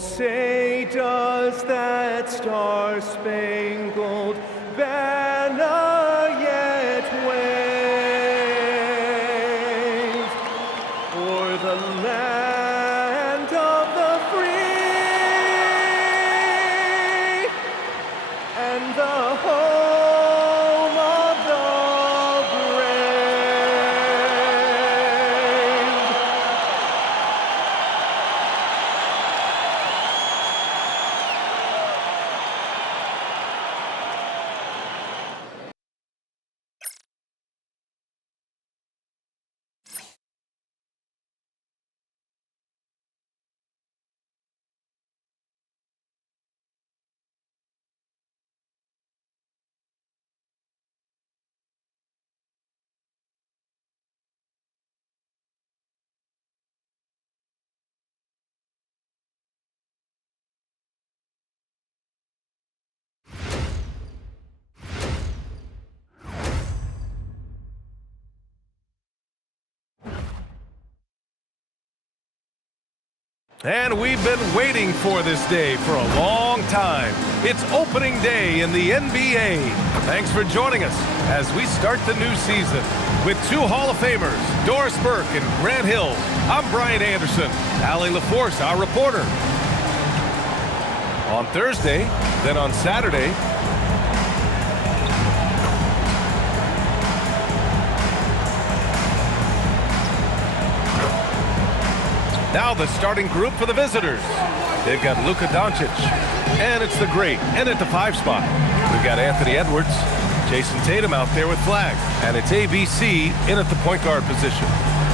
say does that star-spangled banner yet wave o'er the land of the free and the home of the brave? And we've been waiting for this day for a long time. It's opening day in the NBA. Thanks for joining us as we start the new season. With two Hall of Famers, Doris Burke and Grant Hill, I'm Brian Anderson. Allie LaForce, our reporter. On Thursday, then on Saturday, now the starting group for the visitors. They've got Luka Doncic, and it's the great, and at the 5 spot. We've got Anthony Edwards, Jason Tatum out there with Flag, and it's ABC in at the point guard position.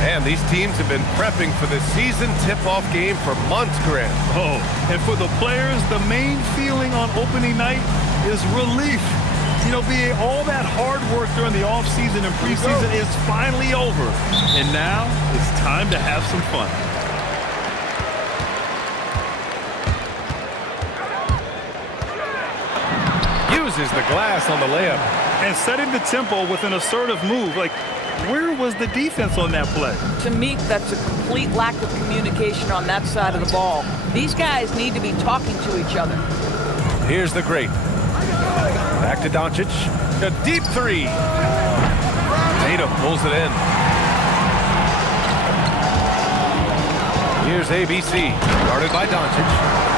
And these teams have been prepping for the season tip-off game for months, Grant. Oh, and for the players, the main feeling on opening night is relief. You know, all that hard work during the offseason and preseason is finally over. And now it's time to have some fun. Uses the glass on the layup. And setting the tempo with an assertive move. Like, where was the defense on that play? To me, that's a complete lack of communication on that side of the ball. These guys need to be talking to each other. Here's the great. Back to Doncic. A deep 3. Tatum pulls it in. Here's ABC. Guarded by Doncic.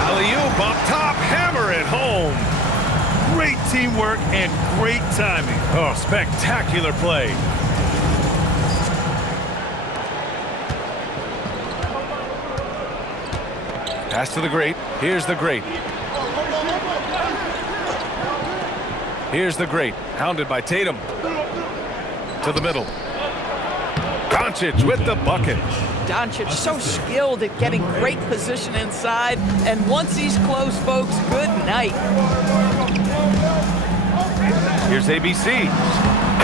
Alley-oop up top. Hammer it home. Great teamwork and great timing. Oh, spectacular play. Pass to the great. Here's the great. Here's the great. Hounded by Tatum. To the middle. Doncic with the bucket. Doncic so skilled at getting great position inside, and once he's close, folks, good night. Here's ABC.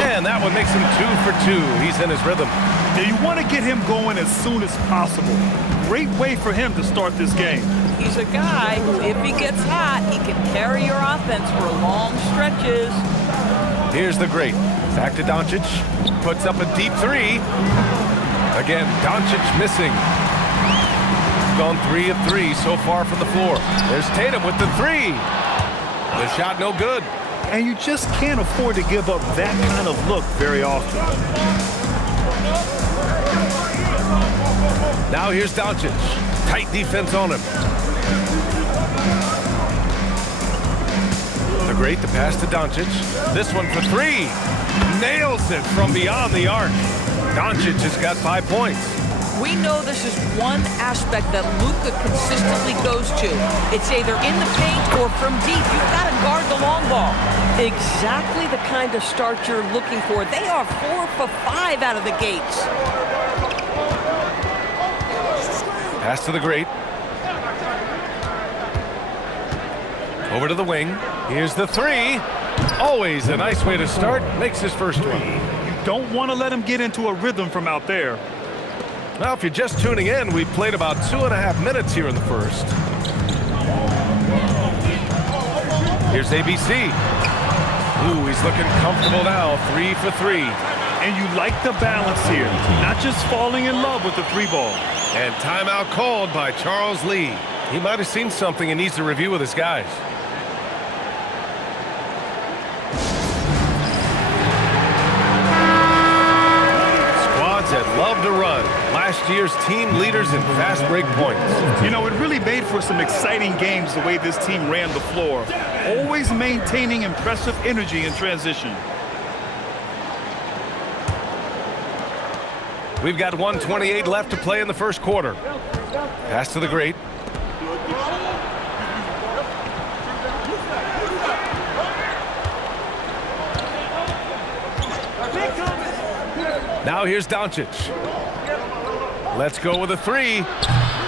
And that one makes him 2 for 2. He's in his rhythm. And you want to get him going as soon as possible. Great way for him to start this game. He's a guy who, if he gets hot, he can carry your offense for long stretches. Here's the great. Back to Doncic. Puts up a deep 3. Again, Doncic missing. Gone 3 of 3 so far from the floor. There's Tatum with the 3. The shot no good. And you just can't afford to give up that kind of look very often. Now here's Doncic. Tight defense on him. The great, the pass to Doncic. This one for 3. Nails it from beyond the arc. Doncic has got 5 points. We know this is one aspect that Luka consistently goes to. It's either in the paint or from deep. You've got to guard the long ball. Exactly the kind of start you're looking for. They are 4 for 5 out of the gates. Pass to the great. Over to the wing. Here's the 3. Always a nice way to start. Makes his first one. You don't want to let him get into a rhythm from out there. Now, if you're just tuning in, we've played about 2.5 minutes here in the first. Here's ABC. Ooh, he's looking comfortable now. 3 for 3. And you like the balance here. Not just falling in love with the 3 ball. And timeout called by Charles Lee. He might have seen something and needs to review with his guys. Squads that love to run. Last year's team leaders in fast break points. You know, it really made for some exciting games the way this team ran the floor. Always maintaining impressive energy in transition. We've got 1:28 left to play in the first quarter. Pass to the great. Now here's Doncic. Let's go with a three.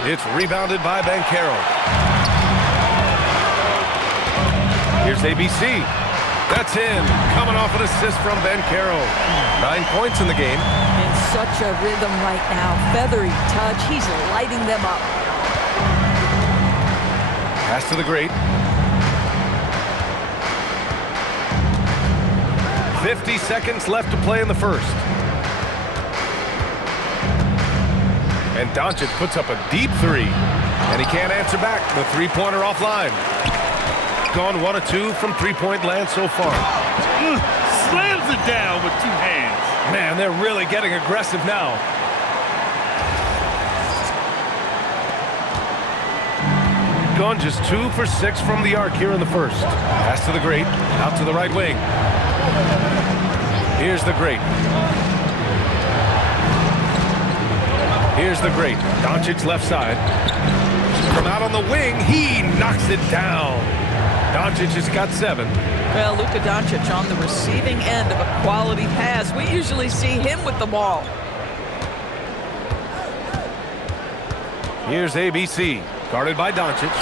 It's rebounded by Banchero. Here's ABC. That's in. Coming off an assist from Banchero. 9 points in the game. In such a rhythm right now. Feathery touch. He's lighting them up. Pass to the great. 50 seconds left to play in the first. And Doncic puts up a deep three. And he can't answer back. The three-pointer offline. Gone 1 of 2 from three-point land so far. Slams it down with 2 hands. Man, they're really getting aggressive now. Gone just 2 for 6 from the arc here in the first. Pass to the great. Out to the right wing. Here's the great. Here's the great. Doncic left side. From out on the wing, he knocks it down. Doncic has got 7. Well, Luka Doncic on the receiving end of a quality pass. We usually see him with the ball. Here's ABC, guarded by Doncic.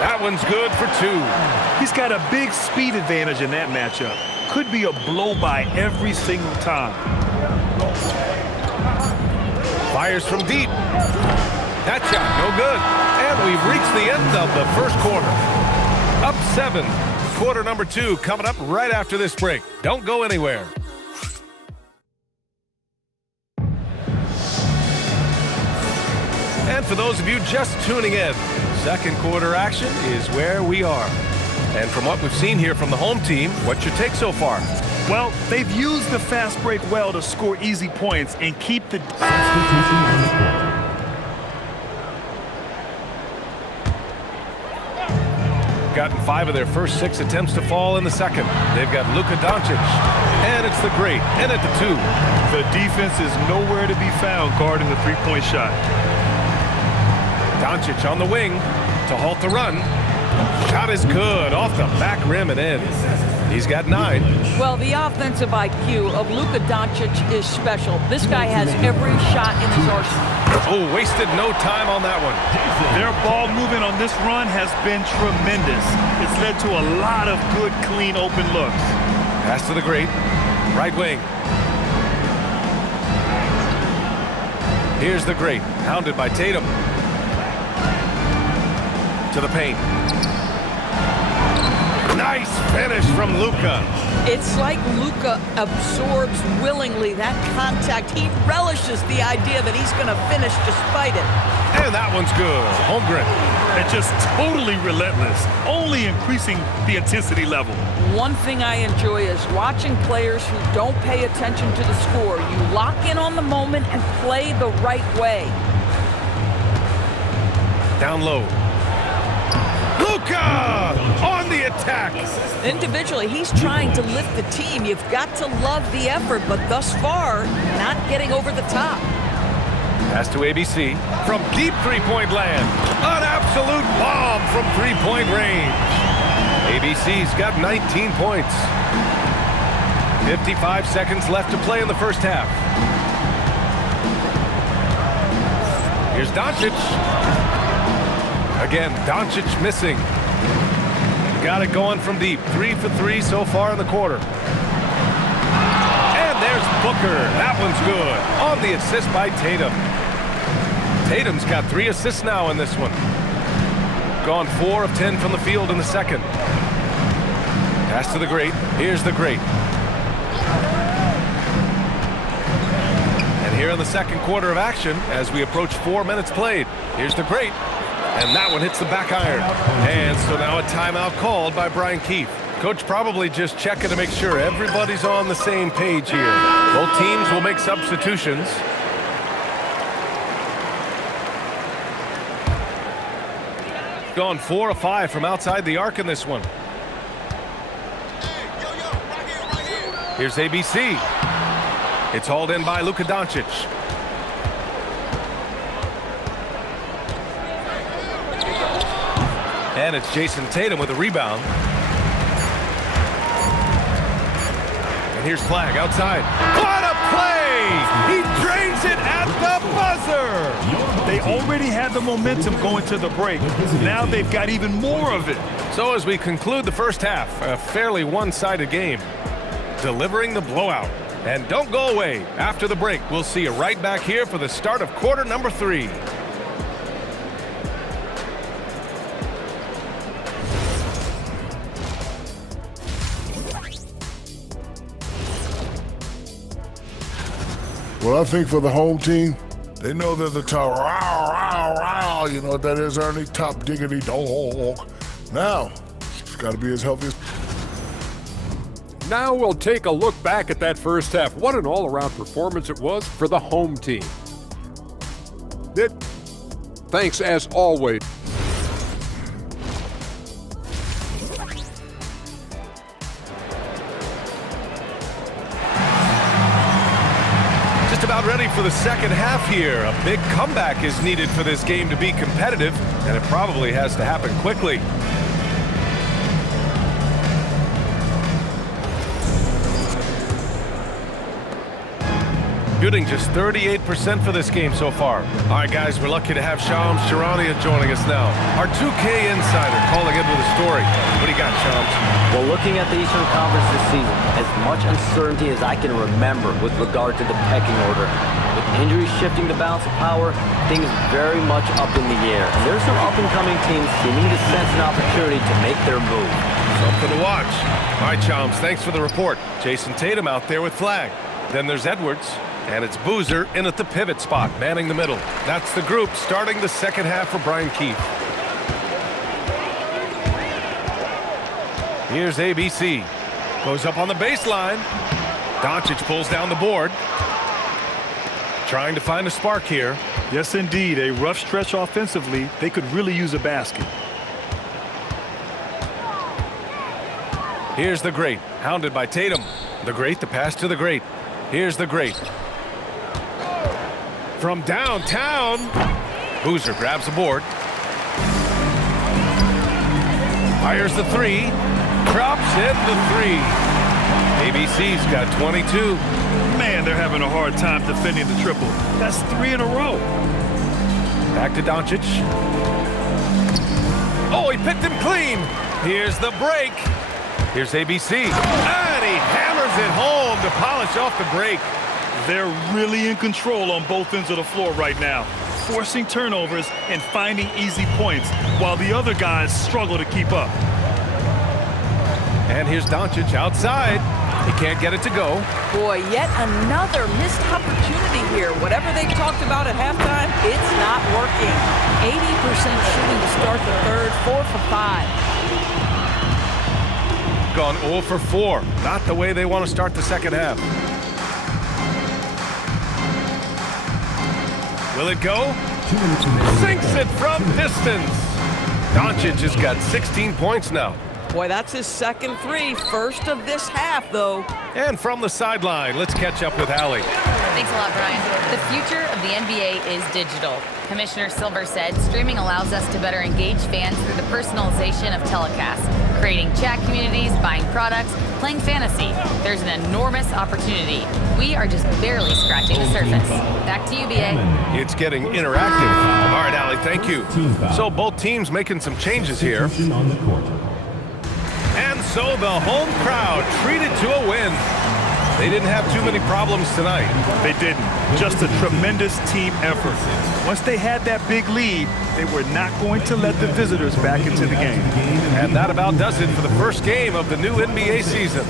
That one's good for 2. He's got a big speed advantage in that matchup. Could be a blow-by every single time. Fires from deep. That shot, no good. And we've reached the end of the first quarter. Up 7. Quarter number 2 coming up right after this break. Don't go anywhere. And for those of you just tuning in, second quarter action is where we are. And from what we've seen here from the home team, what's your take so far? Well, they've used the fast break well to score easy points and keep the... Gotten 5 of their first 6 attempts to fall in the second. They've got Luka Doncic, and it's the great, and at the 2. The defense is nowhere to be found guarding the three-point shot. Doncic on the wing to halt the run. Shot is good, off the back rim and in. He's got 9. Well, the offensive IQ of Luka Doncic is special. This guy has every shot in his arsenal. Oh, wasted no time on that one. Their ball movement on this run has been tremendous. It's led to a lot of good, clean, open looks. Pass to the great. Right wing. Here's the great, hounded by Tatum. To the paint. Nice finish from Luka. It's like Luka absorbs willingly that contact. He relishes the idea that he's going to finish despite it. And that one's good. Holmgren. And just totally relentless, only increasing the intensity level. One thing I enjoy is watching players who don't pay attention to the score. You lock in on the moment and play the right way. Down low. Luka on the attack. Individually, he's trying to lift the team. You've got to love the effort, but thus far, not getting over the top. Pass to ABC from deep three-point land. An absolute bomb from three-point range. ABC's got 19 points. 55 seconds left to play in the first half. Here's Doncic. Again, Doncic missing. Got it going from deep. 3 for 3 so far in the quarter. And there's Booker. That one's good. On the assist by Tatum. Tatum's got 3 assists now in this one. Gone 4 of 10 from the field in the second. Pass to the great. Here's the great. And here in the second quarter of action, as we approach 4 minutes played, here's the great. And that one hits the back iron. And so now a timeout called by Brian Keefe. Coach probably just checking to make sure everybody's on the same page here. Both teams will make substitutions. Gone 4 of 5 from outside the arc in this one. Here's ABC. It's hauled in by Luka Doncic. And it's Jason Tatum with a rebound. And here's Flag outside. What a play! He drains it at the buzzer! They already had the momentum going to the break. Now they've got even more of it. So as we conclude the first half, a fairly one-sided game. Delivering the blowout. And don't go away. After the break, we'll see you right back here for the start of quarter number 3. Well, I think for the home team, they know they're the top, you know what that is, Ernie? Top diggity dog. Now, it's got to be as healthy as... Now we'll take a look back at that first half. What an all-around performance it was for the home team. Thanks as always. Just about ready for the second half here. A big comeback is needed for this game to be competitive, and it probably has to happen quickly. Shooting just 38% for this game so far. All right, guys, we're lucky to have Shams Charania joining us now. Our 2K insider calling in with a story. What do you got, Shams? Well, looking at the Eastern Conference this season, as much uncertainty as I can remember with regard to the pecking order. With injuries shifting the balance of power, things very much up in the air. And there's some up-and-coming teams seeming to sense an opportunity to make their move. Something to watch. All right, Shams, thanks for the report. Jason Tatum out there with Flag. Then there's Edwards. And it's Boozer in at the pivot spot, manning the middle. That's the group starting the second half for Brian Keefe. Here's ABC. Goes up on the baseline. Doncic pulls down the board. Trying to find a spark here. Yes, indeed. A rough stretch offensively. They could really use a basket. Here's the Great, hounded by Tatum. The Great, the pass to the Great. Here's the Great. From downtown, Boozer grabs the board. Fires the three. Drops in the three. ABC's got 22. Man, they're having a hard time defending the triple. That's 3 in a row. Back to Doncic. Oh, he picked him clean. Here's the break. Here's ABC. And he hammers it home to polish off the break. They're really in control on both ends of the floor right now, forcing turnovers and finding easy points while the other guys struggle to keep up. And here's Doncic outside. He can't get it to go. Boy, yet another missed opportunity here. Whatever they talked about at halftime, it's not working. 80% shooting to start the third, 4 for 5. Gone 0 for 4. Not the way they want to start the second half. Will it go? Sinks it from distance. Doncic has got 16 points now. Boy, that's his second 3, first of this half, though. And from the sideline, let's catch up with Allie. Thanks a lot, Brian. The future of the NBA is digital. Commissioner Silver said streaming allows us to better engage fans through the personalization of telecasts, creating chat communities, buying products, playing fantasy. There's an enormous opportunity. We are just barely scratching the surface. Back to you, BA. It's getting interactive. All right, Allie, thank you. So both teams making some changes here. And so the home crowd treated to a win. They didn't have too many problems tonight. They didn't. Just a tremendous team effort. Once they had that big lead, they were not going to let the visitors back into the game. And that about does it for the first game of the new NBA season.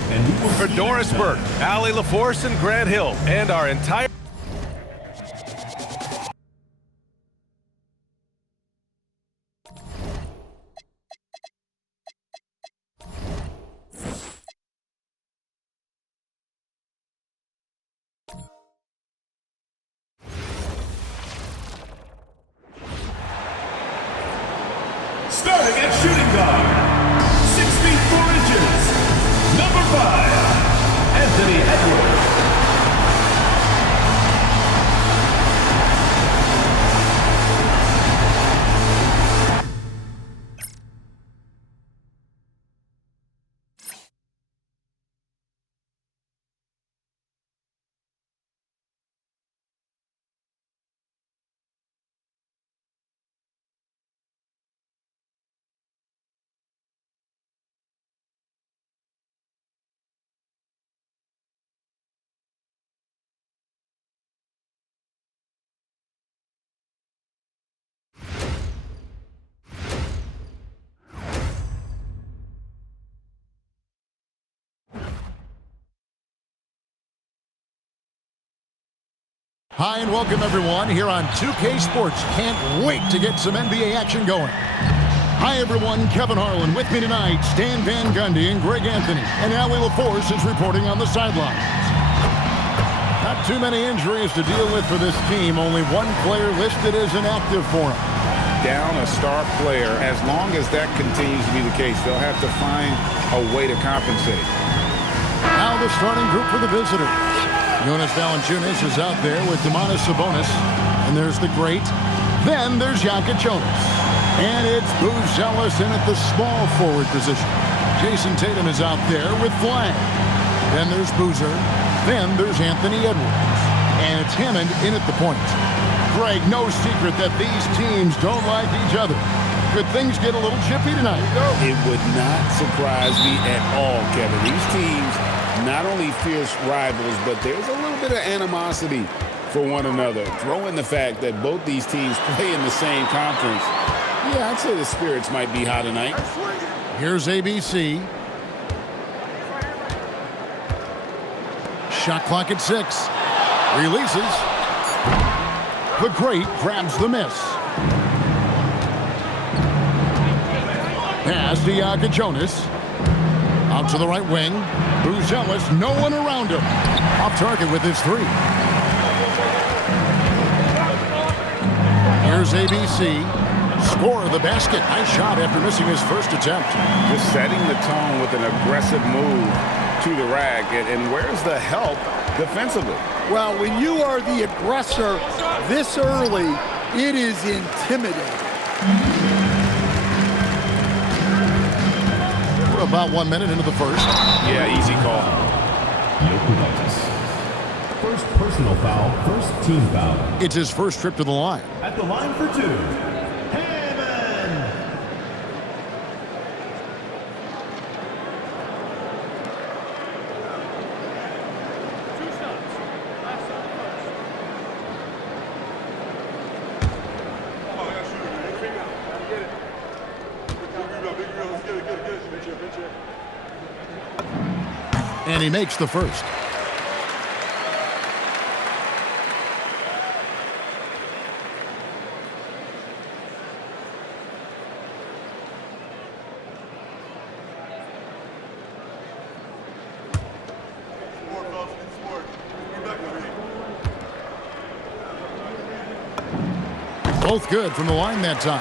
For Doris Burke, Allie LaForce, and Grant Hill, and our entire Hi and welcome everyone here on 2K Sports. Can't wait to get some NBA action going. Hi everyone, Kevin Harlan with me tonight, Stan Van Gundy and Greg Anthony. And now Will Force is reporting on the sidelines. Not too many injuries to deal with for this team. Only one player listed as inactive for them. Down a star player. As long as that continues to be the case, they'll have to find a way to compensate. Now the starting group for the visitors. Jonas Valanciunas is out there with Domantas Sabonis. And there's the great. Then there's Jonas. And it's Buzelis in at the small forward position. Jason Tatum is out there with Flag. Then there's Boozer. Then there's Anthony Edwards. And it's Hammond in at the point. Greg, no secret that these teams don't like each other. Could things get a little chippy tonight? It would not surprise me at all, Kevin. These teams not only fierce rivals, but there's a little bit of animosity for one another. Throw in the fact that both these teams play in the same conference. Yeah, I'd say the spirits might be high tonight. Here's ABC. Shot clock at 6. Releases. The great grabs the miss. Pass to Jonas. Out to the right wing. Buzelis, no one around him. Off target with his 3. Here's ABC. Score of the basket. Nice shot after missing his first attempt. Just setting the tone with an aggressive move to the rack. And where's the help defensively? Well, when you are the aggressor this early, it is intimidating. We're about 1 minute into the first. Yeah, easy call. First personal foul, first team foul. It's his first trip to the line. At the line for 2, And he makes the first. Both good from the line that time.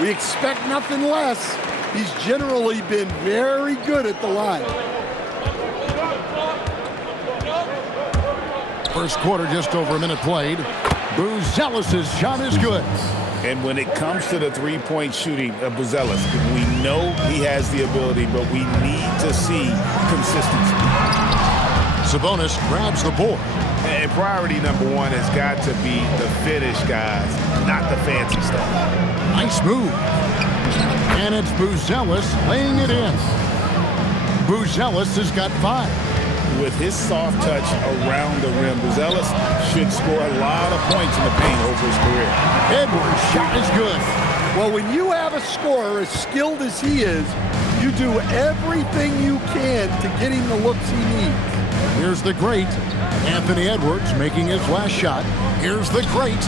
We expect nothing less. He's generally been very good at the line. First quarter, just over a minute played. Buzelis' shot is good. And when it comes to the three-point shooting of Buzelis, we know he has the ability, but we need to see consistency. Sabonis grabs the board. And priority number 1 has got to be the finish, guys, not the fancy stuff. Nice move. And it's Buzelis laying it in. Buzelis has got 5. With his soft touch around the rim, Buzelis should score a lot of points in the paint over his career. Edwards' shot is good. Well, when you have a scorer as skilled as he is, you do everything you can to get him the looks he needs. Here's the great Anthony Edwards making his last shot. Here's the great.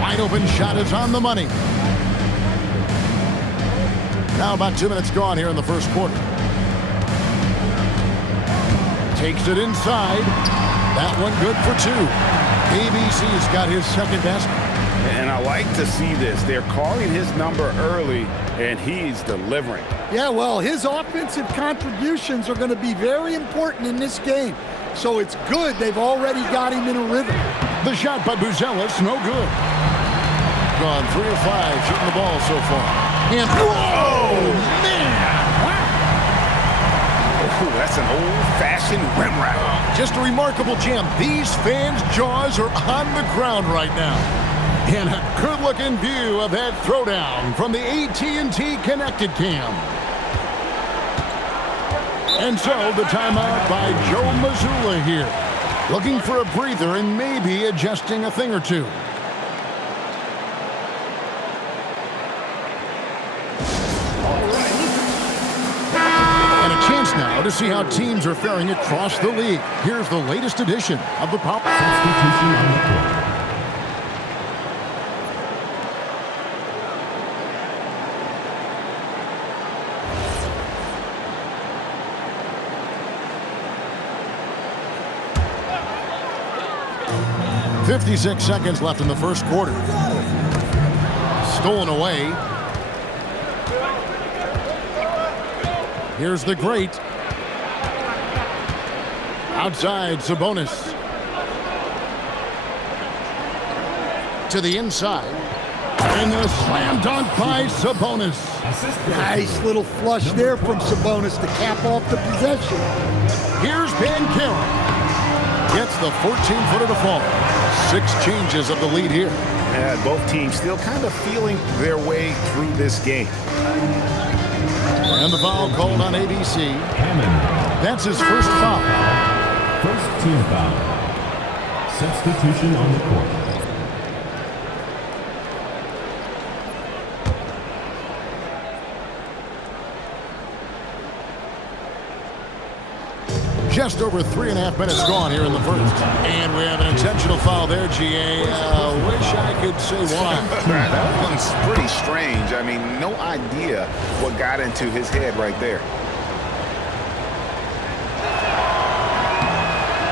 Wide open shot is on the money. Now about 2 minutes gone here in the first quarter. Takes it inside. That one good for 2. ABC's got his second basket. And I like to see this. They're calling his number early, and he's delivering. Yeah, well, his offensive contributions are going to be very important in this game. So it's good they've already got him in a rhythm. The shot by Buzelis, no good. Gone 3 of 5 shooting the ball so far. And whoa, man! Ooh, that's an old-fashioned rim wrap. Just a remarkable jam. These fans' jaws are on the ground right now. And a good-looking view of that throwdown from the AT&T Connected Cam. And so the timeout by Joe Mazzulla here. Looking for a breather and maybe adjusting a thing or two. And a chance now to see how teams are faring across the league. Here's the latest edition of the Pop. Substitution on the court. 56 seconds left in the first quarter. Stolen away. Here's the great. Outside, Sabonis. To the inside. And the slam dunk by Sabonis. Nice little flush there from Sabonis to cap off the possession. Here's Banchero. Gets the 14-footer to fall. 6 changes of the lead here. And both teams still kind of feeling their way through this game. And the foul called on ABC. Hammond. That's his first foul. First team foul. Substitution on the court. Just over 3.5 minutes gone here in the first. And we have an intentional foul there, GA. Wish I could say why. That one's pretty strange. I mean, no idea what got into his head right there.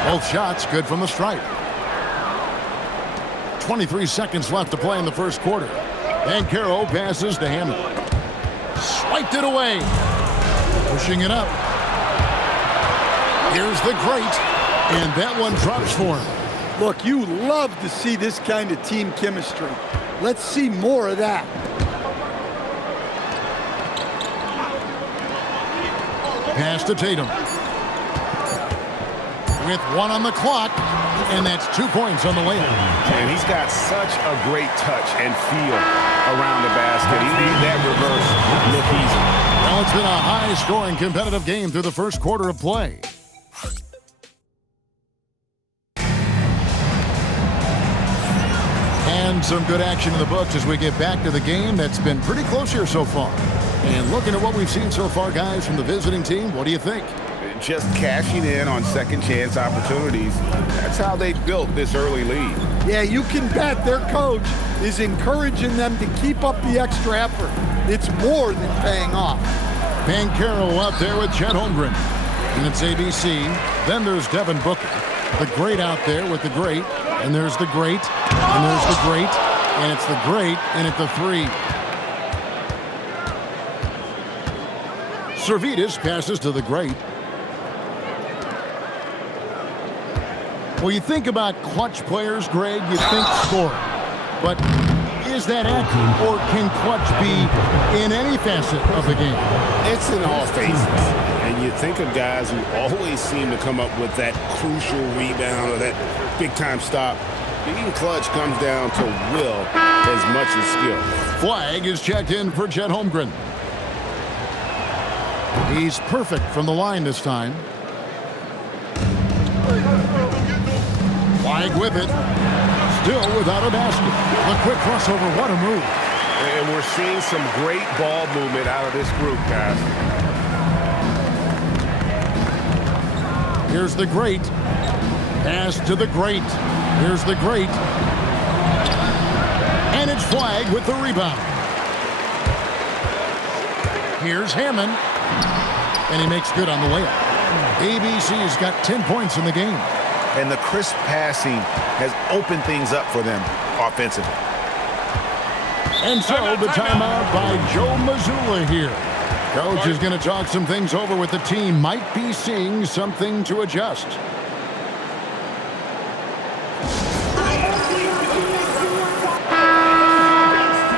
Both shots good from the stripe. 23 seconds left to play in the first quarter. Banchero passes to Hammond. Swiped it away. Pushing it up. Here's the great, and that one drops for him. Look, you love to see this kind of team chemistry. Let's see more of that. Pass to Tatum. With 1 on the clock, and that's 2 points on the layup. And he's got such a great touch and feel around the basket. He made that reverse look easy. Well, it's been a high-scoring competitive game through the first quarter of play. And some good action in the books as we get back to the game that's been pretty close here so far. And looking at what we've seen so far, guys, from the visiting team, what do you think? Just cashing in on second chance opportunities. That's how they built this early lead. Yeah, you can bet their coach is encouraging them to keep up the extra effort. It's more than paying off. Banchero out there with Chet Holmgren. And it's ABC. Then there's Devin Booker. The great out there with the great. And there's the great. And there's the great. And it's the great. And at the 3. Servetus passes to the great. Well, you think about clutch players, Greg, you think score. But is that accurate, or can clutch be in any facet of the game? It's in all phases. And you think of guys who always seem to come up with that crucial rebound or that big-time stop. Being clutch comes down to will as much as skill. Flag is checked in for Chet Holmgren. He's perfect from the line this time. Flag with it. Still without a basket. A quick crossover. What a move. And we're seeing some great ball movement out of this group, guys. Here's the great. Pass to the great. Here's the great. And it's Flag with the rebound. Here's Hammond. And he makes good on the layup. ABC's got 10 points in the game. And the crisp passing has opened things up for them offensively. And so the timeout by Joe Mazzulla here. Coach is going to talk some things over with the team. Might be seeing something to adjust.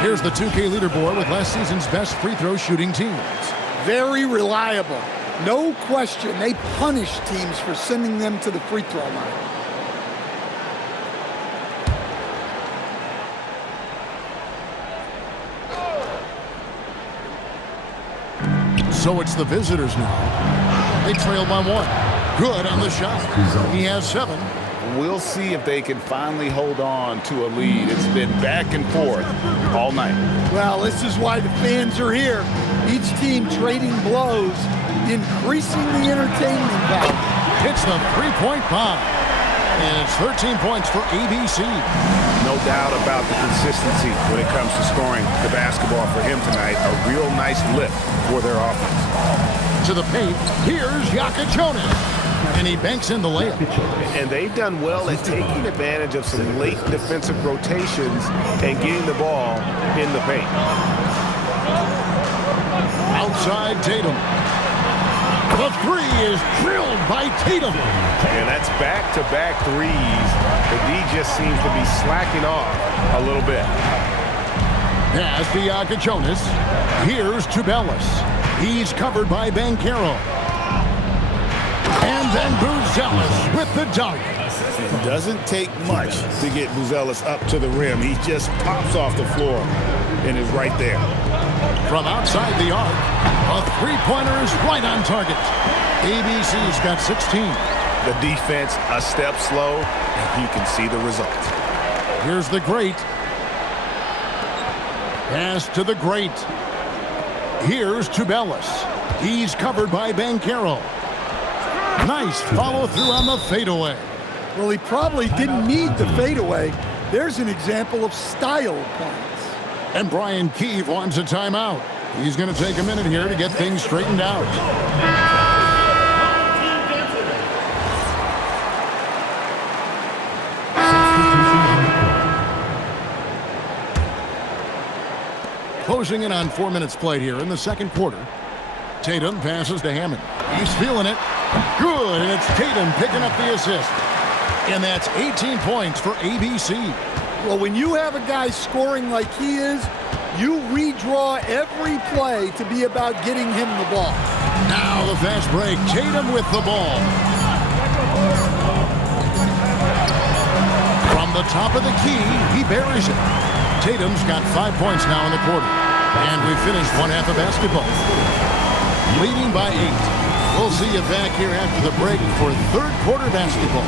Here's the 2K leaderboard with last season's best free throw shooting teams. Very reliable. No question, they punish teams for sending them to the free throw line. So it's the visitors now. They trail by 1. Good on the shot. He has 7. We'll see if they can finally hold on to a lead. It's been back and forth all night. Well, this is why the fans are here. Each team trading blows, increasing the entertainment value. Hits the 3-point bomb. And it's 13 points for ABC. No doubt about the consistency when it comes to scoring the basketball for him tonight. A real nice lift for their offense. To the paint, here's Jonas. And he banks in the layup. And they've done well at taking advantage of some late defensive rotations and getting the ball in the paint. Outside Tatum. The three is drilled by Tatum. And that's back-to-back threes. The D just seems to be slacking off a little bit. Pass to Jonas. Here's Tubelis. He's covered by Banchero. And then Buzelis with the dunk. It doesn't take much to get Buzelis up to the rim. He just pops off the floor and is right there. From outside the arc, a three-pointer is right on target. ABC's got 16. The defense a step slow, and you can see the result. Here's the great. Pass to the great. Here's Tubelis. He's covered by Banchero. Nice follow-through on the fadeaway. Well, he probably didn't need the fadeaway. There's an example of style points. And Brian Keefe wants a timeout. He's going to take a minute here to get things straightened out. Closing in on 4 minutes played here in the second quarter. Tatum passes to Hammond. He's feeling it. Good, and it's Tatum picking up the assist. And that's 18 points for ABC. Well, when you have a guy scoring like he is, you redraw every play to be about getting him the ball. Now the fast break. Tatum with the ball. From the top of the key, he buries it. Tatum's got 5 points now in the quarter. And we finished one half of basketball. Leading by 8. We'll see you back here after the break for third quarter basketball.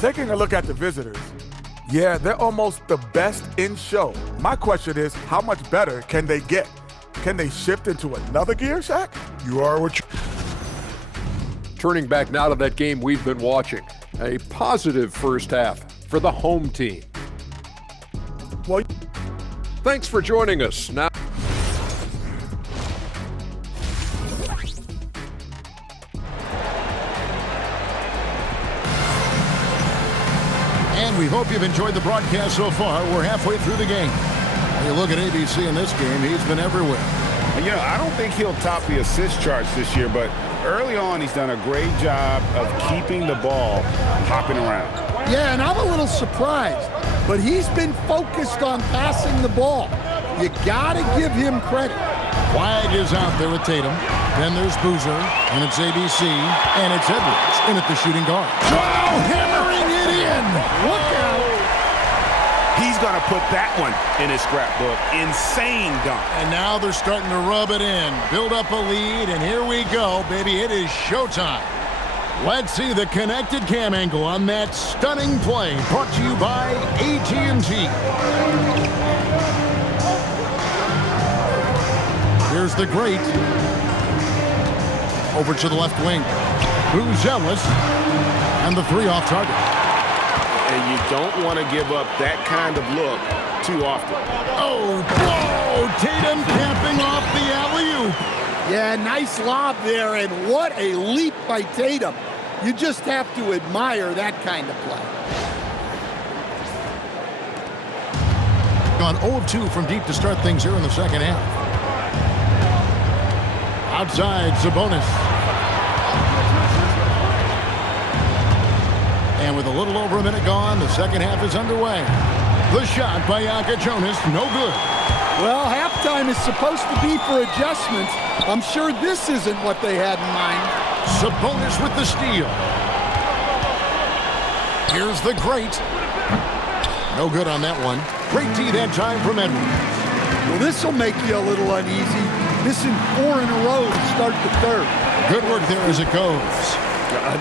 Taking a look at the visitors, yeah, they're almost the best in show. My question is, how much better can they get? Can they shift into another gear, Shaq? You are what you... Turning back now to that game we've been watching. A positive first half for the home team. Well, thanks for joining us. Now, and we hope you've enjoyed the broadcast so far. We're halfway through the game. When you look at ABC in this game, he's been everywhere. And, you know, I don't think he'll top the assist charts this year, but early on he's done a great job of keeping the ball hopping around. Yeah, and I'm a little surprised, but he's been focused on passing the ball. You gotta give him credit. Wyatt is out there with Tatum. Then there's Boozer, and it's ABC, and it's Edwards in at the shooting guard. Oh, hammering it in! Look out! He's going to put that one in his scrapbook. Insane dunk. And now they're starting to rub it in, build up a lead, and here we go, baby. It is showtime. Let's see the connected cam angle on that stunning play, brought to you by AT&T. Here's the great. Over to the left wing. Buzelis, and the three off target. And you don't want to give up that kind of look too often. Oh, whoa! Tatum camping off the alley-oop. Yeah, nice lob there, and what a leap by Tatum. You just have to admire that kind of play. Gone 0 of 2 from deep to start things here in the second half. Outside, Sabonis. And with a little over a minute gone, the second half is underway. The shot by Jonas, no good. Well, halftime is supposed to be for adjustments. I'm sure this isn't what they had in mind. Sabonis with the steal. Here's the great. No good on that one. Great D that time from Edwards. Well, this will make you a little uneasy. Missing 4 in a row to start the third. Good work there as it goes.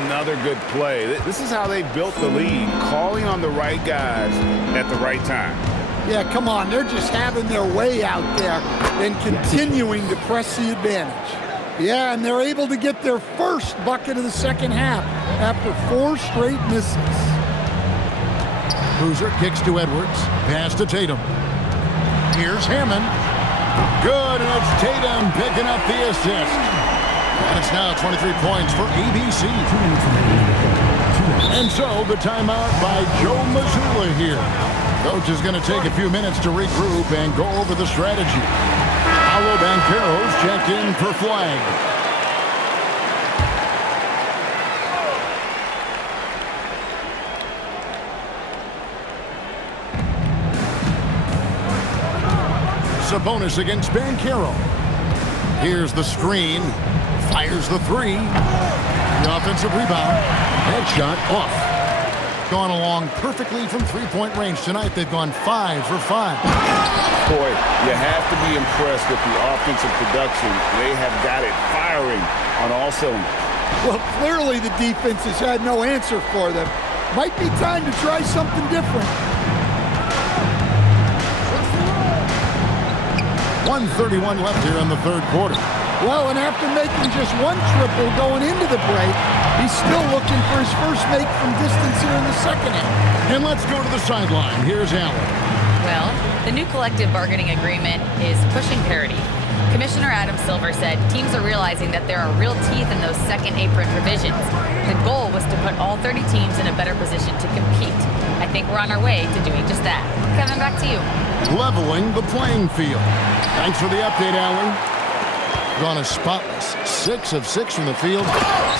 Another good play. This is how they built the lead, calling on the right guys at the right time. Yeah, come on. They're just having their way out there and continuing to press the advantage. Yeah, and they're able to get their first bucket of the second half after 4 straight misses. Boozer kicks to Edwards. Pass to Tatum. Here's Hammond. Good, and it's Tatum picking up the assist. And it's now 23 points for ABC. And so the timeout by Joe Mazzulla here. Coach is going to take a few minutes to regroup and go over the strategy. Paolo Banchero's checked in for flag. Sabonis against Banchero. Here's the screen. Fires the three. The offensive rebound. Headshot off. Gone along perfectly from three-point range tonight. They've gone 5 for 5. Boy, you have to be impressed with the offensive production. They have got it firing on all cylinders. Well, clearly the defense has had no answer for them. Might be time to try something different. 1:31 left here in the third quarter. Well, and after making just one triple going into the break, he's still looking for his first make from distance here in the second half. And let's go to the sideline. Here's Allen. Well, the new collective bargaining agreement is pushing parity. Commissioner Adam Silver said teams are realizing that there are real teeth in those second apron provisions. The goal was to put all 30 teams in a better position to compete. I think we're on our way to doing just that. Kevin, back to you. Leveling the playing field. Thanks for the update, Allen. Gone a spotless 6 of 6 from the field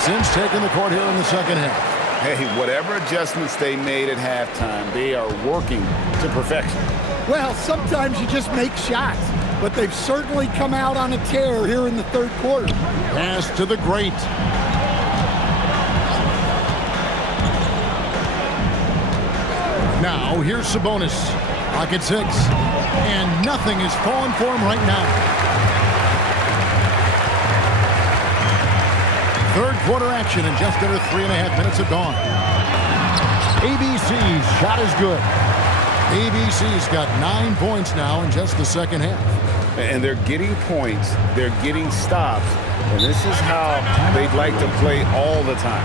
since taking the court here in the second half. Hey, whatever adjustments they made at halftime, they are working to perfection. Well, sometimes you just make shots, but they've certainly come out on a tear here in the third quarter. Pass to the great. Now, here's Sabonis. Pocket 6. And nothing is falling for him right now. Third quarter action in just under 3.5 minutes have gone. ABC's shot is good. ABC's got 9 points now in just the second half. And they're getting points, they're getting stops, and this is how they'd like to play all the time.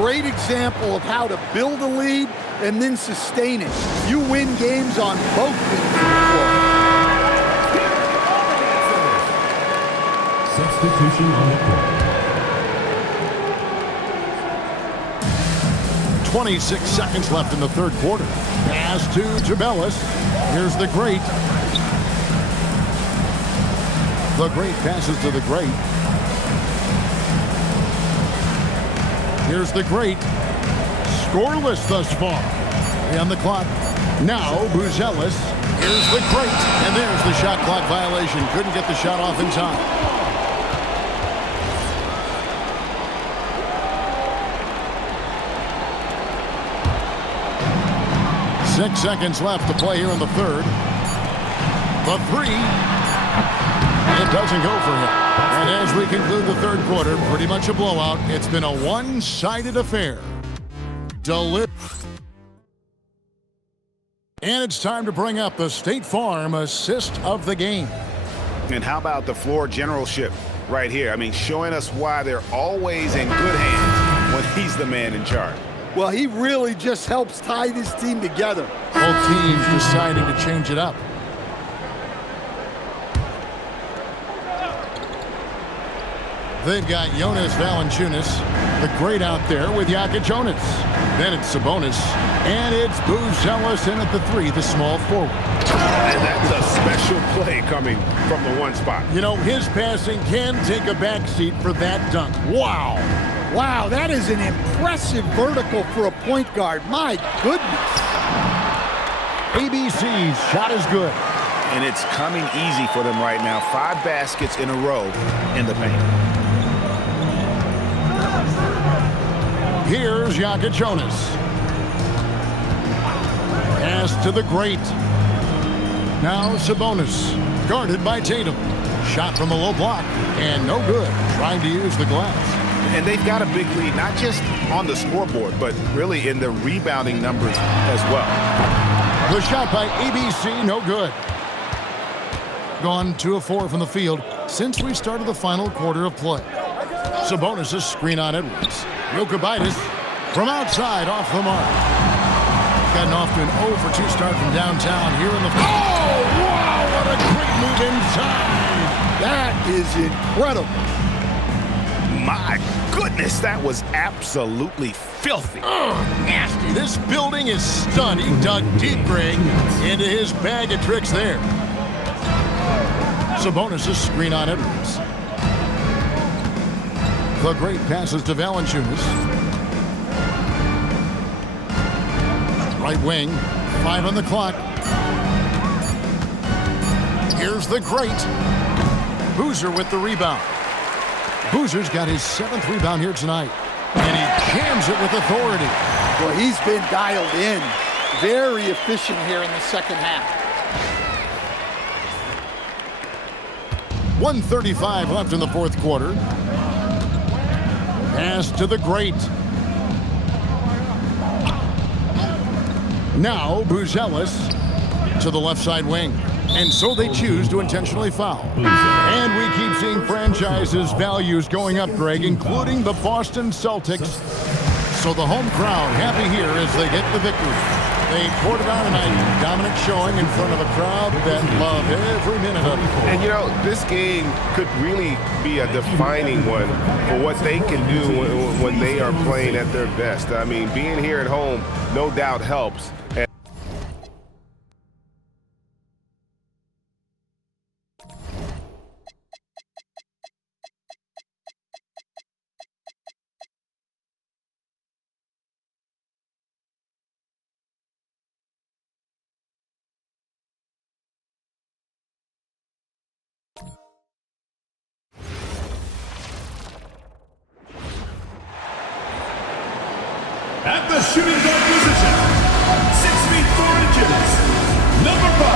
Great example of how to build a lead and then sustain it. You win games on both ends of the floor. Substitution on the court. 26 seconds left in the third quarter. Pass to Jabellis. Here's the great. The great passes to the great. Here's the great. Scoreless thus far. On the clock. Now Buzelis. Here's the great. And there's the shot clock violation. Couldn't get the shot off in time. Six seconds left to play here in the third. The three. It doesn't go for him. And as we conclude the third quarter, pretty much a blowout. It's been a one-sided affair. And it's time to bring up the State Farm assist of the game. And how about the floor generalship right here? I mean, showing us why they're always in good hands when he's the man in charge. Well, he really just helps tie this team together. Both teams deciding to change it up. They've got Jonas Valanciunas, the great out there with Jonas. Then it's Sabonis, and it's Buzelis in at the three, the small forward. And that's a special play coming from the one spot. You know, his passing can take a backseat for that dunk. Wow. Wow, that is an impressive vertical for a point guard. My goodness. ABC's shot is good. And it's coming easy for them right now. 5 baskets in a row in the paint. Here's Jonas. Pass to the great. Now Sabonis, guarded by Tatum. Shot from the low block, and no good. Trying to use the glass. And they've got a big lead, not just on the scoreboard, but really in the rebounding numbers as well. The shot by ABC, no good. Gone 2 of 4 from the field since we started the final quarter of play. Sabonis' screen on Edwards. Jokubaitis from outside off the mark. gotten off to an 0 for 2 start from downtown here in the... Oh, wow, what a great move inside. That is incredible. My goodness, that was absolutely filthy. Nasty. This building is stunned. He dug deep, Greg, into his bag of tricks there. Sabonis' screen on Edwards. The great passes to Valanciunas. Right wing, 5 on the clock. Here's the great. Boozer with the rebound. Boozer's got his 7th rebound here tonight. And he jams it with authority. Well, he's been dialed in. Very efficient here in the second half. 1:35 left in the fourth quarter. Pass to the great. Now Buzelis to the left side wing. And so they choose to intentionally foul. And we keep seeing franchises' values going up, Greg, including the Boston Celtics. So the home crowd happy here as they get the victory. They poured it on tonight, dominant showing in front of a crowd that loved every minute of it. And, you know, this game could really be a defining one for what they can do when they are playing at their best. I mean, being here at home, no doubt helps. At the shooting guard position, 6 feet 4 inches, number 5,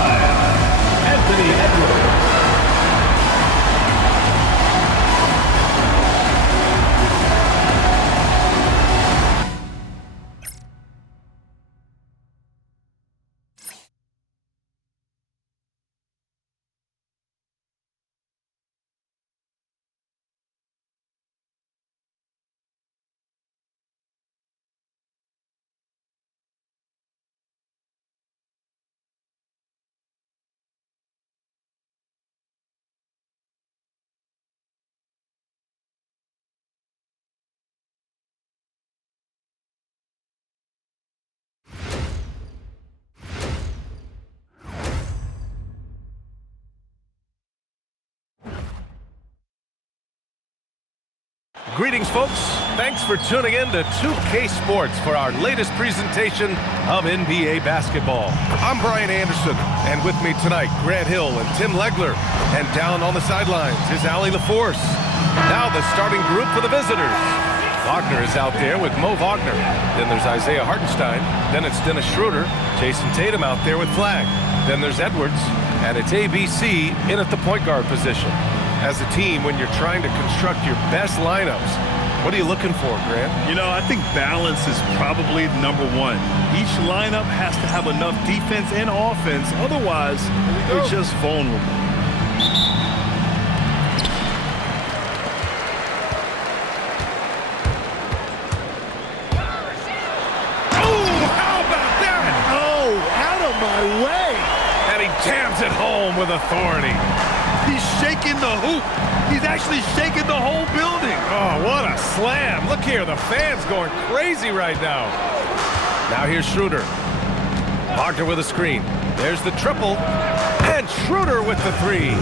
Anthony Edwards. Greetings, folks. Thanks for tuning in to 2K Sports for our latest presentation of NBA basketball. I'm Brian Anderson, and with me tonight, Grant Hill and Tim Legler. And down on the sidelines is Allie LaForce. Now the starting group for the visitors. Wagner is out there with Mo Wagner. Then there's Isaiah Hartenstein. Then it's Dennis Schroeder. Jason Tatum out there with Flag. Then there's Edwards. And it's ABC in at the point guard position. As a team, when you're trying to construct your best lineups, what are you looking for, Grant? You know, I think balance is probably number one. Each lineup has to have enough defense and offense. Otherwise, they're just vulnerable. Oh, how about that? Oh, out of my way. And he jams it home with authority. He's shaking the hoop. He's actually shaking the whole building. Oh, what a slam. Look here, the fans going crazy right now. Now here's Schroeder. Wagner with a screen. There's the triple. And Schroeder with the 3.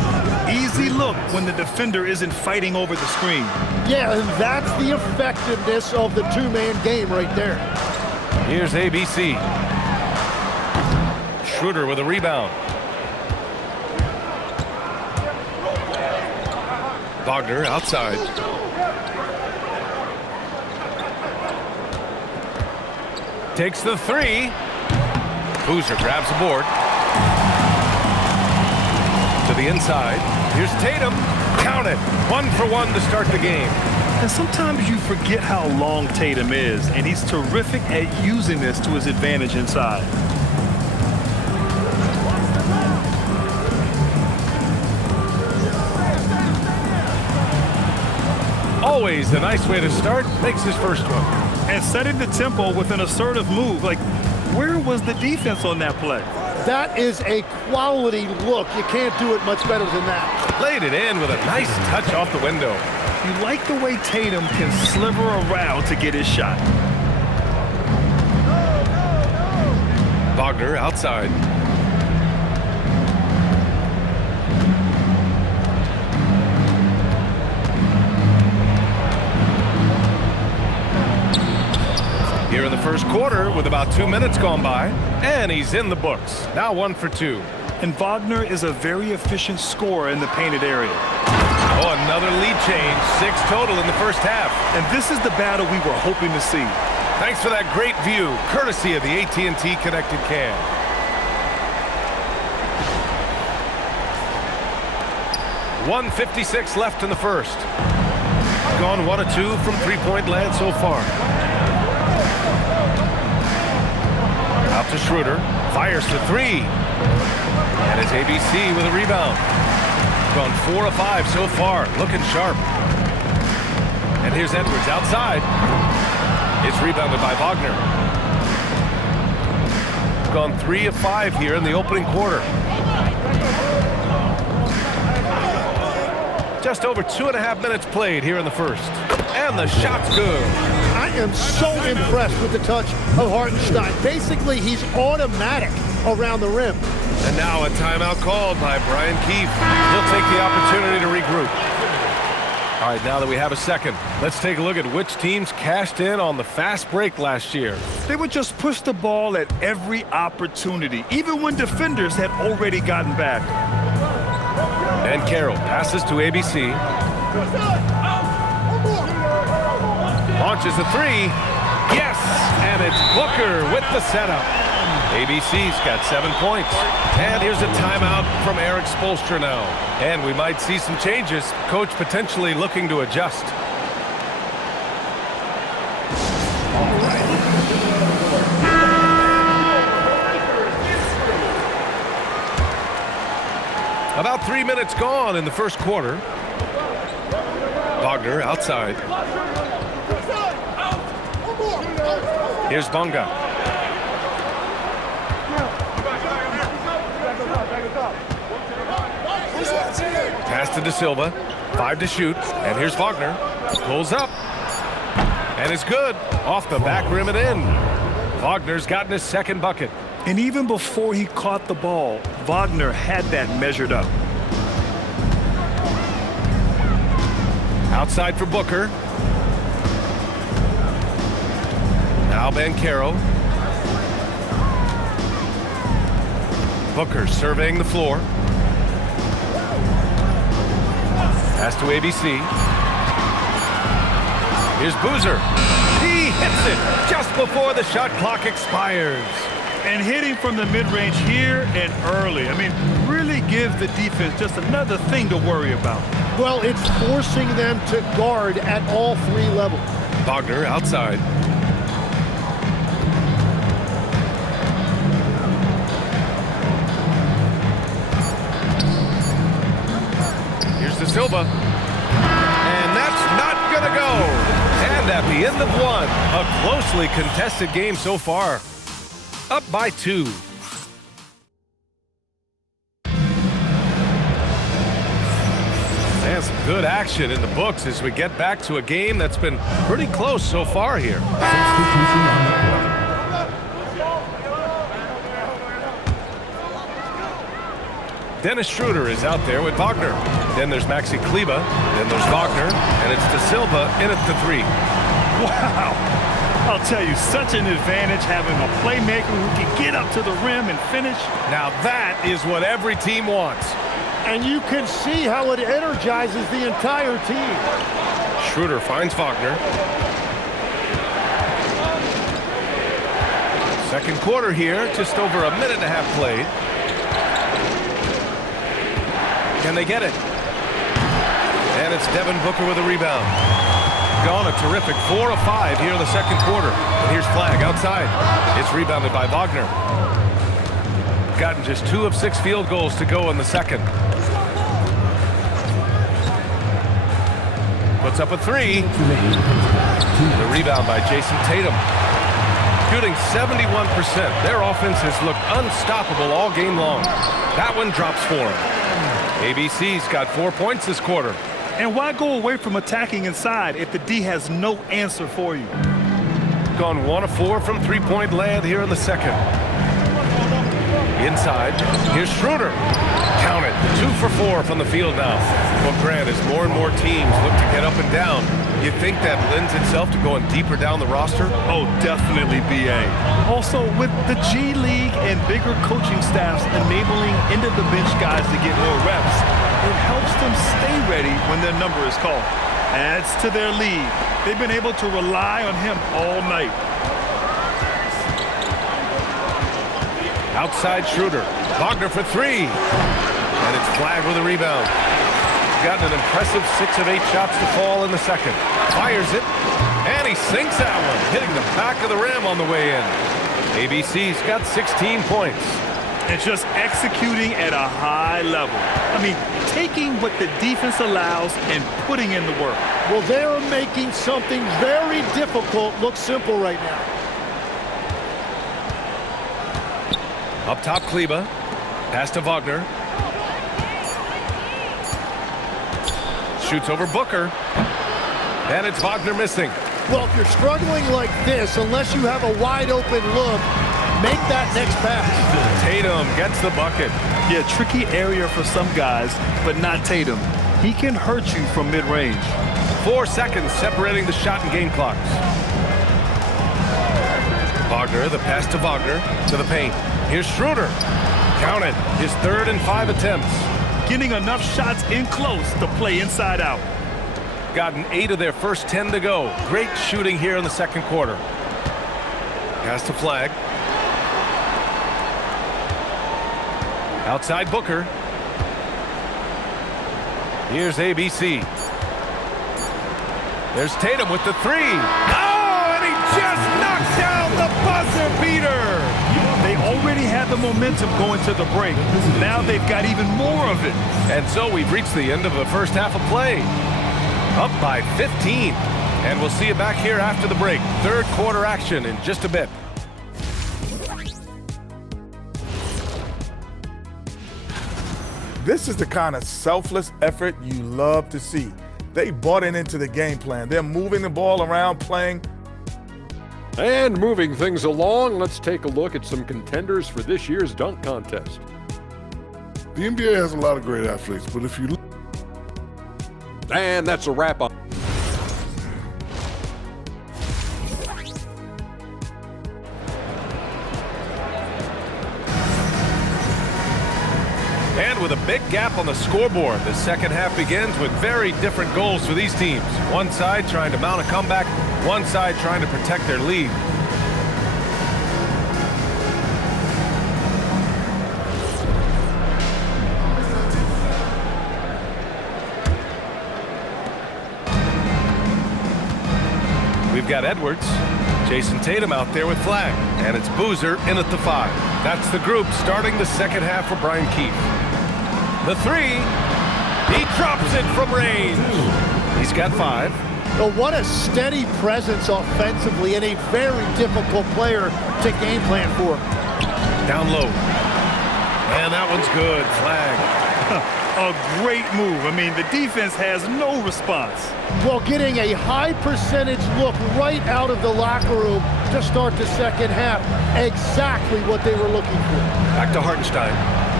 Easy look when the defender isn't fighting over the screen. Yeah, and that's the effectiveness of the two-man game right there. Here's ABC. Schroeder with a rebound. Wagner outside. Takes the 3. Boozer grabs the board. To the inside. Here's Tatum. Count it. 1 for 1 to start the game. And sometimes you forget how long Tatum is, and he's terrific at using this to his advantage inside. Always a nice way to start. Makes his first one. And setting the tempo with an assertive move. Like, Where was the defense on that play? That is a quality look. You can't do it much better than that. Laid it in with a nice touch off the window. You like the way Tatum can sliver around to get his shot. Wagner outside. Here in the first quarter with about 2 minutes gone by, and he's in the books. Now 1 for 2. And Wagner is a very efficient scorer in the painted area. Oh, another lead change. 6 total in the first half. And this is the battle we were hoping to see. Thanks for that great view, courtesy of the AT&T Connected Cam. .156 left in the first. Gone 1 of 2 from three-point land so far. Out to Schroeder, fires for 3. And it's ABC with a rebound. Gone 4 of 5 so far, looking sharp. And here's Edwards outside. It's rebounded by Wagner. Gone 3 of 5 here in the opening quarter. Just over 2.5 minutes played here in the first. And the shot's good. I am so impressed with the touch of Hartenstein. Basically, he's automatic around the rim. And now a timeout called by Brian Keefe. He'll take the opportunity to regroup. All right, now that we have a second, let's take a look at which teams cashed in on the fast break last year. They would just push the ball at every opportunity, even when defenders had already gotten back. And Carroll passes to ABC. Launches a 3. Yes! And it's Booker with the setup. ABC's got 7 points. And here's a timeout from Eric Spoelstra now. And we might see some changes. Coach potentially looking to adjust. About 3 minutes gone in the first quarter. Wagner outside. Here's Bonga. Pass to De Silva. 5 to shoot. And here's Wagner. Pulls up. And it's good. Off the back rim and in. Wagner's gotten his second bucket. And even before he caught the ball, Wagner had that measured up. Outside for Booker. Now Banchero. Booker surveying the floor. Pass to ABC. Here's Boozer. He hits it just before the shot clock expires. And hitting from the mid-range here and early. I mean, really gives the defense just another thing to worry about. Well, it's forcing them to guard at all 3 levels. Wagner outside. Here's De Silva. And that's not going to go. And at the end of 1, a closely contested game so far. Up by 2. And some good action in the books as we get back to a game that's been pretty close so far here. Dennis Schroeder is out there with Wagner. Then there's Maxi Kleber. Then there's Wagner. And it's De Silva in at the 3. Wow. I'll tell you, such an advantage having a playmaker who can get up to the rim and finish. Now that is what every team wants. And you can see how it energizes the entire team. Schroeder finds Wagner. Second quarter here, just over a minute and a half played. Can they get it? And it's Devin Booker with a rebound. Gone a terrific 4 of 5 here in the second quarter. And here's Flagg outside. It's rebounded by Wagner. Gotten just 2 of 6 field goals to go in the second. Puts up a 3. The rebound by Jason Tatum. shooting 71%. Their offense has looked unstoppable all game long. That one drops for them. ABC's got 4 points this quarter. And why go away from attacking inside if the D has no answer for you? Gone 1 of 4 from three-point land here in the second. Inside, here's Schroeder. Count it, 2 for 4 from the field now. Well, Grant, as more and more teams look to get up and down, you think that lends itself to going deeper down the roster? Oh, definitely, BA. Also, with the G League and bigger coaching staffs enabling end-of-the-bench guys to get more reps, it helps them stay ready when their number is called. Adds to their lead. They've been able to rely on him all night. Outside Schroeder. Wagner for 3. And it's flagged with a rebound. Gotten an impressive 6 of 8 shots to fall in the second. Fires it. And he sinks that one, hitting the back of the rim on the way in. ABC's got 16 points. And just executing at a high level. I mean, taking what the defense allows and putting in the work. Well, they are making something very difficult look simple right now. Up top, Kleba. Pass to Wagner. Shoots over Booker. And it's Wagner missing. Well, if you're struggling like this, unless you have a wide open look, make that next pass. Tatum gets the bucket. Yeah, tricky area for some guys, but not Tatum. He can hurt you from mid-range. 4 seconds separating the shot and game clocks. Wagner, the pass to Wagner, to the paint. Here's Schroeder. Count it, his 3rd and 5 attempts. Getting enough shots in close to play inside out. Gotten 8 of their first 10 to go. Great shooting here in the second quarter. Pass to Flag. Outside Booker. Here's ABC. There's Tatum with the 3. Oh, and he just knocked down the buzzer beater. They already had the momentum going to the break. Now they've got even more of it. And so we've reached the end of the first half of play. Up by 15. And we'll see you back here after the break. Third quarter action in just a bit. This is the kind of selfless effort you love to see. They bought into the game plan. They're moving the ball around, playing. And moving things along, let's take a look at some contenders for this year's dunk contest. The NBA has a lot of great athletes, but if you look. And that's a wrap up. And with a big gap on the scoreboard, the second half begins with very different goals for these teams. One side trying to mount a comeback, one side trying to protect their lead. We've got Edwards, Jason Tatum out there with Flag, and it's Boozer in at the 5. That's the group starting the second half for Brian Keefe. The 3, he drops it from range. He's got 5. Well, what a steady presence offensively and a very difficult player to game plan for. Down low. And that one's good. Flag. A great move. I mean, the defense has no response. Well, getting a high percentage look right out of the locker room to start the second half. Exactly what they were looking for. Back to Hartenstein.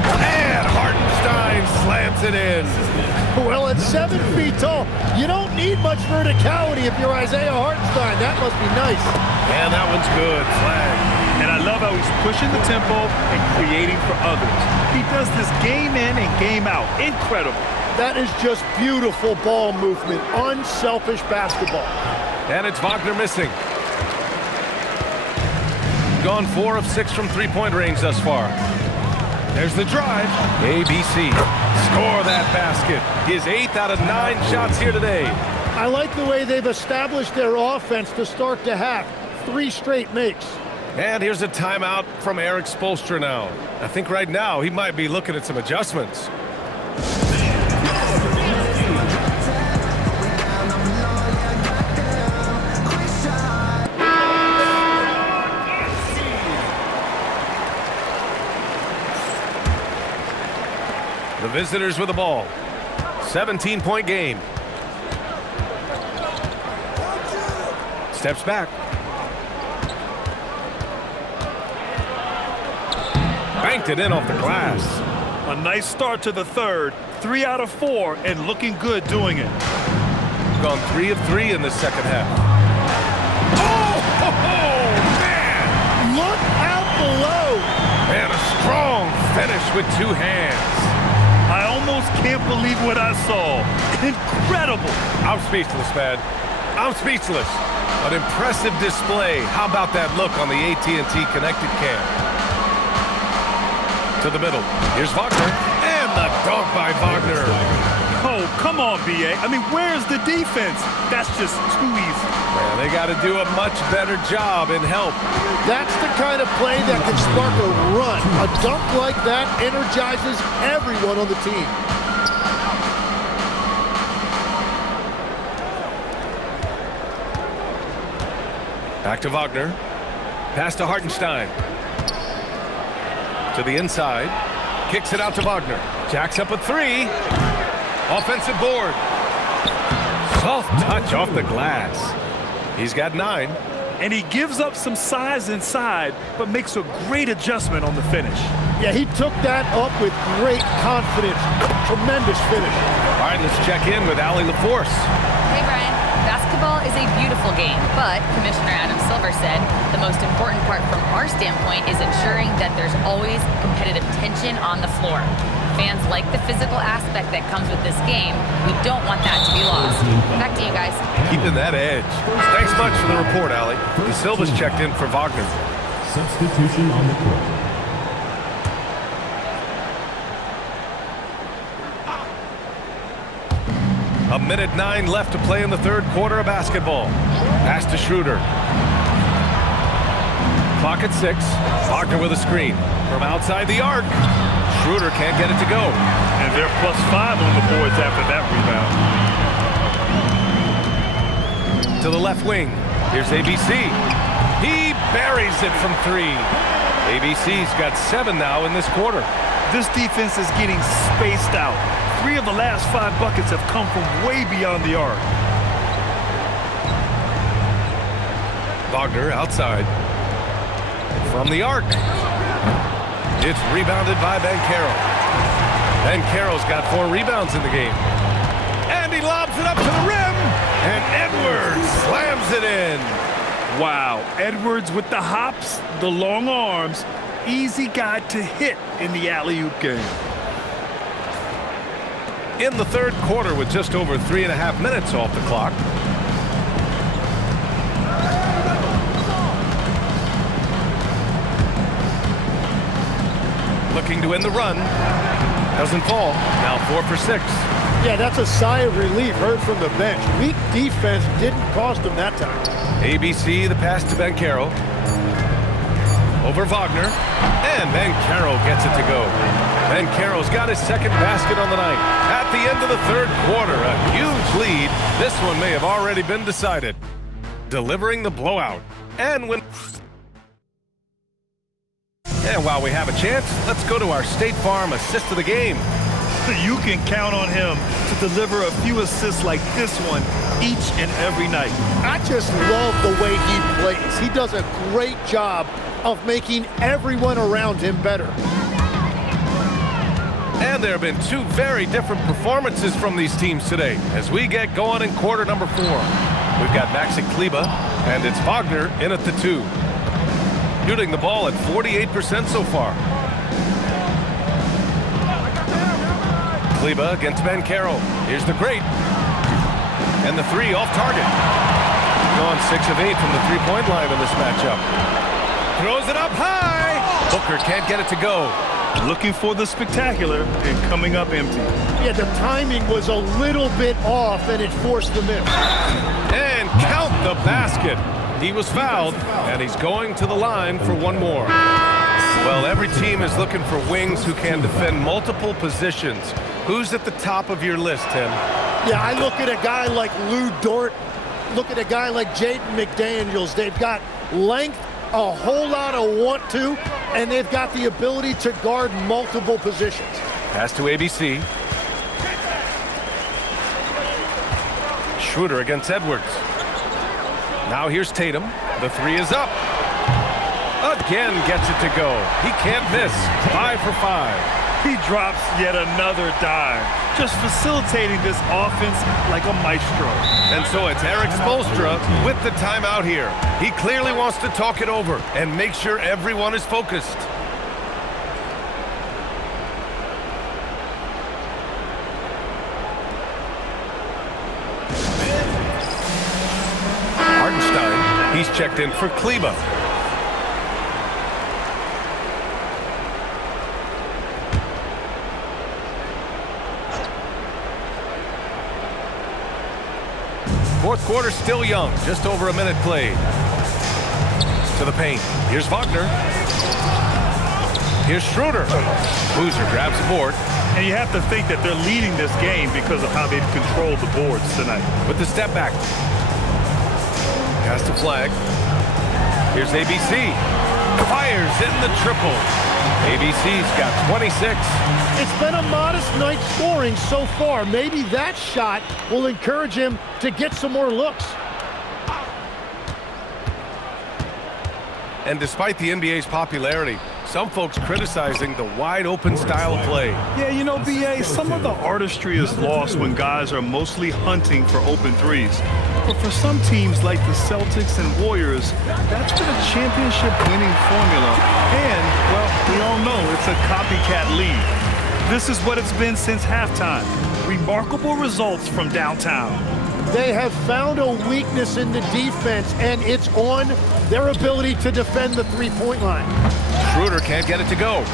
And Hartenstein slams it in. Well, at 7 feet tall, you don't need much verticality if you're Isaiah Hartenstein. That must be nice. And that one's good. Flag. And I love how he's pushing the tempo and creating for others. He does this game in and game out. Incredible. That is just beautiful ball movement. Unselfish basketball. And it's Wagner missing. Gone 4 of 6 from three-point range thus far. There's the drive. ABC. Score that basket. His 8th out of 9 shots here today. I like the way they've established their offense to start the half. 3 straight makes. And here's a timeout from Eric Spoelstra now. I think right now he might be looking at some adjustments. The visitors with the ball. 17-point game. Steps back. Banked it in off the glass. A nice start to the third. 3 out of 4 and looking good doing it. Gone 3 of 3 in the second half. Oh, man! Look out below! And a strong finish with 2 hands. I almost can't believe what I saw. Incredible! I'm speechless, man. I'm speechless. An impressive display. How about that look on the AT&T connected cam? To the middle. Here's Wagner. And the dunk by Wagner. Oh, come on, B.A. I mean, where's the defense? That's just too easy. Man, they got to do a much better job in help. That's the kind of play that can spark a run. A dunk like that energizes everyone on the team. Back to Wagner. Pass to Hartenstein. To the inside. Kicks it out to Wagner. Jacks up a 3. Offensive board. Soft touch off the glass. He's got 9. And he gives up some size inside, but makes a great adjustment on the finish. Yeah, he took that up with great confidence. Tremendous finish. All right, let's check in with Allie LaForce. Hey, Brian. Basketball is a beautiful game, but Commissioner Adam Silver said the most important part from our standpoint is ensuring that there's always competitive tension on the floor. Fans like the physical aspect that comes with this game. We don't want that to be lost. Back to you guys. Keeping that edge. Thanks much for the report, Allie. The Silva's checked in for Wagner. Substitution on the court. A minute 9 left to play in the third quarter of basketball. Pass to Schroeder. Clock at 6. Wagner with a screen. From outside the arc. Schroeder can't get it to go. And they're +5 on the boards after that rebound. To the left wing. Here's ABC. He buries it from 3. ABC's got 7 now in this quarter. This defense is getting spaced out. 3 of the last 5 buckets have come from way beyond the arc. Wagner outside. From the arc. It's rebounded by Banchero. Banchero's got 4 rebounds in the game. And he lobs it up to the rim. And Edwards slams it in. Wow, Edwards with the hops, the long arms. Easy guy to hit in the alley-oop game. In the third quarter with just over 3.5 minutes off the clock. Looking to end the run. Doesn't fall. Now 4 for 6. Yeah, that's a sigh of relief heard from the bench. Weak defense didn't cost them that time. ABC, the pass to Banchero. Over Wagner. And Banchero gets it to go. Banchero's got his second basket on the night. At the end of the third quarter, a huge lead. This one may have already been decided. Delivering the blowout. And while we have a chance, let's go to our State Farm assist of the game. You can count on him to deliver a few assists like this one each and every night. I just love the way he plays. He does a great job of making everyone around him better. And there have been 2 very different performances from these teams today as we get going in quarter number 4. We've got Maxi Kleba, and it's Wagner in at the 2. Shooting the ball at 48% so far. Kleba against Banchero. Here's the great. And the 3 off target. Gone 6 of 8 from the three-point line in this matchup. Throws it up high. Booker can't get it to go. Looking for the spectacular and coming up empty. Yeah, the timing was a little bit off and it forced the miss. And count the basket. He was fouled, and he's going to the line for 1 more. Well, every team is looking for wings who can defend multiple positions. Who's at the top of your list, Tim? Yeah, I look at a guy like Lou Dort, look at a guy like Jaden McDaniels. They've got length, a whole lot of want to, and they've got the ability to guard multiple positions. Pass to ABC. Schroeder against Edwards. Now here's Tatum. The three is up. Again gets it to go. He can't miss. 5 for 5. He drops yet another dime, just facilitating this offense like a maestro. And so it's Eric Spoelstra with the timeout here. He clearly wants to talk it over and make sure everyone is focused. Hartenstein, he's checked in for Kleba. Fourth quarter still young, just over a minute played. To the paint. Here's Wagner. Here's Schroeder. Boozer grabs the board. And you have to think that they're leading this game because of how they've controlled the boards tonight. With the step back. Pass to Flag. Here's ABC. Fires in the triple. ABC's got 26. It's been a modest night scoring so far. Maybe that shot will encourage him to get some more looks. And despite the NBA's popularity, some folks criticizing the wide-open style of play. Yeah, you know, B.A., some of the artistry is lost when guys are mostly hunting for open threes. But for some teams like the Celtics and Warriors, that's been a championship-winning formula. And, well, we all know it's a copycat league. This is what it's been since halftime. Remarkable results from downtown. They have found a weakness in the defense, and it's on their ability to defend the three-point line. Schroeder can't get it to go.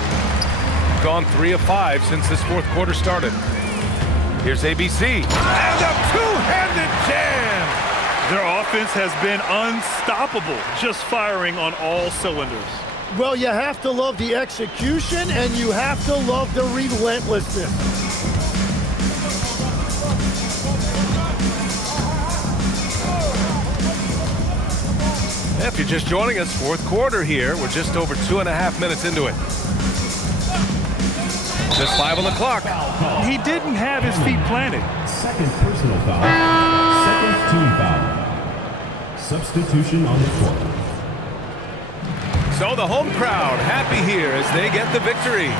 Gone 3 of 5 since this fourth quarter started. Here's ABC. And a two-handed jam! Their offense has been unstoppable, just firing on all cylinders. Well, you have to love the execution, and you have to love the relentlessness. If you're just joining us, fourth quarter here. We're just over 2.5 minutes into it. Just 5 on the clock. He didn't have his feet planted. Second personal foul. Second team foul. Substitution on the court. So the home crowd happy here as they get the victory.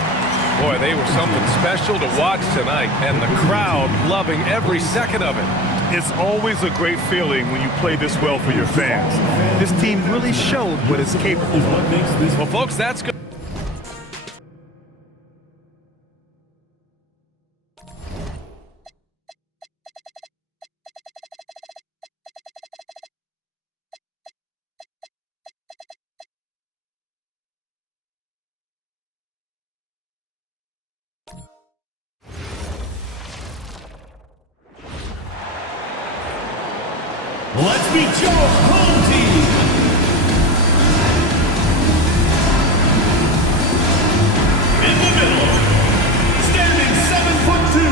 Boy, they were something special to watch tonight, and the crowd loving every second of it. It's always a great feeling when you play this well for your fans. This team really showed what it's capable of. Well, folks, that's good. Let's meet your home team. In the middle, standing 7'2",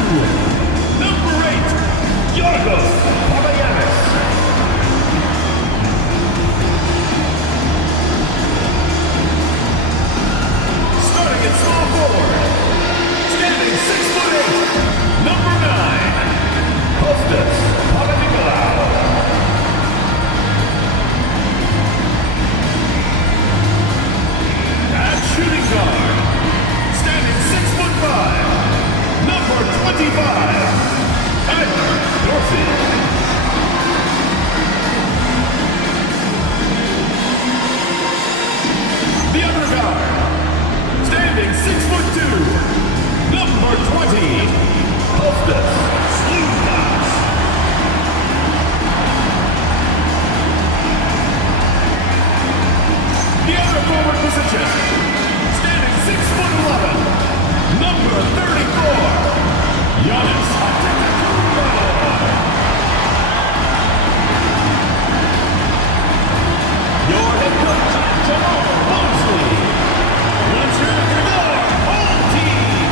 number 8, Yorgos Papagiannis. Starting at small forward, standing 6'8", number 9, Kostas Papanikolaou. Shooting guard, standing 6'5", number 25, Tyler Dorsey. The other guard, standing 6'2", number 20, Kostas Sloukas. The other forward position, 6'11", number 34, Giannis Antetokounmpo. Your head coach, Jamal Mosley. Let's hear it for your home team.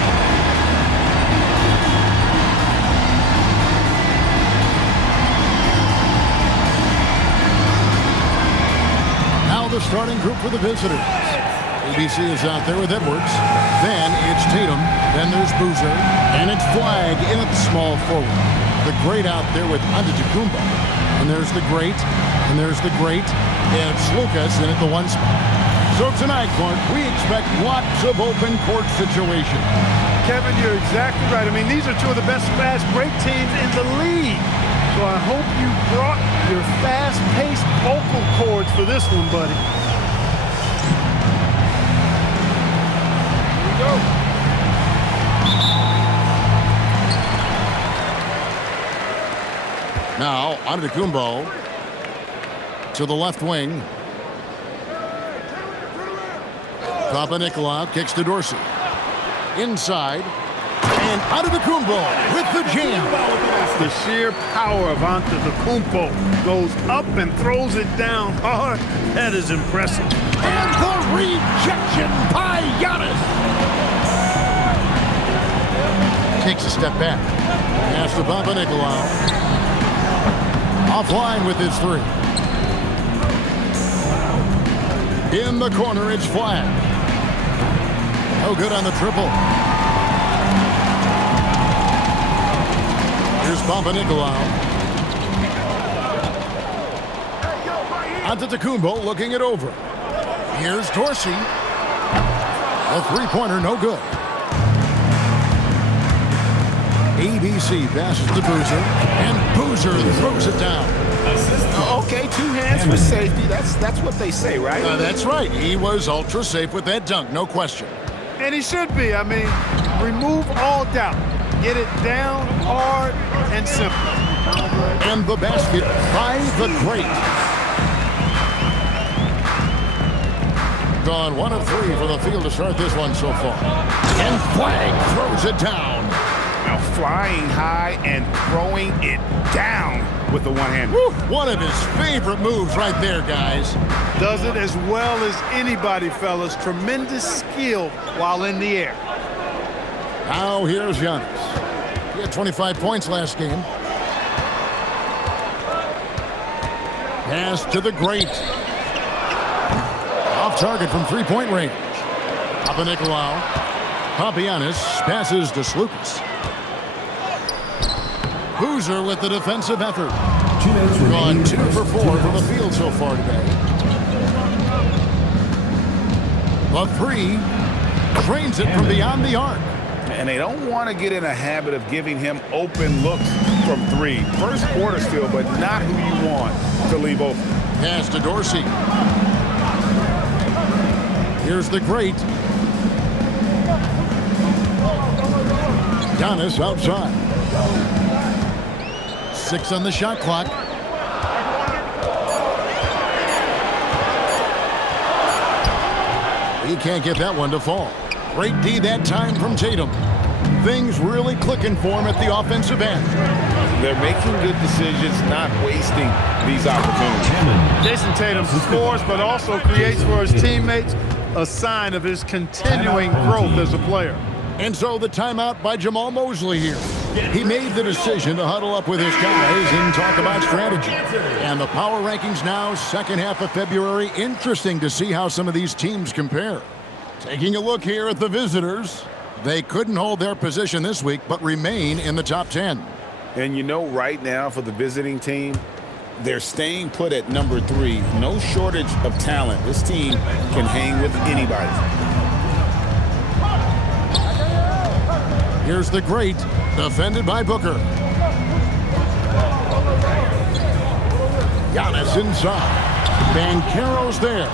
Now the starting group for the visitors. NBC is out there with Edwards. Then it's Tatum. Then there's Boozer. And it's Flag in at the small forward. The great out there with Antetokounmpo. And there's the great. And there's the great. And it's Lucas in at the one spot. So tonight, Clark, we expect lots of open court situations. Kevin, you're exactly right. I mean, these are two of the best fast break teams in the league. So I hope you brought your fast-paced vocal cords for this one, buddy. Here we go. Now, Antetokounmpo to the left wing. Papanikolaou kicks to Dorsey. Inside. And Antetokounmpo with the jam. The sheer power of Antetokounmpo goes up and throws it down hard. That is impressive. And the rejection by Giannis. Takes a step back. Pass to Papanikolaou. Offline with his three. In the corner, it's Flag. No good on the triple. Here's Papanikolaou. Antetokounmpo looking it over. Here's Dorsey. A three-pointer, no good. ABC passes to Boozer, and Boozer throws it down. Okay, 2 hands for safety. That's what they say, right? That's right. He was ultra safe with that dunk, no question. And he should be. I mean, remove all doubt. Get it down hard and simple. And the basket by the great. Gone 1 of 3 for the field to start this one so far. And Flag throws it down. Now flying high and throwing it down with the one hand. One of his favorite moves right there, guys. Does it as well as anybody, fellas. Tremendous skill while in the air. Now here's Giannis. He had 25 points last game. Pass to the great. Off target from three-point range. Papanikolaou. Papagiannis passes to Slukas. Boozer with the defensive effort. Gone 2 for 4 from the field so far today. The three drains it from beyond the arc. And they don't want to get in a habit of giving him open looks from 3. First quarter still, but not who you want to leave open. Pass to Dorsey. Here's the great. Giannis outside. 6 on the shot clock. He can't get that one to fall. Great D that time from Tatum. Things really clicking for him at the offensive end. They're making good decisions, not wasting these opportunities. Jason Tatum scores, but also creates for his teammates, a sign of his continuing growth as a player. And so the timeout by Jamal Mosley here. He made the decision to huddle up with his guys and talk about strategy. And the power rankings now, second half of February. Interesting to see how some of these teams compare. Taking a look here at the visitors. They couldn't hold their position this week, but remain in the top 10. And you know, right now for the visiting team, they're staying put at number 3. No shortage of talent. This team can hang with anybody. Here's the great, defended by Booker. Giannis inside. Banchero's there.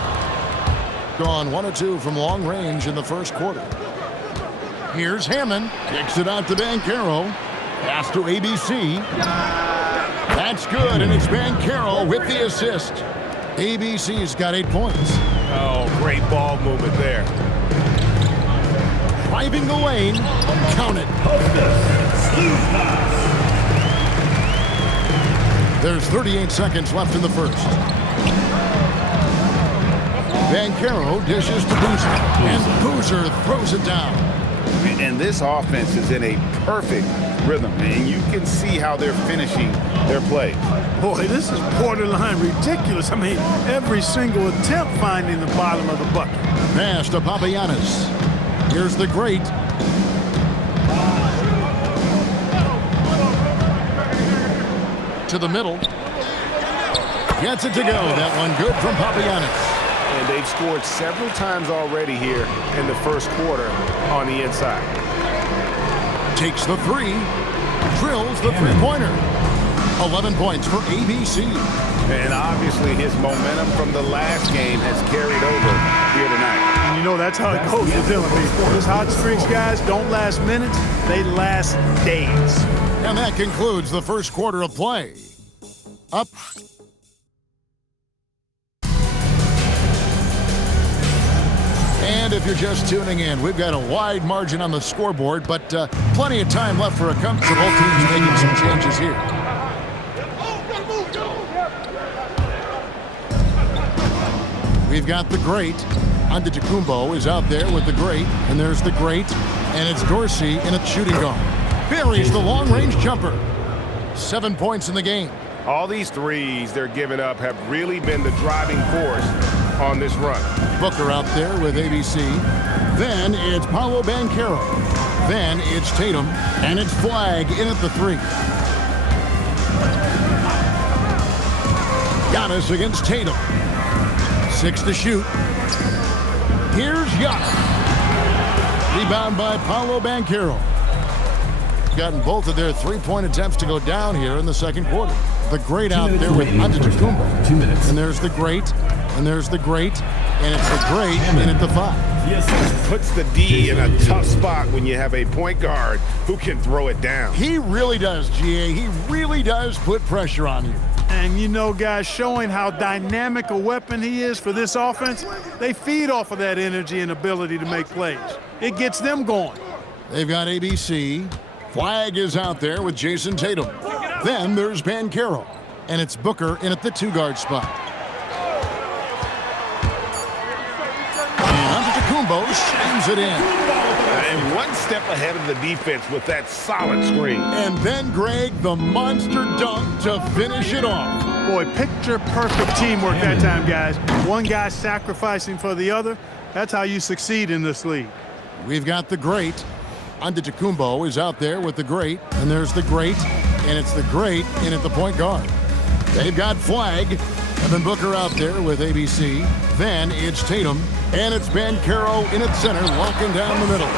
Gone 1 of 2 from long range in the first quarter. Here's Hammond. Kicks it out to Banchero. Pass to ABC. That's good, and it's Banchero with the assist. ABC's got 8 points. Oh, great ball movement there. Driving the lane. Count it. There's 38 seconds left in the first. Banchero dishes to Boozer, and Boozer throws it down. And this offense is in a perfect rhythm, and you can see how they're finishing their play. Boy, this is borderline ridiculous. I mean, every single attempt finding the bottom of the bucket. Pass to Papagiannis. Here's the great. To the middle. Gets it to go. That one good from Papagiannis. And they've scored several times already here in the first quarter on the inside. Takes the three. Drills the three-pointer. 11 points for ABC. And obviously his momentum from the last game has carried over here tonight. And you know that's how it goes with them. Those hot streaks, guys, don't last minutes. They last days. And that concludes the first quarter of play. Up. And if you're just tuning in, we've got a wide margin on the scoreboard, but plenty of time left for a comfortable teams making some changes here. We've got the great. Antetokounmpo is out there with the great, and there's the great, and it's Dorsey in its shooting guard. Buries the long-range jumper. 7 points in the game. All these threes they're giving up have really been the driving force on this run. Booker out there with ABC. Then it's Paolo Banchero. Then it's Tatum, and it's Flagg in at the three. Giannis against Tatum. 6 to shoot. Here's Giannis. Rebound by Paolo Banchero. Gotten both of their three-point attempts to go down here in the second quarter. The great out there with Antetokounmpo. 2 minutes. And there's the great, and there's the great, and it's the great in at the 5. Yes, puts the D in a tough spot when you have a point guard who can throw it down. He really does, GA. He really does put pressure on you. And you know, guys, showing how dynamic a weapon he is for this offense, they feed off of that energy and ability to make plays. It gets them going. They've got ABC. Flagg is out there with Jason Tatum. Then there's Banchero, and it's Booker in at the two-guard spot. And Antetokounmpo slams it in. And one step ahead of the defense with that solid screen. And then Greg, the monster dunk to finish it off. Boy, picture-perfect teamwork that time, guys. One guy sacrificing for the other. That's how you succeed in this league. We've got the great. Antetokounmpo is out there with the great, and there's the great, and it's the great in at the point guard. They've got Flagg, Devin Booker out there with ABC. Then it's Tatum, and it's Banchero in at center, locking down the middle.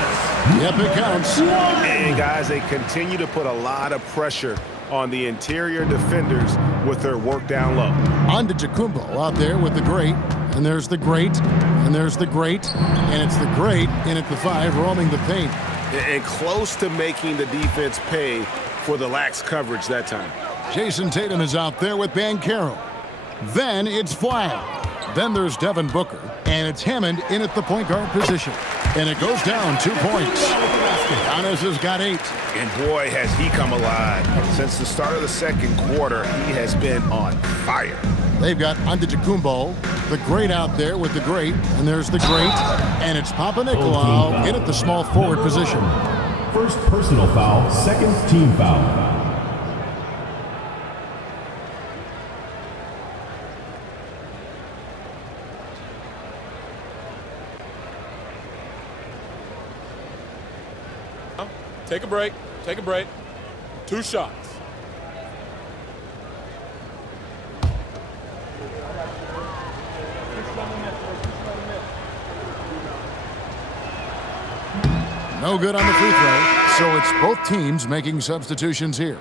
Yep, it counts. And guys, they continue to put a lot of pressure on the interior defenders with their work down low. Antetokounmpo out there with the great, and there's the great, and there's the great, and it's the great in at the 5, roaming the paint. And close to making the defense pay for the lax coverage that time. Jason Tatum is out there with Banchero. Then it's Flagg. Then there's Devin Booker, and it's Hammond in at the point guard position. And it goes down 2 points. Giannis has got 8. And boy, has he come alive. Since the start of the second quarter, he has been on fire. They've got Antetokounmpo, the great out there with the great, and there's the great, and it's Papanikolaou in at the small forward position. First personal foul, second team foul. Take a break. Take a break. 2 shots. No good on the free throw, so it's both teams making substitutions here.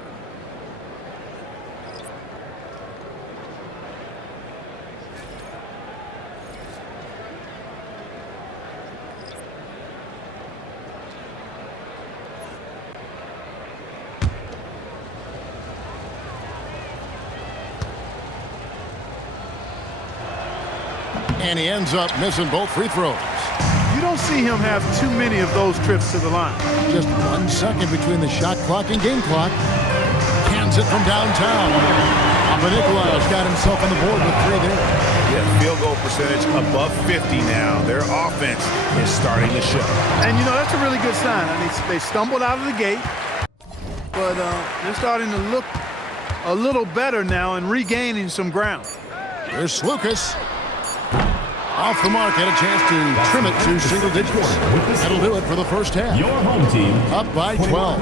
And he ends up missing both free throws. You don't see him have too many of those trips to the line. Just 1 second between the shot clock and game clock. Cans it from downtown. Papanicolaou's got himself on the board with 3 there. Yeah, field goal percentage above 50 now. Their offense is starting to show. And, you know, that's a really good sign. I mean, they stumbled out of the gate, but they're starting to look a little better now and regaining some ground. Here's Lucas. Off the mark, had a chance to trim it to single digits. That'll do it for the first half. Your home team Up by 12.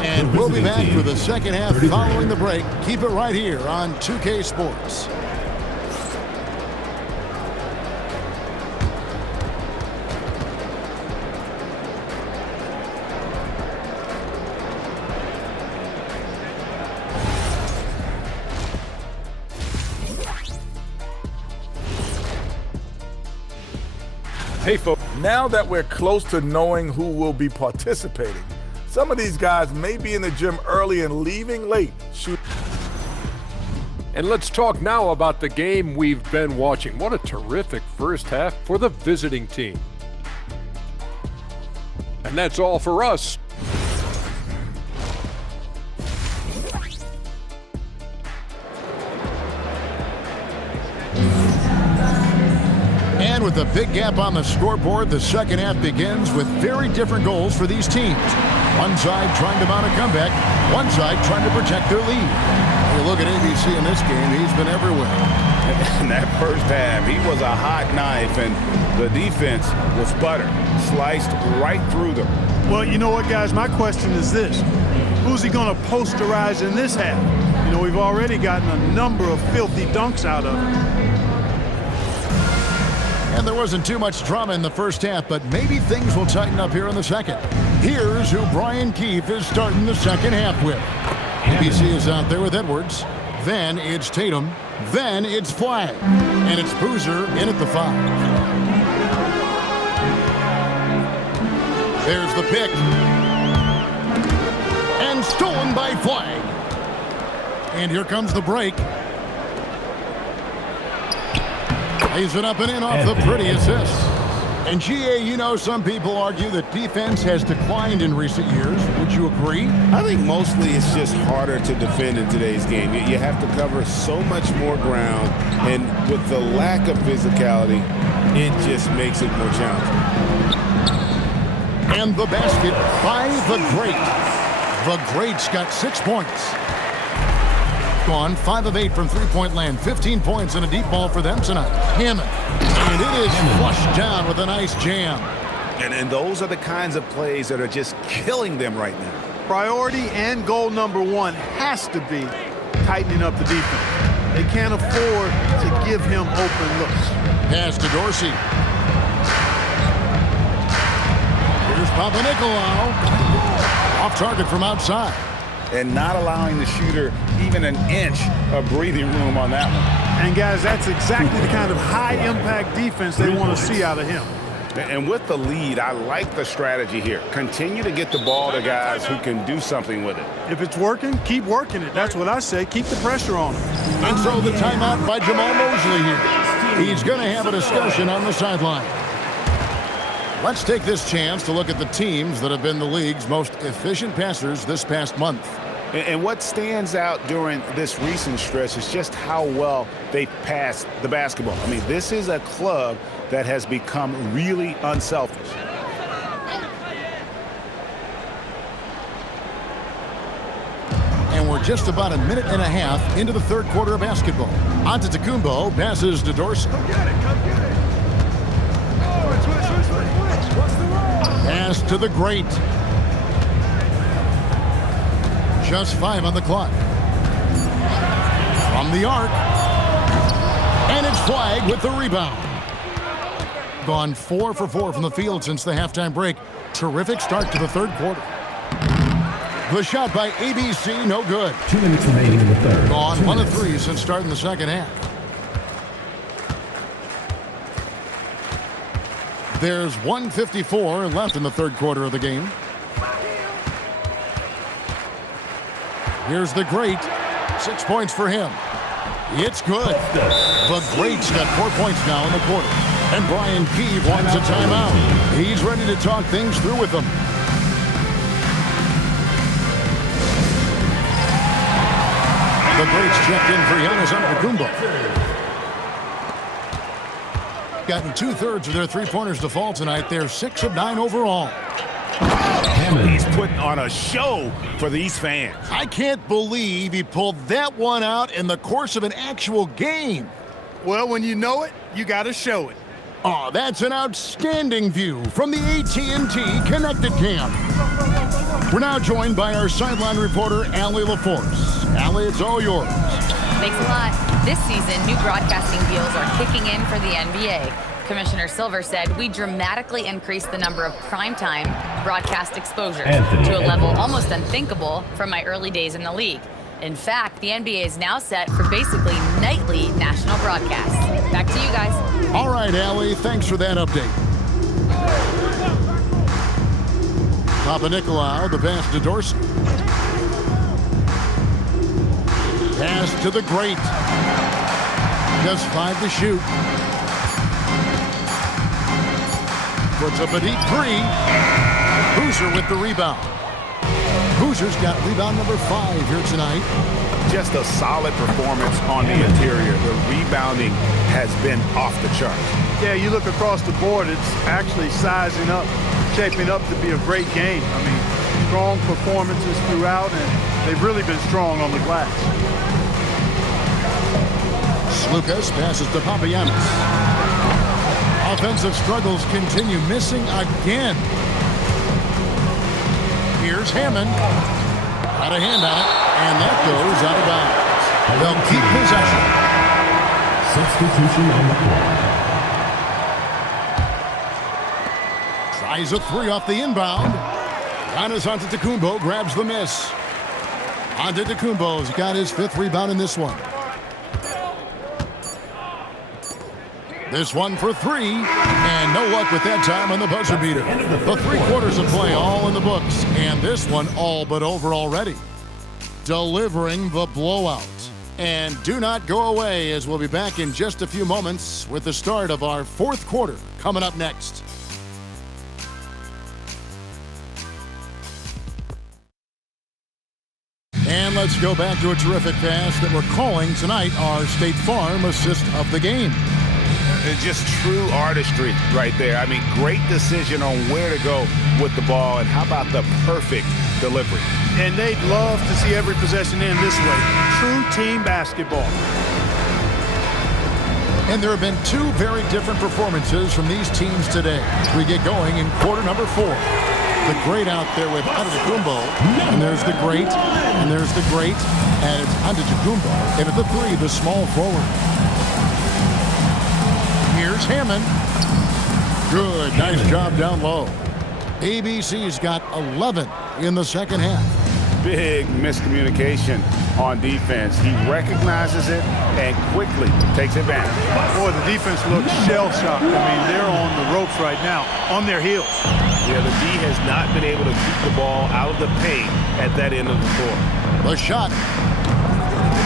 And we'll be back for the second half following the break. Keep it right here on 2K Sports. Hey, folks, now that we're close to knowing who will be participating, some of these guys may be in the gym early and leaving late. And let's talk now about the game we've been watching. What a terrific first half for the visiting team. And that's all for us. And with a big gap on the scoreboard, the second half begins with very different goals for these teams. One side trying to mount a comeback, one side trying to protect their lead. You look at ABC in this game, he's been everywhere. In that first half, he was a hot knife, and the defense was butter, sliced right through them. Well, you know what, guys? My question is this. Who's he going to posterize in this half? You know, we've already gotten a number of filthy dunks out of him. And there wasn't too much drama in the first half, but maybe things will tighten up here in the second. Here's who Brian Keefe is starting the second half with. ABC is out there with Edwards. Then it's Tatum. Then it's Flagg. And it's Boozer in at the 5. There's the pick. And stolen by Flagg. And here comes the break. Lays it up and in off the pretty assist. And GA, you know, some people argue that defense has declined in recent years. Would you agree? I think mostly it's just harder to defend in today's game. You have to cover so much more ground, and with the lack of physicality, it just makes it more challenging. And the basket by the Great. The Great's got 6 points. Gone 5 of 8 from three-point land, 15 points and a deep ball for them tonight. Hammond. And it is flushed down with a nice jam. And those are the kinds of plays that are just killing them right now. Priority and goal number 1 has to be tightening up the defense. They can't afford to give him open looks. Pass to Dorsey. Here's Papanicolaou. Off target from outside. And not allowing the shooter even an inch of breathing room on that one. And guys, that's exactly the kind of high-impact defense they want to see out of him. And with the lead, I like the strategy here. Continue to get the ball to guys who can do something with it. If it's working, keep working it. That's what I say. Keep the pressure on him. And so the timeout by Jamal Mosley here. He's going to have a discussion on the sideline. Let's take this chance to look at the teams that have been the league's most efficient passers this past month. And what stands out during this recent stretch is just how well they passed the basketball. I mean, this is a club that has become really unselfish. And we're just about a minute and a half into the third quarter of basketball. Antetokounmpo passes to Dorsey. Come get it, come get it. Pass to the Great. Just 5 on the clock. From the arc. And it's Flagg with the rebound. Gone 4 for 4 from the field since the halftime break. Terrific start to the third quarter. The shot by ABC, no good. 2 minutes remaining in the third. Gone 1 of 3 since starting the second half. There's 1:54 left in the third quarter of the game. Here's the Great. 6 points for him. It's good. The Great's got 4 points now in the quarter. And Brian Keefe wants a timeout. He's ready to talk things through with them. The greats checked in for Giannis Antetokounmpo. Gotten 2/3 of their three-pointers to fall tonight. They're 6 of 9 overall. He's putting on a show for these fans. I can't believe he pulled that one out in the course of an actual game. Well, when you know it, you got to show it. Oh, that's an outstanding view from the AT&T Connected Camp. We're now joined by our sideline reporter, Allie LaForce. Allie, it's all yours. Thanks a lot. This season, new broadcasting deals are kicking in for the NBA. Commissioner Silver said we dramatically increased the number of primetime broadcast exposures to a level almost unthinkable from my early days in the league. In fact, the NBA is now set for basically nightly national broadcasts. Back to you guys. All right, Allie, thanks for that update. Papa Nicolau, the pass to Dorsey. Pass to the great. Just 5 to shoot. Puts up a deep 3. Hoosier with the rebound. Hoosier's got rebound number 5 here tonight. Just a solid performance on the interior. The rebounding has been off the charts. Yeah, you look across the board, it's actually sizing up, shaping up to be a great game. I mean, strong performances throughout, and they've really been strong on the glass. Lucas passes to Papagiannis. Offensive struggles continue, missing again. Here's Hammond. Got a hand on it, and that goes out of bounds. They'll keep possession. Substitution on the court. Tries a 3 off the inbound. Giannis Antetokounmpo grabs the miss. Antetokounmpo's got his 5th rebound in this one. This one for 3, and no luck with that time on the buzzer beater. The 3 quarters of play all in the books, and this one all but over already. Delivering the blowout. And do not go away, as we'll be back in just a few moments with the start of our 4th quarter coming up next. And let's go back to a terrific pass that we're calling tonight our State Farm assist of the game. It's just true artistry right there. I mean, great decision on where to go with the ball, and how about the perfect delivery. And they'd love to see every possession end this way. True team basketball. And there have been 2 very different performances from these teams today as we get going in quarter number 4. The great out there with Antetokounmpo, and there's the great, and there's the great, and it's Antetokounmpo. And at the 3, the small forward. Here's Hammond. Good, nice job down low. ABC's got 11 in the second half. Big miscommunication on defense. He recognizes it and quickly takes advantage. Boy, the defense looks shell-shocked. I mean, they're on the ropes right now, on their heels. Yeah, the D has not been able to keep the ball out of the paint at that end of the court. The shot.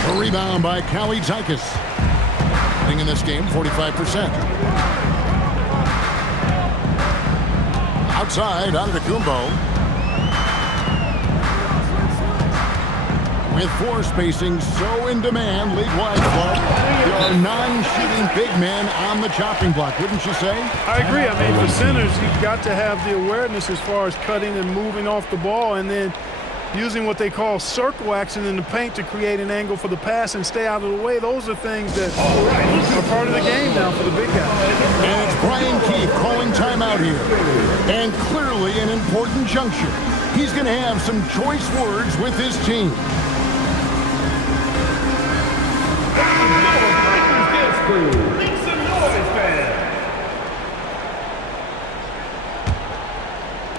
A rebound by Callie Zykas. In this game, 45%. Outside, Antetokounmpo. With 4 spacing so in demand, league-wide, Clark, there are 9 shooting big men on the chopping block, wouldn't you say? I agree. I mean, for centers, you've got to have the awareness as far as cutting and moving off the ball, and then using what they call circle action in the paint to create an angle for the pass and stay out of the way. Those are things that are part of the game now for the big guys. And it's Brian Keefe calling timeout here. And clearly an important juncture. He's going to have some choice words with his team.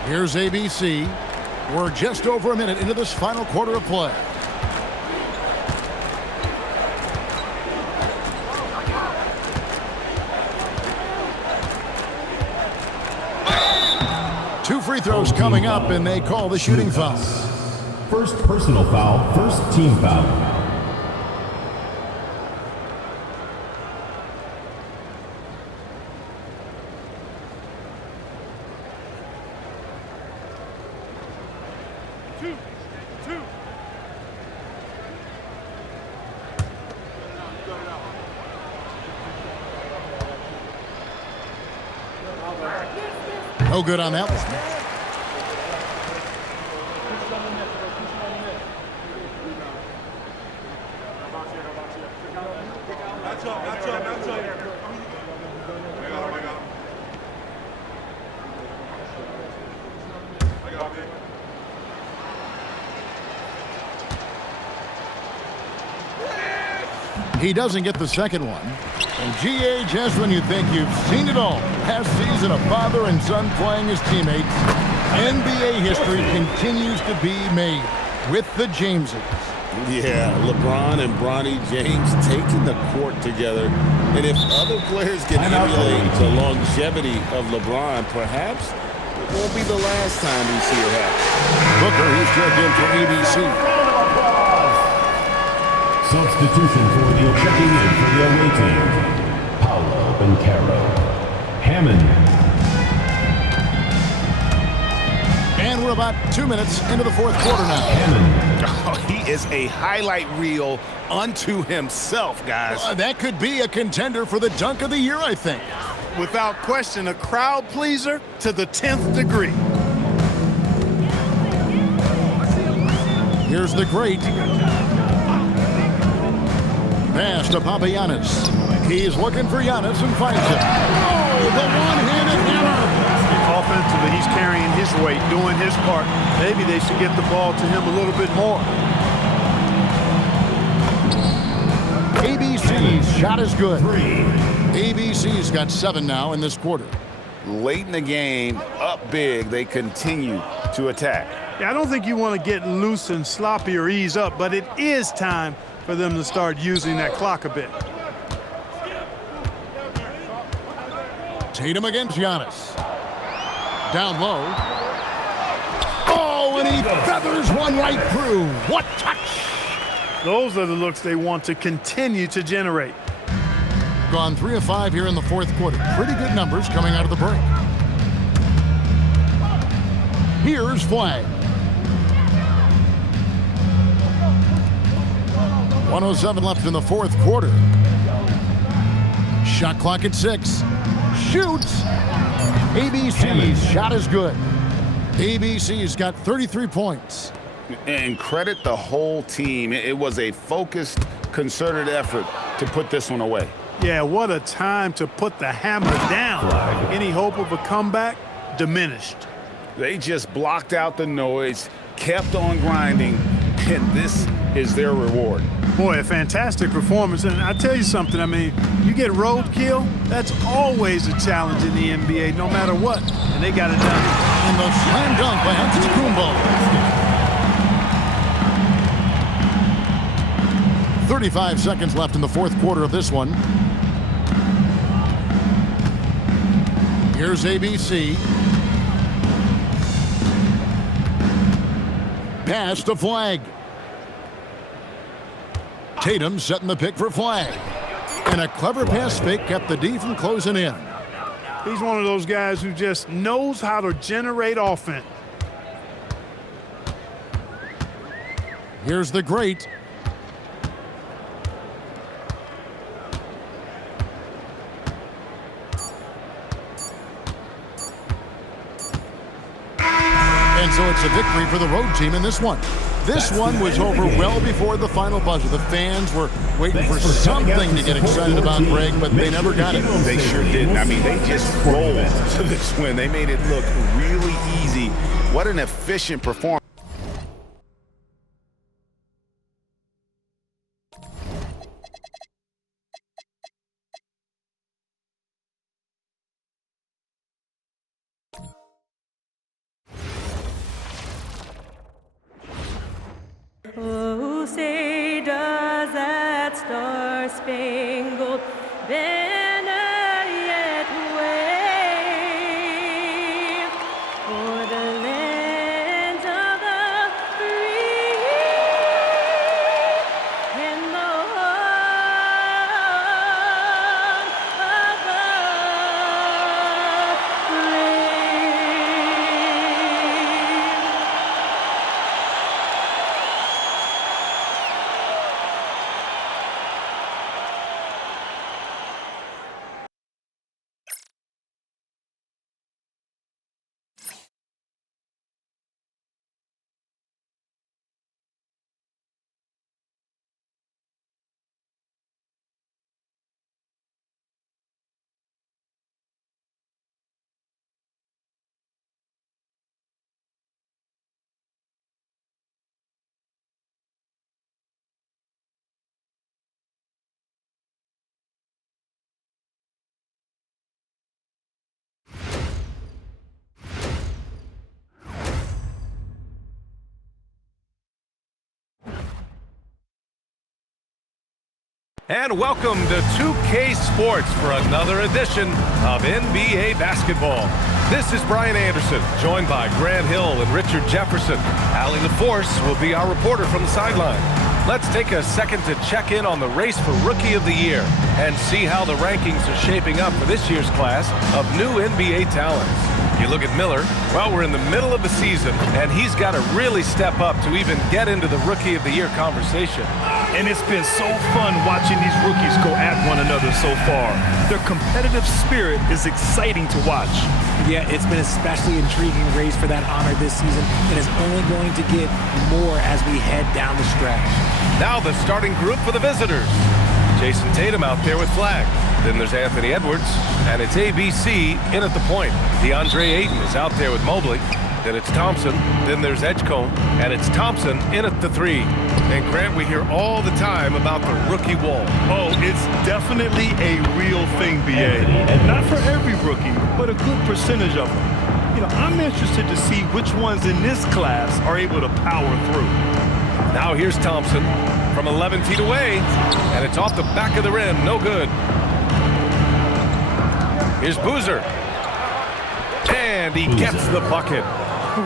Here's ABC. We're just over a minute into this final quarter of play. Two free throws coming up, and they call the shooting foul. First personal foul, first team foul. No good on that one. He doesn't get the second one. And G.A. just when you think you've seen it all. Last season, a father and son playing as teammates. NBA history continues to be made with the Jameses. Yeah, LeBron and Bronny James taking the court together. And if other players can emulate the longevity of LeBron, perhaps it won't be the last time we see it happen. Booker, he's checked in for ABC. Substitution for the checking in for the away team. Paolo Bencaro. Hammond. And we're about 2 minutes into the fourth quarter now. Oh, he is a highlight reel unto himself, guys. That could be a contender for the dunk of the year, I think. Without question, a crowd pleaser to the 10th degree. Here's the great. Pass to Papagiannis. He's looking for Giannis and finds him. Oh, the one-handed hammer. Offensively, he's carrying his weight, doing his part. Maybe they should get the ball to him a little bit more. ABC's shot is good. ABC's got 7 now in this quarter. Late in the game, up big, they continue to attack. Yeah, I don't think you want to get loose and sloppy or ease up, but it is time for them to start using that clock a bit. Tatum against Giannis. Down low. Oh, and he feathers one right through. What touch! Those are the looks they want to continue to generate. Gone 3 of 5 here in the fourth quarter. Pretty good numbers coming out of the break. Here's Flag. 1:07 left in the fourth quarter. Shot clock at 6. Shoots. ABC's shot is good. ABC's got 33 points. And credit the whole team. It was a focused, concerted effort to put this one away. Yeah, what a time to put the hammer down. Any hope of a comeback? Diminished. They just blocked out the noise, kept on grinding, and this is their reward. Boy, a fantastic performance. And I tell you something, I mean, you get roadkill, that's always a challenge in the NBA, no matter what. And they got it done. And the slam dunk by Antetokounmpo. 35 seconds left in the fourth quarter of this one. Here's ABC. Pass to Flag. Tatum setting the pick for Flag. And a clever pass fake kept the D from closing in. He's one of those guys who just knows how to generate offense. Here's the great. And so it's a victory for the road team in this one. This one was over well before the final buzzer. The fans were waiting for something to get excited about, Greg, but they never got it. They sure didn't. I mean, they just rolled to this win. They made it look really easy. What an efficient performance. Oh, say does that star-spangled banner yet wave o'er the land of the free and the home of the brave. And welcome to 2K Sports for another edition of NBA basketball. This is Brian Anderson, joined by Grant Hill and Richard Jefferson. Allie LaForce will be our reporter from the sideline. Let's take a second to check in on the race for Rookie of the Year and see how the rankings are shaping up for this year's class of new NBA talents. You look at Miller, well, we're in the middle of the season, and he's got to really step up to even get into the Rookie of the Year conversation. And it's been so fun watching these rookies go at one another so far. Their competitive spirit is exciting to watch. Yeah, it's been especially intriguing race for that honor this season, and it's only going to get more as we head down the stretch. Now the starting group for the visitors. Jason Tatum out there with Flag. Then there's Anthony Edwards, and it's ABC in at the point. DeAndre Ayton is out there with Mobley. Then it's Thompson. Then there's Edgecombe, and it's Thompson in at the 3. And Grant, we hear all the time about the rookie wall. Oh, it's definitely a real thing, BA. Not for every rookie, but a good percentage of them. You know, I'm interested to see which ones in this class are able to power through. Now here's Thompson from 11 feet away, and it's off the back of the rim. No good. Here's Boozer. And he gets the bucket.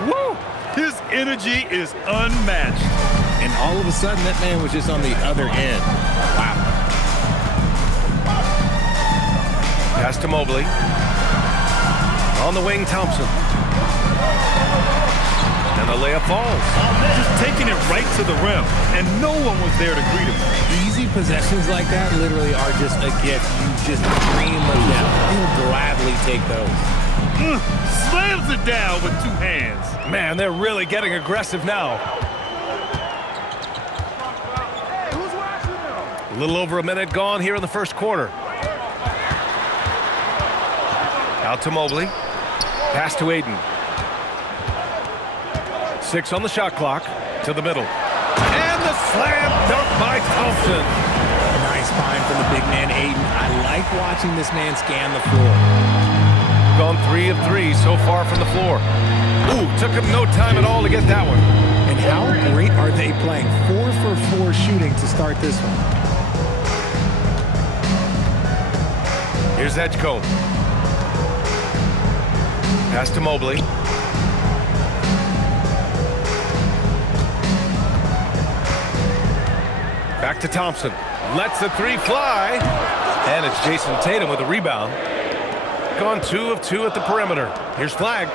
Woo! His energy is unmatched. And all of a sudden, that man was just on the other end. Wow. Pass to Mobley. On the wing, Thompson. And the layup falls. Just taking it right to the rim, and no one was there to greet him. Easy possessions like that literally are just a gift. You just dream of them. You'll gladly take those. Slams it down with 2 hands. Man, they're really getting aggressive now. A little over a minute gone here in the first quarter. Out to Mobley. Pass to Ayton. 6 on the shot clock. To the middle. And the slam dunk by Thompson. Nice find from the big man, Ayton. I like watching this man scan the floor. Gone 3 of 3 so far from the floor. Ooh, took him no time at all to get that one. And how great are they playing? 4 for 4 shooting to start this one. Here's Edgecombe. Pass to Mobley. Back to Thompson. Lets the 3 fly. And it's Jason Tatum with a rebound. Gone 2 of 2 at the perimeter. Here's Flag.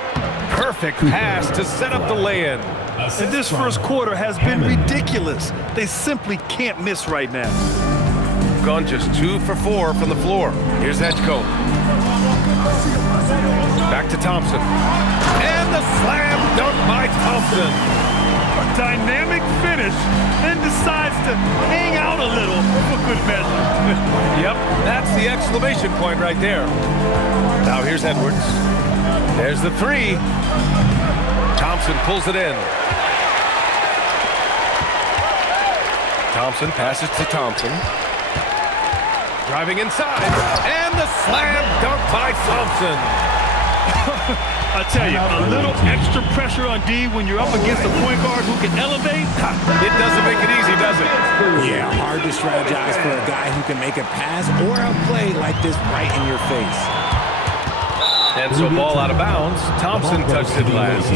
Perfect pass to set up the lay-in. And this first quarter has been ridiculous. They simply can't miss right now. Gone just 2 for 4 from the floor. Here's Edgecombe. Back to Thompson. And the slam dunk by Thompson. A dynamic finish, then decides to hang out a little for good measure. Yep, that's the exclamation point right there. Now here's Edwards. There's the 3. Thompson pulls it in. Thompson passes to Thompson. Driving inside, and the slam dunk by Thompson. I tell you, a little extra pressure on D when you're up against a point guard who can elevate. It doesn't make it easy, does it? Yeah, hard to strategize for a guy who can make a pass or a play like this right in your face. And so ball out of bounds. Thompson touched it last.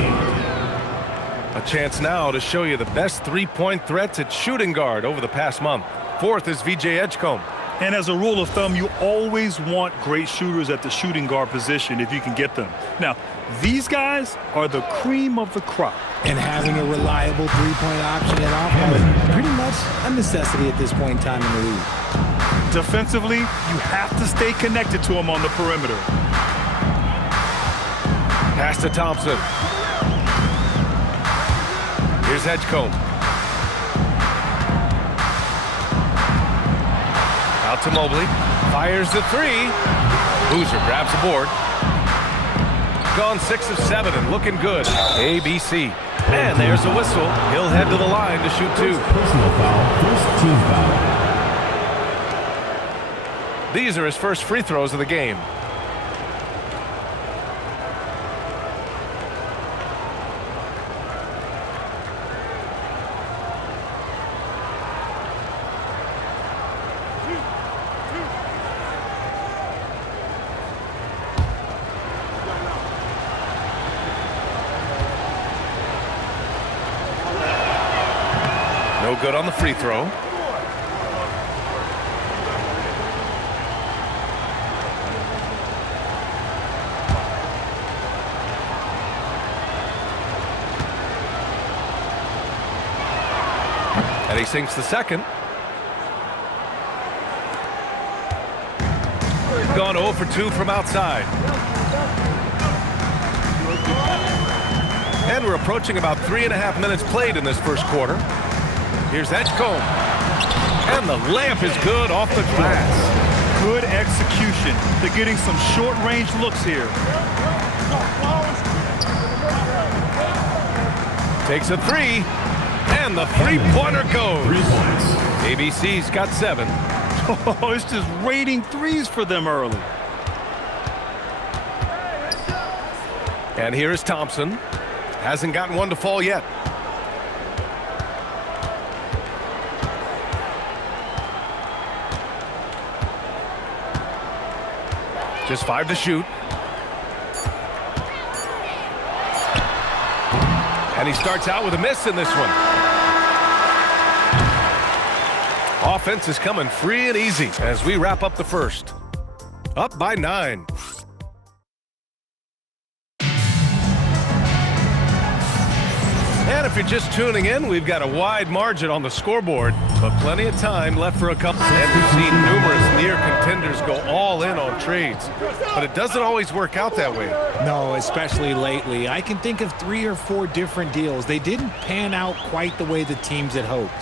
A chance now to show you the best three-point threats at shooting guard over the past month. 4th is VJ Edgecombe. And as a rule of thumb, you always want great shooters at the shooting guard position if you can get them. Now, these guys are the cream of the crop. And having a reliable three-point option at offense, pretty much a necessity at this point in time in the league. Defensively, you have to stay connected to him on the perimeter. Pass to Thompson. Here's Edgecombe. Out to Mobley. Fires the 3. Boozer grabs the board. Gone 6 of 7 and looking good. ABC. And there's a whistle. He'll head to the line to shoot 2. Personal foul. First team foul. These are his first free throws of the game. No good on the free throw. And he sinks the second. Gone 0 for 2 from outside. And we're approaching about 3.5 minutes played in this first quarter. Here's Edgecombe. And the layup is good off the glass. Good execution. They're getting some short-range looks here. Takes a three. And the three-pointer goes. 3 points. ABC's got 7. Oh, it's just raining threes for them early. And here is Thompson. Hasn't gotten one to fall yet. Just 5 to shoot. And he starts out with a miss in this one. Offense is coming free and easy as we wrap up the first. Up by 9. And if you're just tuning in, we've got a wide margin on the scoreboard, but plenty of time left for a couple. And we've seen numerous near contenders go all in on trades, but it doesn't always work out that way. No, especially lately. I can think of 3 or 4 different deals. They didn't pan out quite the way the teams had hoped.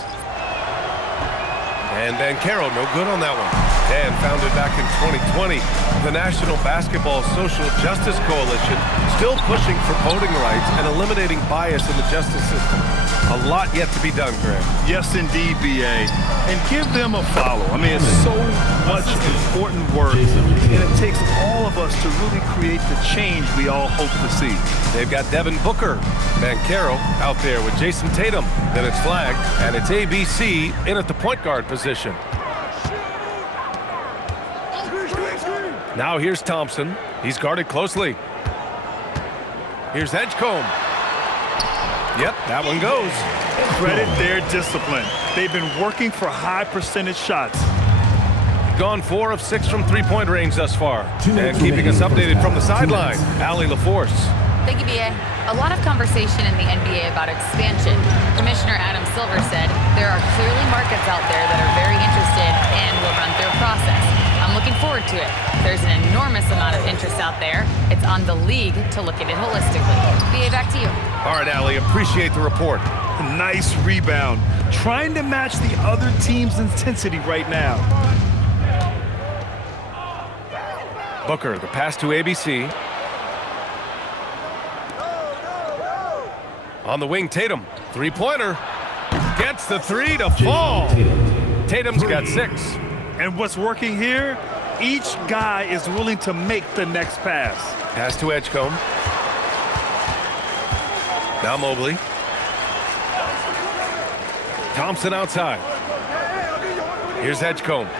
And Bancaro, no good on that one. And founded back in 2020, the National Basketball Social Justice Coalition, still pushing for voting rights and eliminating bias in the justice system. A lot yet to be done, Greg. Yes, indeed, BA. And give them a follow. I mean, it's so much important work, and it takes all of us to really create the change we all hope to see. They've got Devin Booker, Bancaro out there with Jason Tatum. Then it's Flag, and it's ABC in at the point guard position. Now here's Thompson. He's guarded closely. Here's Edgecombe. Yep, that one goes. Credit their discipline. They've been working for high percentage shots. Gone 4 of 6 from three-point range thus far. And keeping us updated from the sideline, Allie LaForce. Thank you, BA. A lot of conversation in the NBA about expansion. Commissioner Adam Silver said there are clearly markets out there that are very interested and will run through a process. I'm looking forward to it. There's an enormous amount of interest out there. It's on the league to look at it holistically. BA, back to you. All right, Allie, appreciate the report. Nice rebound. Trying to match the other team's intensity right now. Booker, the pass to ABC. On the wing, Tatum. Three-pointer. Gets the 3 to fall. Tatum's got 6. And what's working here? Each guy is willing to make the next pass. Pass to Edgecombe. Now Mobley. Thompson outside. Here's Edgecombe.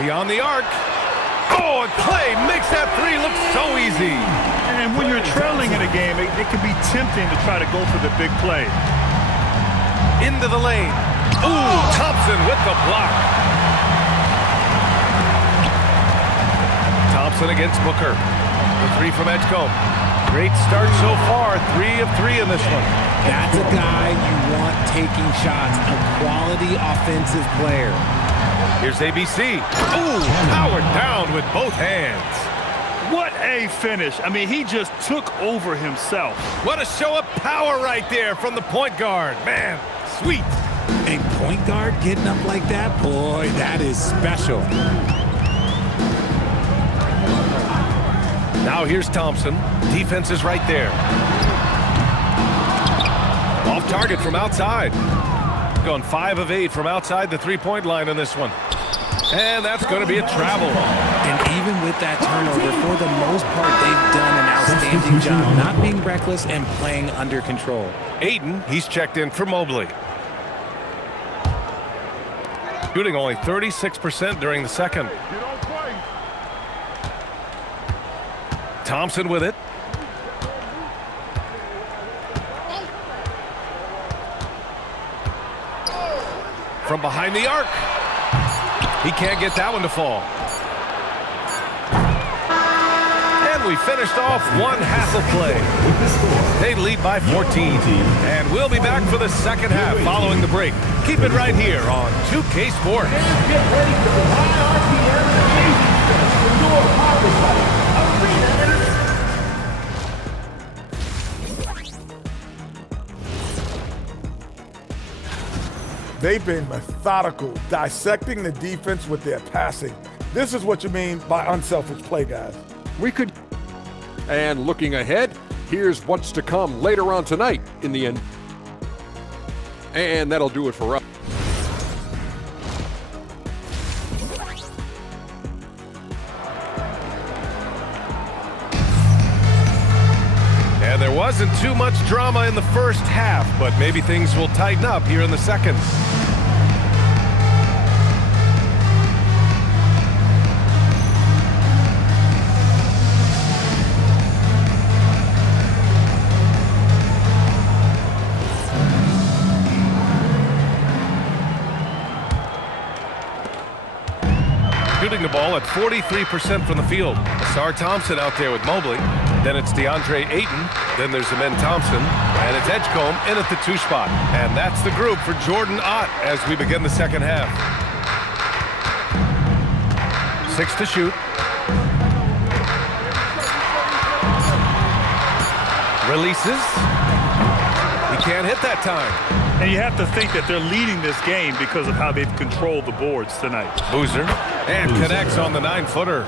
Beyond the arc. Oh, and Clay makes that 3 look so easy. And when you're trailing in a game, it can be tempting to try to go for the big play. Into the lane. Ooh, Thompson with the block. Thompson against Booker. The 3 from Edgecombe. Great start so far. 3 of 3 in this one. That's a guy you want taking shots, a quality offensive player. Here's ABC. Ooh, powered down with both hands. What a finish. I mean, he just took over himself. What a show of power right there from the point guard. Man, sweet. A point guard getting up like that? Boy, that is special. Now here's Thompson. Defense is right there. Off target from outside. Gone 5 of 8 from outside the three-point line in this one. And that's going to be a travel. And even with that turnover, for the most part, they've done an outstanding job not being reckless and playing under control. Ayton, he's checked in for Mobley. Shooting only 36% during the second. Thompson with it. from behind the arc. He can't get that one to fall. And we finished off one half of play. They lead by 14. And we'll be back for the second half following the break. Keep it right here on 2K Sports. Get ready for the high RPM amazing stuff indoor power fight arena entertainment. They've been methodical, dissecting the defense with their passing. This is what you mean by unselfish play, guys. We could. And looking ahead, here's what's to come later on tonight in the end. And that'll do it for us. And there wasn't too much drama in the first half, but maybe things will tighten up here in the second. Shooting the ball at 43% from the field. Asar Thompson out there with Mobley. Then it's DeAndre Ayton. Then there's Amen Thompson. And it's Edgecombe in at the 2 spot. And that's the group for Jordan Ott as we begin the second half. 6 to shoot. Releases. He can't hit that time. And you have to think that they're leading this game because of how they've controlled the boards tonight. Boozer. And connects on the 9-footer.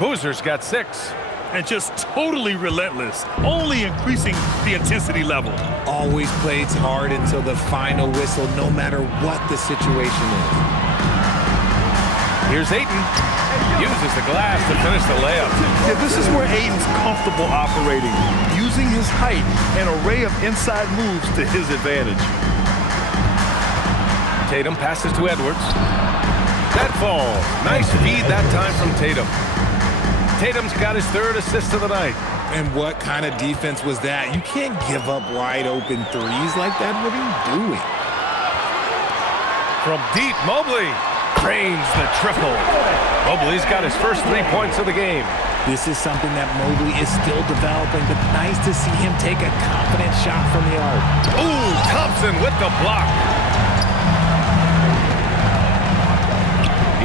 Boozer's got 6. And just totally relentless, only increasing the intensity level. Always plays hard until the final whistle, no matter what the situation is. Here's Ayton. Uses the glass to finish the layup. Yeah, this is where Ayton's comfortable operating, using his height and array of inside moves to his advantage. Tatum passes to Edwards. That falls. Nice feed that time from Tatum. Tatum's got his 3rd assist of the night. And what kind of defense was that? You can't give up wide open threes like that. What are you doing? From deep, Mobley cranes the triple. Mobley's got his first 3 points of the game. This is something that Mobley is still developing, but nice to see him take a confident shot from the arc. Ooh, Thompson with the block.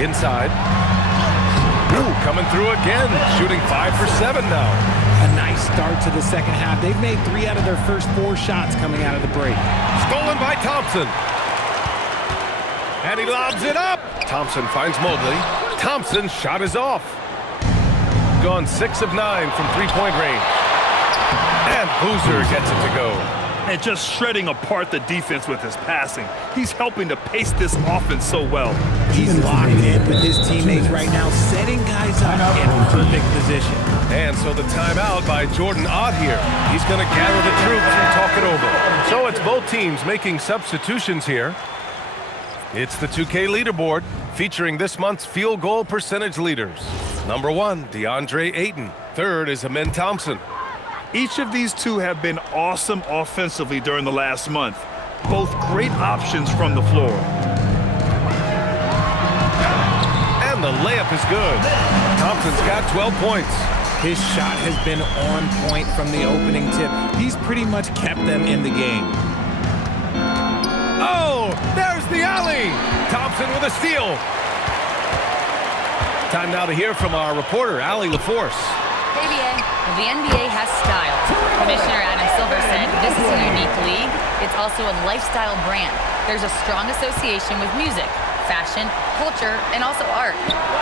Inside. Ooh, coming through again, shooting 5 for 7 now. A nice start to the second half. They've made 3 out of their first 4 shots coming out of the break. Stolen by Thompson. And he lobs it up. Thompson finds Mobley. Thompson's shot is off. Gone 6 of 9 from 3-point range. And Boozer gets it to go. And just shredding apart the defense with his passing. He's helping to pace this offense so well. He's locked in with his teammates right now, setting guys up in perfect position. And so the timeout by Jordan Ott here. He's going to gather the troops and talk it over. So it's both teams making substitutions here. It's the 2K leaderboard featuring this month's field goal percentage leaders. Number 1, DeAndre Ayton. 3rd is Amen Thompson. Each of these two have been awesome offensively during the last month. Both great options from the floor. And the layup is good. Thompson's got 12 points. His shot has been on point from the opening tip. He's pretty much kept them in the game. Oh, there's the alley. Thompson with a steal. Time now to hear from our reporter, Allie LaForce. The NBA has style. Commissioner Adam Silver said this is a unique league. It's also a lifestyle brand. There's a strong association with music, fashion, culture, and also art.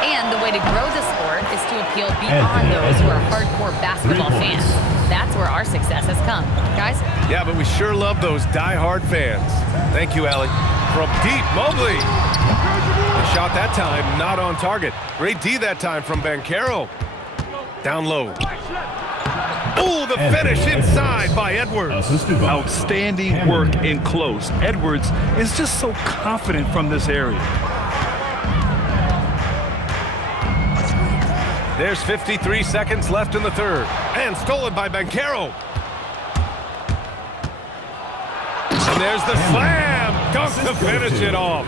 And the way to grow the sport is to appeal beyond those who are hardcore basketball fans. That's where our success has come. Guys? Yeah, but we sure love those die-hard fans. Thank you, Allie. From deep, Mobley. The shot that time, not on target. Great D that time from Banchero. Down low. Ooh, the finish inside by Edwards. Outstanding work in close. Edwards is just so confident from this area. There's 53 seconds left in the 3rd. And stolen by Banchero. And there's the slam. Dunk to finish it off.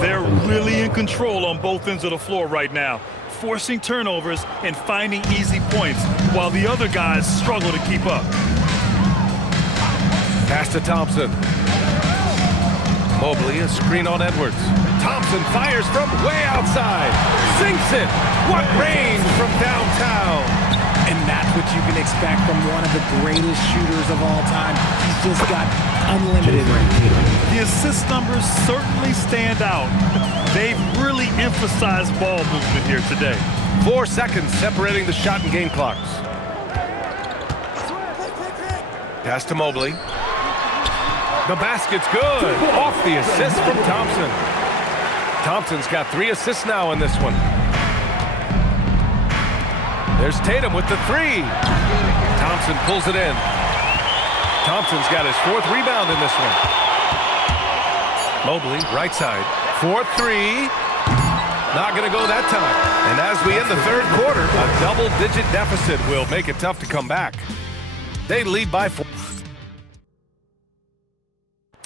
They're really in control on both ends of the floor right now, forcing turnovers and finding easy points while the other guys struggle to keep up. Pass to Thompson. Mobley, a screen on Edwards. Thompson fires from way outside. Sinks it. What range from downtown. And that's what you can expect from one of the greatest shooters of all time. He's just got unlimited range. The assist numbers certainly stand out. They've really emphasized ball movement here today. 4 seconds separating the shot and game clocks. Pass to Mobley. The basket's good. Off the assist from Thompson. Thompson's got 3 assists now in this one. There's Tatum with the 3. Thompson pulls it in. Thompson's got his 4th rebound in this one. Mobley, right side. 4-3. Not going to go that time. And as we end the 3rd quarter, a double-digit deficit will make it tough to come back. They lead by 4.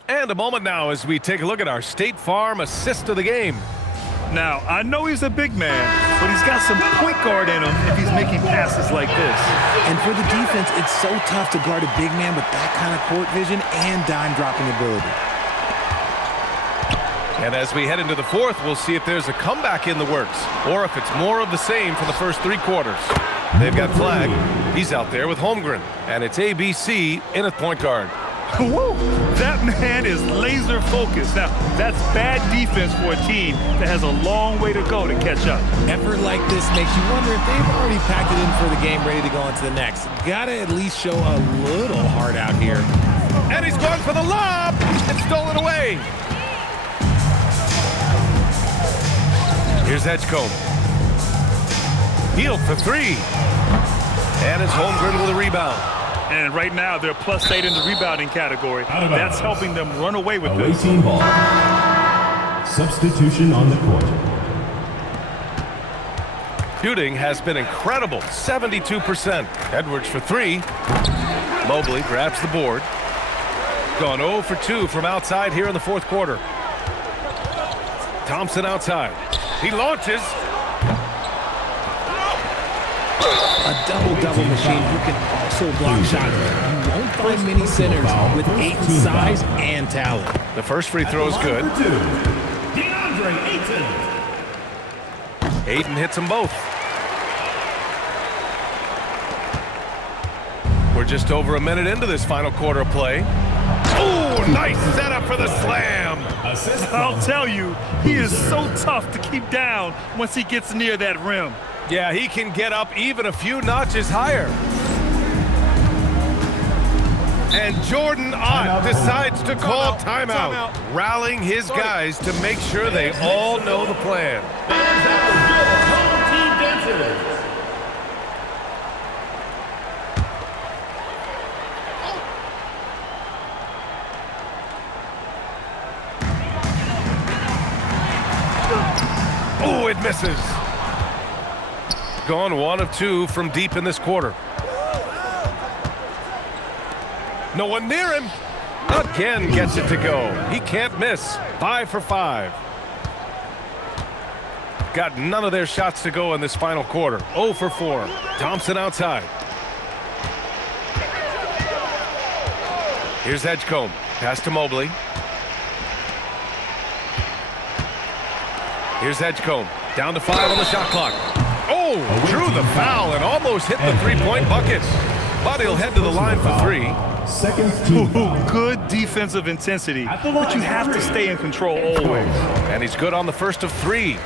And a moment now as we take a look at our State Farm assist of the game. Now, I know he's a big man, but he's got some point guard in him if he's making passes like this. And for the defense, it's so tough to guard a big man with that kind of court vision and dime-dropping ability. And as we head into the 4th, we'll see if there's a comeback in the works or if it's more of the same for the first 3 quarters. They've got Flag. He's out there with Holmgren. And it's ABC in at point guard. Whoa, that man is laser focused. Now, that's bad defense for a team that has a long way to go to catch up. Effort like this makes you wonder if they've already packed it in for the game ready to go into the next. Gotta at least show a little heart out here. And he's going for the lob. It's stolen away. Here's Edgecombe. Healed for 3. And it's Holmgren with a rebound. And right now, they're +8 in the rebounding category. That's helping them run away with this. Team ball. Substitution on the court. Shooting has been incredible, 72%. Edwards for 3. Mobley grabs the board. Gone 0 for 2 from outside here in the 4th quarter. Thompson outside. He launches. A double-double machine who can also block shots. You won't find many centers with 8 size and talent. The first free throw is good. Ayton hits them both. We're just over a minute into this final quarter of play. Oh, nice setup for the slam. I'll tell you, he is so tough to keep down once he gets near that rim. Yeah, he can get up even a few notches higher. And Jordan Ott decides to call timeout, rallying his guys to make sure they all know the plan. Oh, it misses. Gone 1 of 2 from deep in this quarter. No one near him. Again gets it to go. He can't miss. 5 for 5. Got none of their shots to go in this final quarter. 0 for 4. Thompson outside. Here's Edgecombe. Pass to Mobley. Here's Edgecombe. Down to 5 on the shot clock. Oh, drew the foul and almost hit the 3-point bucket. But he'll head to the line for 3. Good defensive intensity, but you have to stay in control always. And he's good on the first of 3.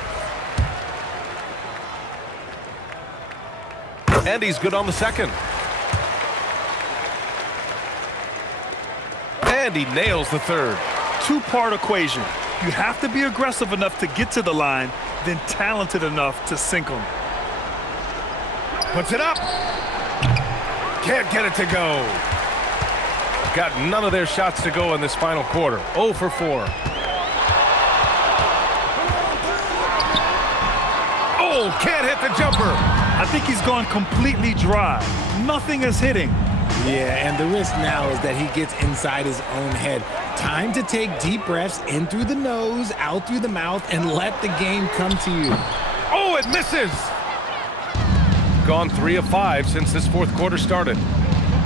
And he's good on the second. And he nails the 3rd. 2-part equation. You have to be aggressive enough to get to the line, then talented enough to sink them. Puts it up. Can't get it to go. Got none of their shots to go in this final quarter. 0 for 4. Oh, can't hit the jumper. I think he's gone completely dry. Nothing is hitting. Yeah, and the risk now is that he gets inside his own head. Time to take deep breaths in through the nose, out through the mouth, and let the game come to you. Oh, it misses! Gone 3 of 5 since this fourth quarter started.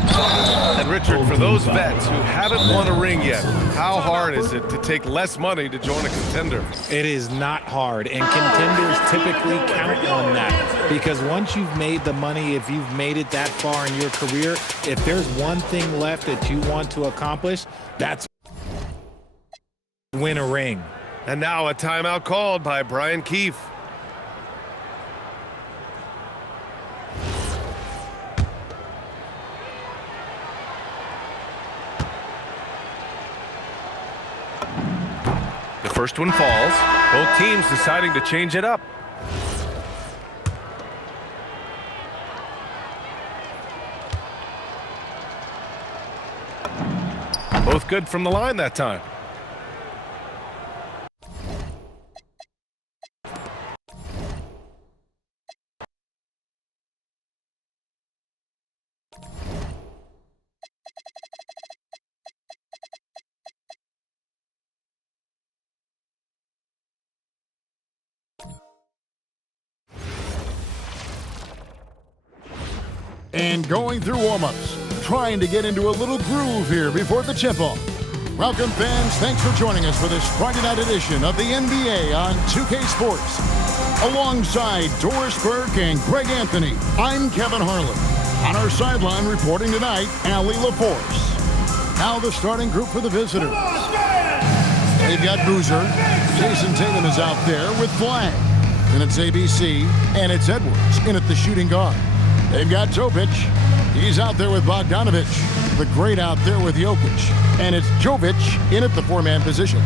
And Richard, for those vets who haven't won a ring yet, how hard is it to take less money to join a contender? It is not hard, and contenders typically count on that, because once you've made the money, if you've made it that far in your career, if there's one thing left that you want to accomplish, that's win a ring. And now a timeout called by Brian Keefe. The first one falls. Both teams deciding to change it up. Both good from the line that time. And going through warm-ups, trying to get into a little groove here before the tip-off. Welcome, fans. Thanks for joining us for this Friday night edition of the NBA on 2K Sports. Alongside Doris Burke and Greg Anthony, I'm Kevin Harlan. On our sideline reporting tonight, Allie LaForce. Now the starting group for the visitors. They've got Boozer. Jason Tatum is out there with Flag. Then it's ABC, and it's Edwards in at the shooting guard. They've got Topic. He's out there with Bogdanovic. The great out there with Jokic. And it's Jovic in at the four-man position.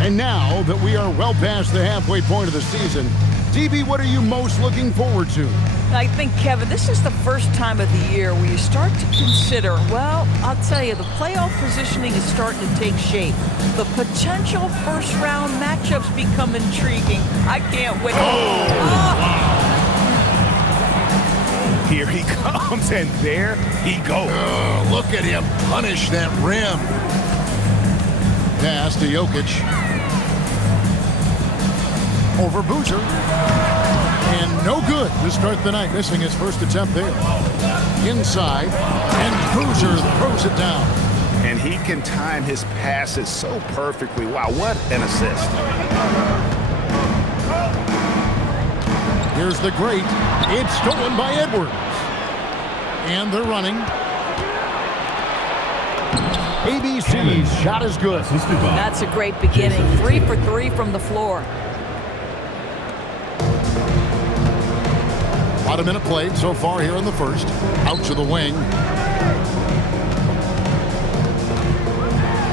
And now that we are well past the halfway point of the season, DB, what are you most looking forward to? I think, Kevin, this is the first time of the year where you start to consider, well, I'll tell you, the playoff positioning is starting to take shape. The potential first-round matchups become intriguing. I can't wait. Here he comes, and there he goes. Oh, look at him punish that rim. Pass to Jokic. Over Boozer. And no good to start the night, missing his first attempt there. Inside, and Boozer throws it down. And he can time his passes so perfectly. Wow, what an assist. Here's the great. It's stolen by Edwards. And they're running. ABC's shot is good. That's a great beginning. 3 for 3 from the floor. About a minute played so far here in the first. Out to the wing.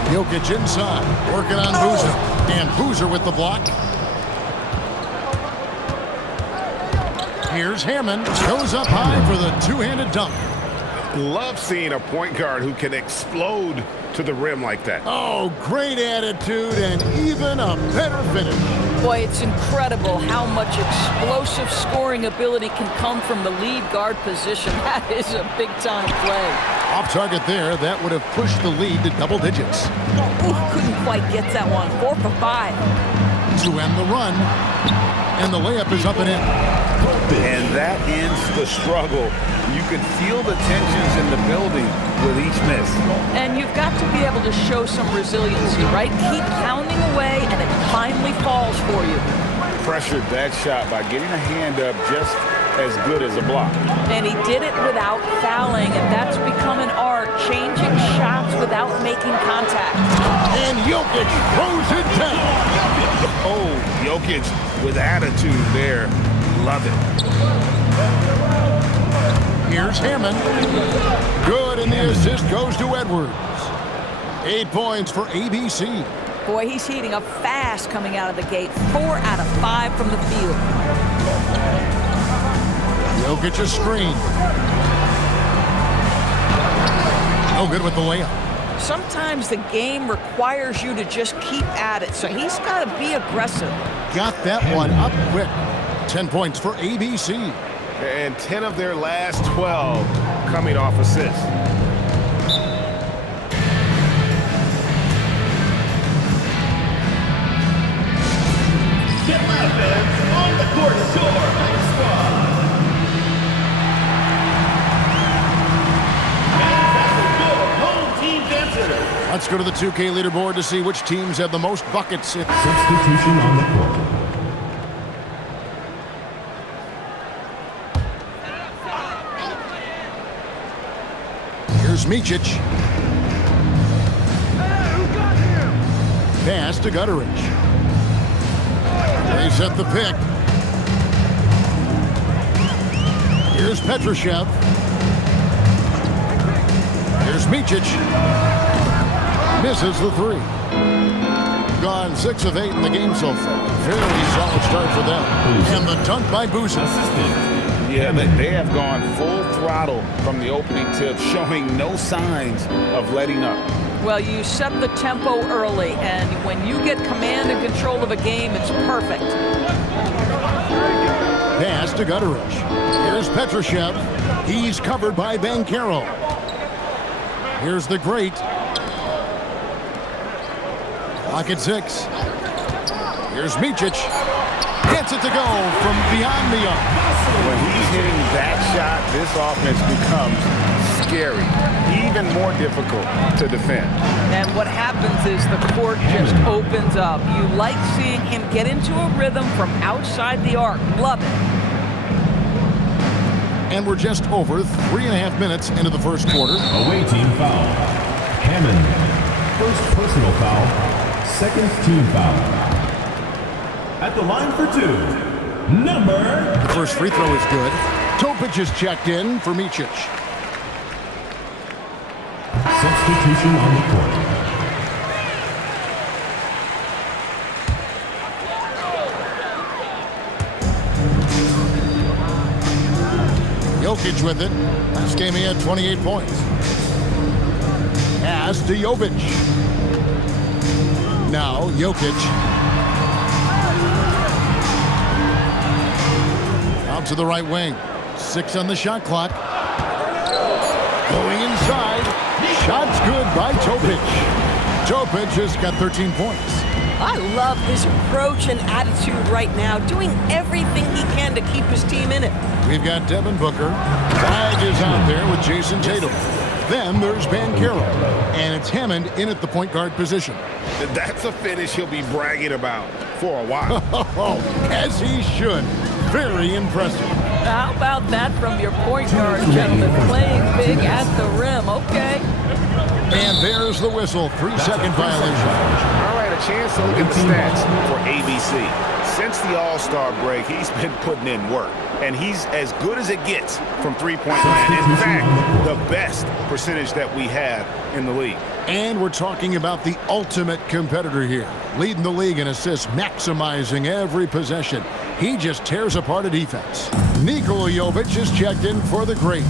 Jokic inside. Working on Boozer. And Boozer with the block. Here's Hammond. Goes up high for the two-handed dunk. Love seeing a point guard who can explode to the rim like that. Oh, great attitude and even a better finish. Boy, it's incredible how much explosive scoring ability can come from the lead guard position. That is a big-time play. Off target there. That would have pushed the lead to double digits. Ooh, couldn't quite get that one. 4 for 5. To end the run. And the layup is up and in. And that ends the struggle. You can feel the tensions in the building with each miss. And you've got to be able to show some resiliency, right? Keep pounding away, and it finally falls for you. Pressured that shot by getting a hand up just as good as a block. And he did it without fouling, and that's become an art, changing shots without making contact. And Jokic throws it down. Oh, Jokic with attitude there. Love it. Here's Hammond. Good, and the assist goes to Edwards. 8 points for ABC. Boy, he's heating up fast coming out of the gate. 4 out of 5 from the field. Jokic a screen. No good with the layup. Sometimes the game requires you to just keep at it, so he's got to be aggressive. Got that one up quick. 10 points for ABC. And 10 of their last 12 coming off assists. for your high squad. Home team dancer. Let's go to the 2K leaderboard to see which teams have the most buckets. Substitution on the court. Here's Micic. Pass to Gutteridge. They set the pick. Here's Petrushev. Here's Micic. Misses the three. Gone 6 of 8 in the game so far. Very solid start for them. And the dunk by Boozer. Yeah, they have gone full throttle from the opening tip, showing no signs of letting up. Well, you set the tempo early, and when you get command and control of a game, it's perfect. Pass to Gutteridge. Here's Petrushev. He's covered by Banchero. Here's the great. Clock at 6. Here's Micic. Gets it to go from beyond the arc. When he's hitting that shot, this offense becomes scary, even more difficult to defend. And what happens is the court just opens up. You like seeing him get into a rhythm from outside the arc. Love it. And we're just over 3.5 minutes into the first quarter. Away team foul. Hammond. First personal foul. Second team foul. At the line for 2, number... The first free throw is good. Topic is checked in for Micic. Substitution on the court. Jokic with it. Last game he had 28 points. Pass to Jovic. Now Jokic. Out to the right wing. 6 on the shot clock. Going inside. Shot's good by Topic. Topic has got 13 points. I love his approach and attitude right now, doing everything he can to keep his team in it. We've got Devin Booker. Flag is out there with Jason Tatum. Then there's Banchero. And it's Hammond in at the point guard position. That's a finish he'll be bragging about for a while. As he should. Very impressive. How about that from your point guard, gentlemen? Playing big at the rim. Okay. And there's the whistle. 3-second violation. All right, a chance to look at the stats for ABC. Since the All-Star break, he's been putting in work. And he's as good as it gets from three-point land. In fact, the best percentage that we have in the league. And we're talking about the ultimate competitor here. Leading the league in assists, maximizing every possession. He just tears apart a defense. Nikola Jovic is checked in for the great.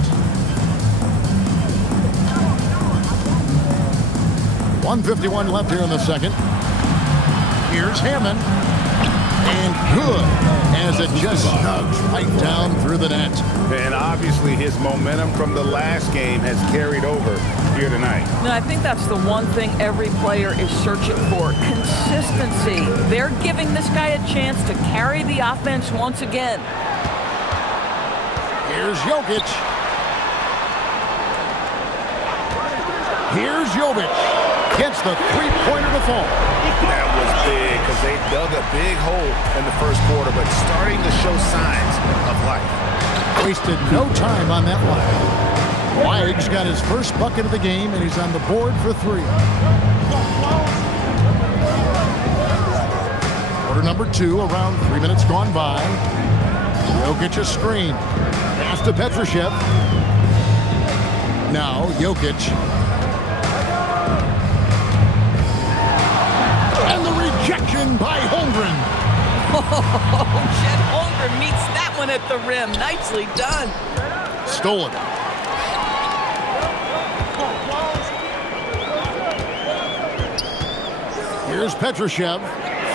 1:51 left here in the second. Here's Hammond. And good, as it just snugs right down through the net. And obviously his momentum from the last game has carried over here tonight. No, I think that's the one thing every player is searching for. Consistency. They're giving this guy a chance to carry the offense once again. Here's Jokic. Here's Jovic. Gets the three-pointer to fall. That was big because they dug a big hole in the first quarter, but starting to show signs of life. Wasted no time on that one. Wags got his first bucket of the game, and he's on the board for 3. Quarter number 2, around 3 minutes gone by. Jokic a screen. Pass to Petrushev. Now Jokic. And the rejection by Holmgren. Oh, Chet Holmgren meets that one at the rim. Nicely done. Stolen. Here's Petrushev.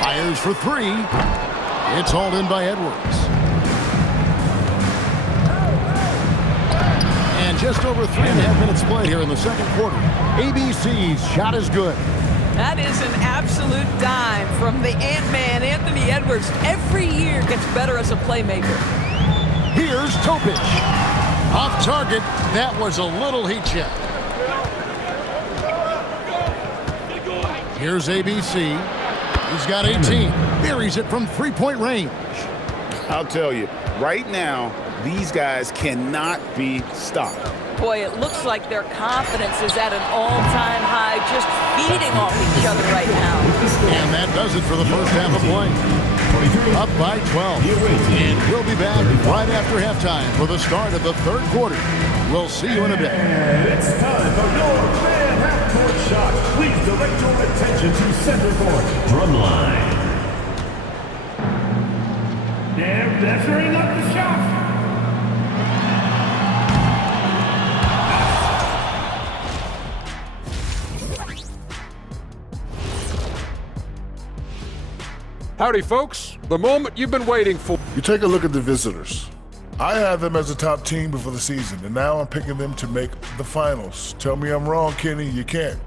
Fires for 3. It's hauled in by Edwards. And just over 3.5 minutes play here in the second quarter. ABC's shot is good. That is an absolute dime from the Ant-Man, Anthony Edwards. Edwards every year gets better as a playmaker. Here's Topic. Off target. That was a little heat check. Here's ABC. He's got 18. Buries it from three-point range. I'll tell you, right now, these guys cannot be stopped. Boy, it looks like their confidence is at an all-time high, just feeding off each other right now. And that does it for the first half of play. Up by 12. And we'll be back right after halftime for the start of the third quarter. We'll see you in a bit. And it's time for your fan half-court shot. Please direct your attention to center court. Drumline. They're measuring up the shot. Howdy, folks. The moment you've been waiting for. You take a look at the visitors. I had them as a top team before the season, and now I'm picking them to make the finals. Tell me I'm wrong, Kenny. You can't.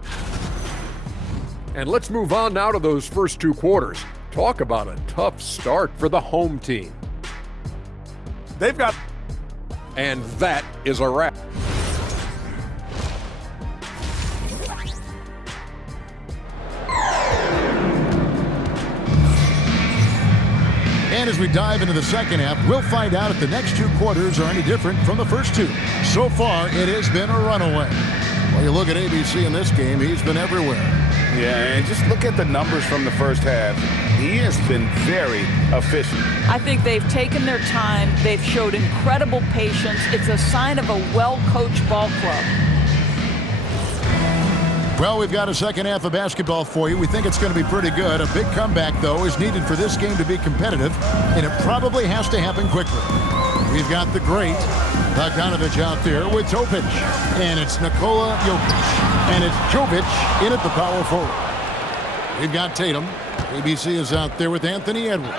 And let's move on now to those first two quarters. Talk about a tough start for the home team. They've got... And that is a wrap. And as we dive into the second half, we'll find out if the next two quarters are any different from the first two. So far, it has been a runaway. Well, you look at ABC in this game, he's been everywhere. Yeah, and just look at the numbers from the first half. He has been very efficient. I think they've taken their time. They've showed incredible patience. It's a sign of a well-coached ball club. Well, we've got a second half of basketball for you. We think it's going to be pretty good. A big comeback, though, is needed for this game to be competitive, and it probably has to happen quickly. We've got the great Bogdanovich out there with Topic, and it's Nikola Jokic, and it's Jovic in at the power forward. We've got Tatum. ABC is out there with Anthony Edwards.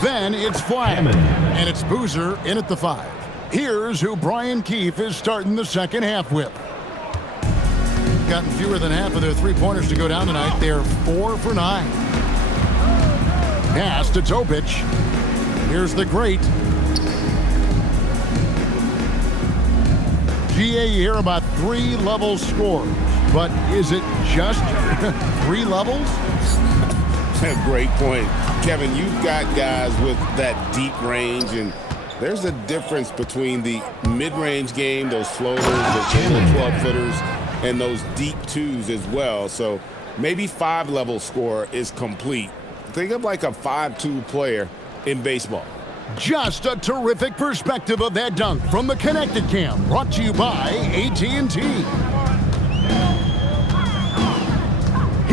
Then it's Flag, and it's Boozer in at the 5. Here's who Brian Keefe is starting the second half with. Gotten fewer than half of their three-pointers to go down tonight. They're 4 for 9. Pass to Topic. Here's the great. GA, you hear about 3-level scores, but is it just 3 levels? Great point. Kevin, you've got guys with that deep range, and there's a difference between the mid-range game, those floaters, the 12-footers, and those deep twos as well. So maybe 5-level score is complete. Think of like a 5-2 player in baseball. Just a terrific perspective of that dunk from the Connected Cam, brought to you by AT&T.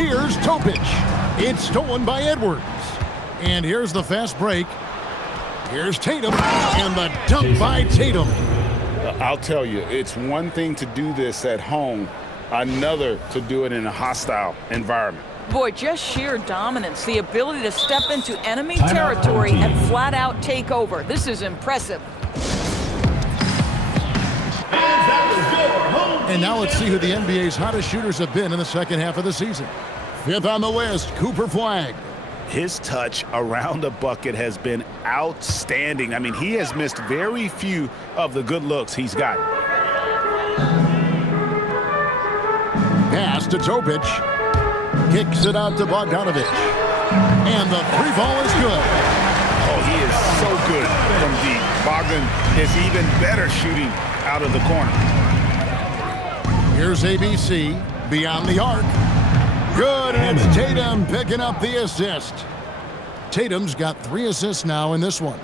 Here's Topic. It's stolen by Edwards. And here's the fast break. Here's Tatum, and the dunk by Tatum. I'll tell you, it's one thing to do this at home, another to do it in a hostile environment. Boy, just sheer dominance, the ability to step into enemy territory and flat out take over. This is impressive. And now let's see who the NBA's hottest shooters have been in the second half of the season. 5th on the list, Cooper Flag. His touch around the bucket has been outstanding. I mean, he has missed very few of the good looks he's got. Pass to Topic. Kicks it out to Bogdanovich. And the 3-ball is good. Oh, he is so good from deep. Bogdan is even better shooting out of the corner. Here's ABC beyond the arc. Good, and it's Tatum picking up the assist. Tatum's got 3 assists now in this one.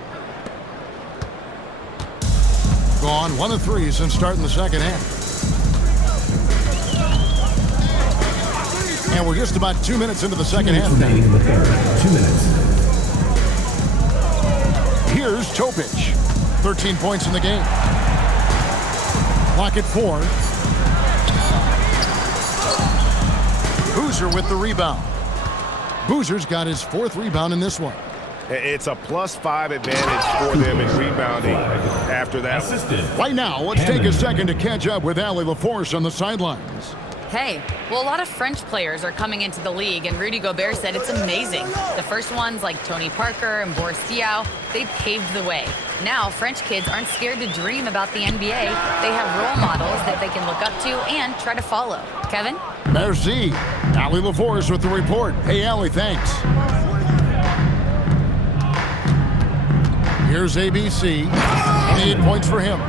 Gone 1 of 3 since starting the second half. And we're just about 2 minutes into the second half now. 2 minutes. Here's Topic. 13 points in the game. Clock at 4. Boozer with the rebound. Boozer's got his 4th rebound in this one. It's a +5 advantage for them in rebounding after that. Right now, let's take a second to catch up with Allie LaForce on the sidelines. Hey, well, a lot of French players are coming into the league, and Rudy Gobert said it's amazing. The first ones, like Tony Parker and Boris Diaw, they paved the way. Now, French kids aren't scared to dream about the NBA. They have role models that they can look up to and try to follow. Kevin? Merci. Allie LaForce with the report. Hey, Allie, thanks. Here's ABC. 28 points for him.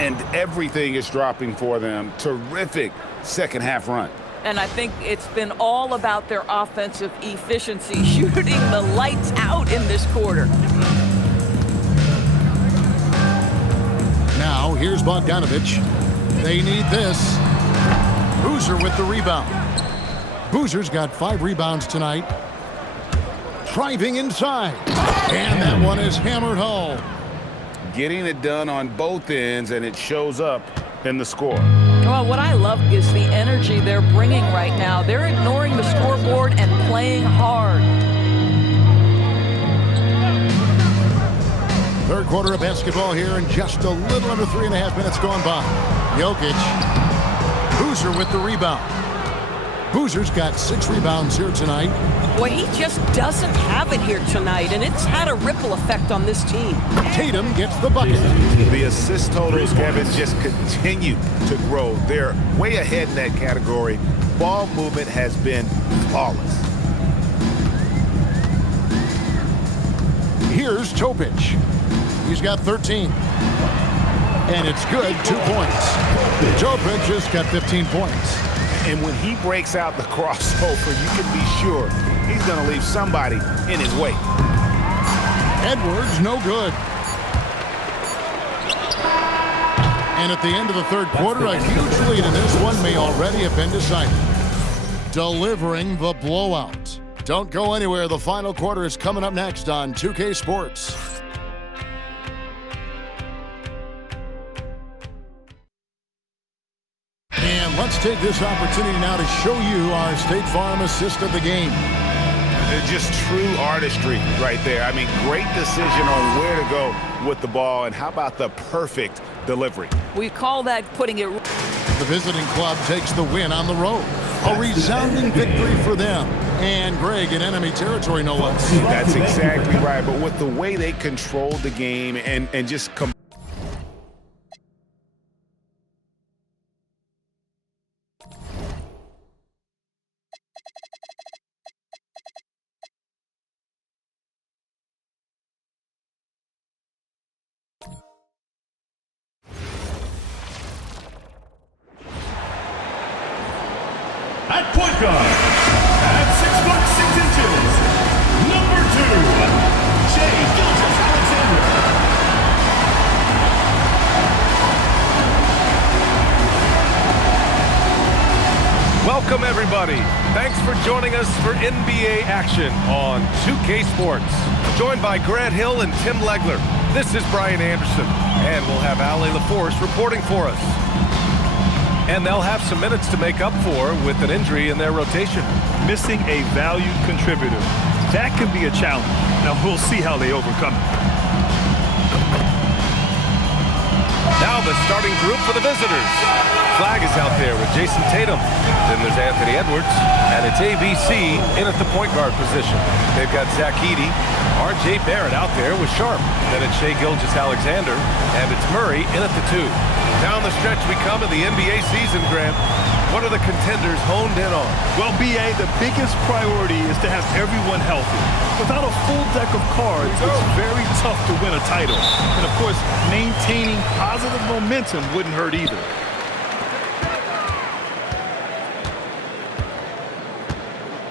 And everything is dropping for them. Terrific second half run. And I think it's been all about their offensive efficiency, shooting the lights out in this quarter. Now, here's Bogdanovich. They need this. Boozer with the rebound. Boozer's got 5 rebounds tonight. Driving inside. And that one is hammered home. Getting it done on both ends, and it shows up in the score. Well, what I love is the energy they're bringing right now. They're ignoring the scoreboard and playing hard. Third quarter of basketball here, and just a little under 3.5 minutes gone by. Jokic. Boozer with the rebound. Boozer's got 6 rebounds here tonight. Boy, he just doesn't have it here tonight, and it's had a ripple effect on this team. Tatum gets the bucket. The assist totals, Kevin, just continue to grow. They're way ahead in that category. Ball movement has been flawless. Here's Topic. He's got 13. And it's good, 2 points. Topic just got 15 points. And when he breaks out the crossover, you can be sure he's going to leave somebody in his way. Edwards, no good. And at the end of the third quarter, a huge lead in this one may already have been decided. Delivering the blowout. Don't go anywhere. The final quarter is coming up next on 2K Sports. Let's take this opportunity now to show you our State Farm assist of the game. Just true artistry right there. I mean, great decision on where to go with the ball, and how about the perfect delivery? We call that putting it. The visiting club takes the win on the road. A resounding victory for them. And Greg in enemy territory, no less. That's exactly right. But with the way they controlled the game and just At point guard, at 6'6" number 2, Shai Gilgeous-Alexander. Welcome, everybody. Thanks for joining us for NBA action on 2K Sports. Joined by Grant Hill and Tim Legler. This is Brian Anderson, and we'll have Allie LaForce reporting for us. And they'll have some minutes to make up for with an injury in their rotation. Missing a valued contributor. That can be a challenge. Now we'll see how they overcome it. Now the starting group for the visitors. Flag is out there with Jason Tatum. Then there's Anthony Edwards. And it's ABC in at the point guard position. They've got Zach Edey, R.J. Barrett out there with Sharp. Then it's Shai Gilgeous-Alexander. And it's Murray in at the 2. Down the stretch we come in the NBA season, Grant. What are the contenders honed in on? Well, B.A., the biggest priority is to have everyone healthy. Without a full deck of cards, it's very tough to win a title. And, of course, maintaining positive momentum wouldn't hurt either.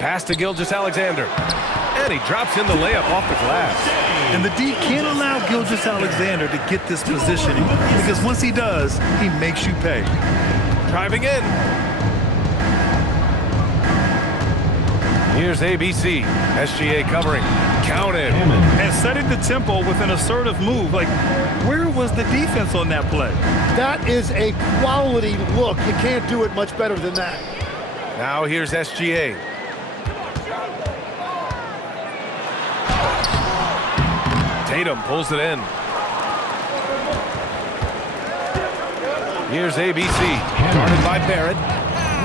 Pass to Gilgeous-Alexander. And he drops in the layup off the glass. And the D can't allow Gilgeous-Alexander to get this positioning, because once he does, he makes you pay. Driving in. Here's ABC. SGA covering. Counted. And setting the tempo with an assertive move. Like, where was the defense on that play? That is a quality look. You can't do it much better than that. Now here's SGA. Tatum pulls it in. Here's ABC. Guarded by Barrett.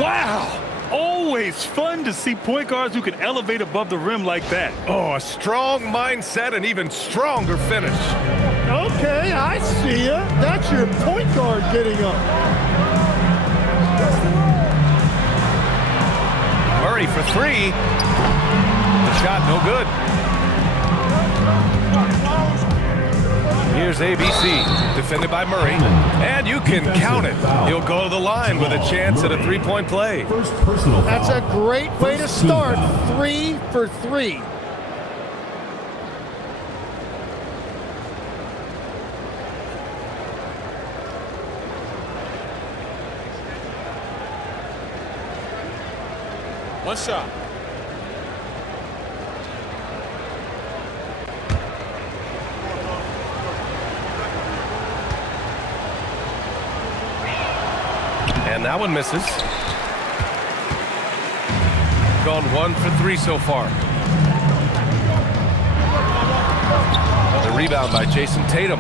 Wow! Always fun to see point guards who can elevate above the rim like that. Oh, a strong mindset and even stronger finish. Okay, I see ya. That's your point guard getting up. Murray for three. The shot no good. Here's ABC, defended by Murray, and you can count it. He'll go to the line with a chance at a three-point play. That's a great way to start. 3 for 3. One shot. And that one misses. Gone 1 for 3 so far. The rebound by Jason Tatum.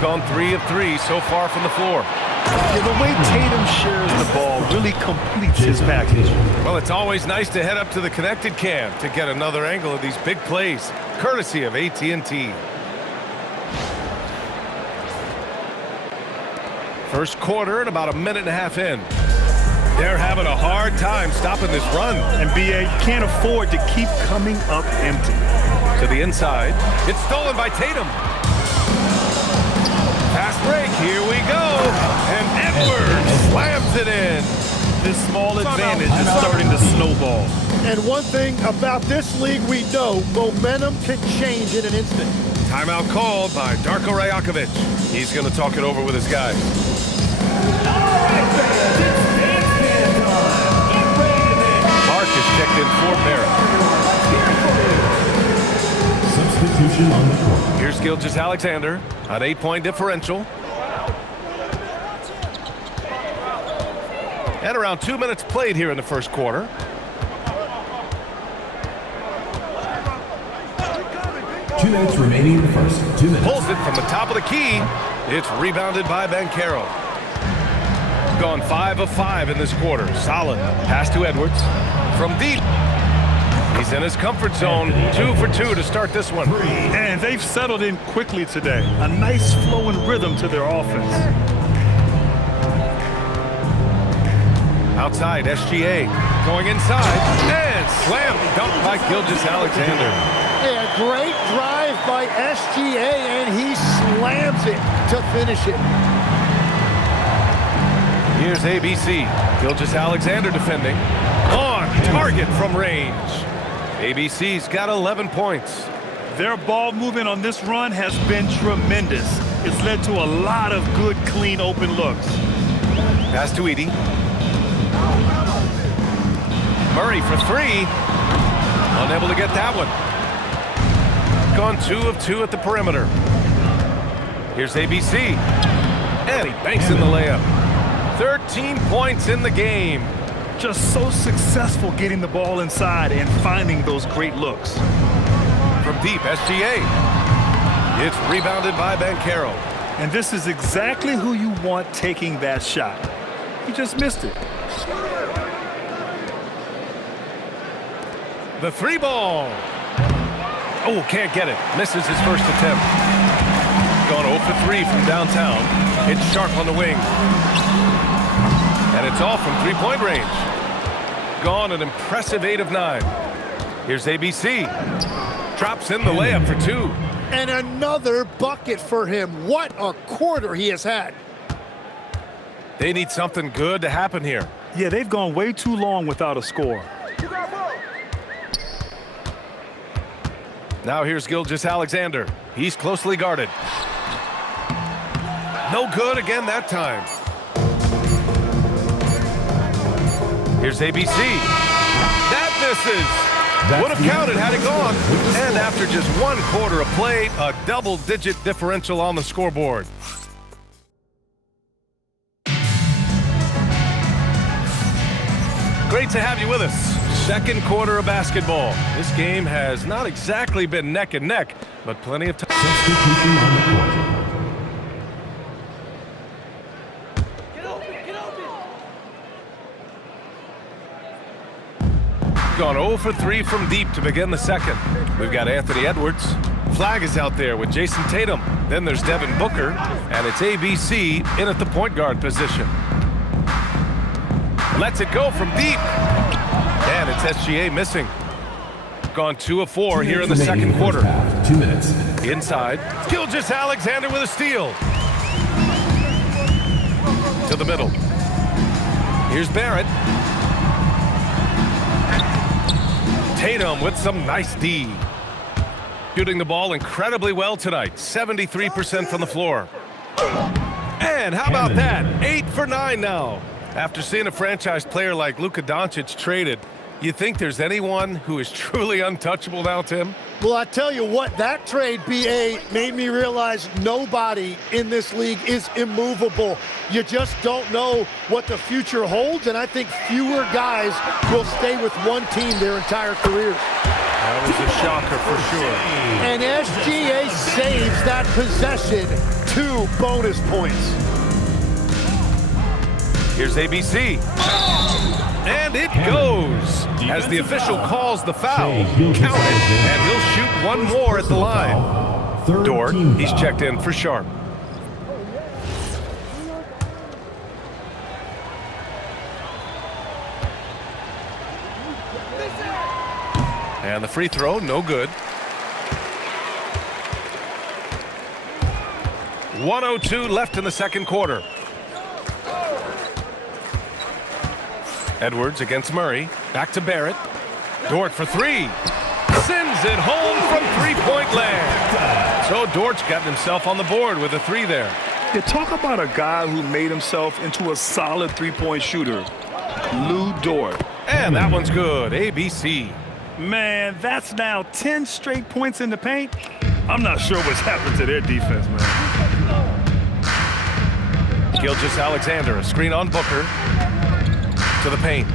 Gone 3 of 3 so far from the floor. Yeah, the way Tatum shares the ball really completes his package. Well, it's always nice to head up to the connected cam to get another angle of these big plays, courtesy of AT&T. First quarter and about a minute and a half in. They're having a hard time stopping this run. And BA can't afford to keep coming up empty. To the inside. It's stolen by Tatum. Fast break. Here we go. And Edwards slams it in. This small advantage is starting to snowball. And one thing about this league we know, momentum can change in an instant. Timeout called by Darko Rajakovic. He's going to talk it over with his guys. Mark is checked in for Barrett. Substitution on the court. Here's Gilgeous-Alexander, an 8-point differential. And around 2 minutes played here in the first quarter. Two minutes remaining in the first. 2 minutes. Pulls it from the top of the key. It's rebounded by Banchero. Gone 5 of 5 in this quarter. Solid. Pass to Edwards. From deep. He's in his comfort zone. 2 for 2 to start this one. And they've settled in quickly today. A nice flowing rhythm to their offense. Outside, SGA. Going inside. And slam dunk by Gilgeous-Alexander. Hey, a great drive by SGA, and he slams it to finish it. Here's ABC. Gilgeous-Alexander defending. On target from range. ABC's got 11 points. Their ball movement on this run has been tremendous. It's led to a lot of good, clean, open looks. Pass to Edey. Murray for three. Unable to get that one. Gone 2 of 2 at the perimeter. Here's ABC. And he banks in the layup. 13 points in the game. Just so successful getting the ball inside and finding those great looks. From deep, SGA. It's rebounded by Banchero. And this is exactly who you want taking that shot. He just missed it. The three ball. Oh, can't get it. Misses his first attempt. Gone 0 for 3 from downtown. It's sharp on the wing. And it's off from three-point range. Gone an impressive 8 of 9. Here's ABC. Drops in the layup for 2. And another bucket for him. What a quarter he has had. They need something good to happen here. Yeah, they've gone way too long without a score. Now here's Gilgeous-Alexander. He's closely guarded. No good again that time. Here's ABC. That misses. Would have counted had it gone. And after just 1 quarter of play, a double-digit differential on the scoreboard. Great to have you with us. Second quarter of basketball. This game has not exactly been neck and neck, but plenty of time. Substitution on the court. gone 0 for 3 from deep to begin the second. We've got Anthony Edwards. Flag is out there with Jason Tatum. Then there's Devin Booker, and it's ABC in at the point guard position. Lets it go from deep. And it's SGA missing. Gone 2 of 4 here in the second quarter. 2 minutes. Inside, Gilgeous-Alexander with a steal. To the middle. Here's Barrett. Tatum with some nice D. Shooting the ball incredibly well tonight. 73% from the floor. And how about that? 8 for 9 now. After seeing a franchise player like Luka Doncic traded, you think there's anyone who is truly untouchable now, Tim? Well, I tell you what, that trade, BA, made me realize nobody in this league is immovable. You just don't know what the future holds, and I think fewer guys will stay with one team their entire careers. That was a shocker for sure. And SGA saves that possession 2 bonus points. Here's ABC. And it goes. As the official calls the foul, count it, and he'll shoot one more at the line. Dort, he's checked in for Sharp. And the free throw, no good. 1:02 left in the second quarter. Edwards against Murray. Back to Barrett. Dort for 3. Sends it home from three-point land. So Dort's gotten himself on the board with a 3 there. Yeah, talk about a guy who made himself into a solid three-point shooter. Lou Dort. And that one's good. ABC. Man, that's now 10 straight points in the paint. I'm not sure what's happened to their defense, man. Gilgeous-Alexander, a screen on Booker. To the paint.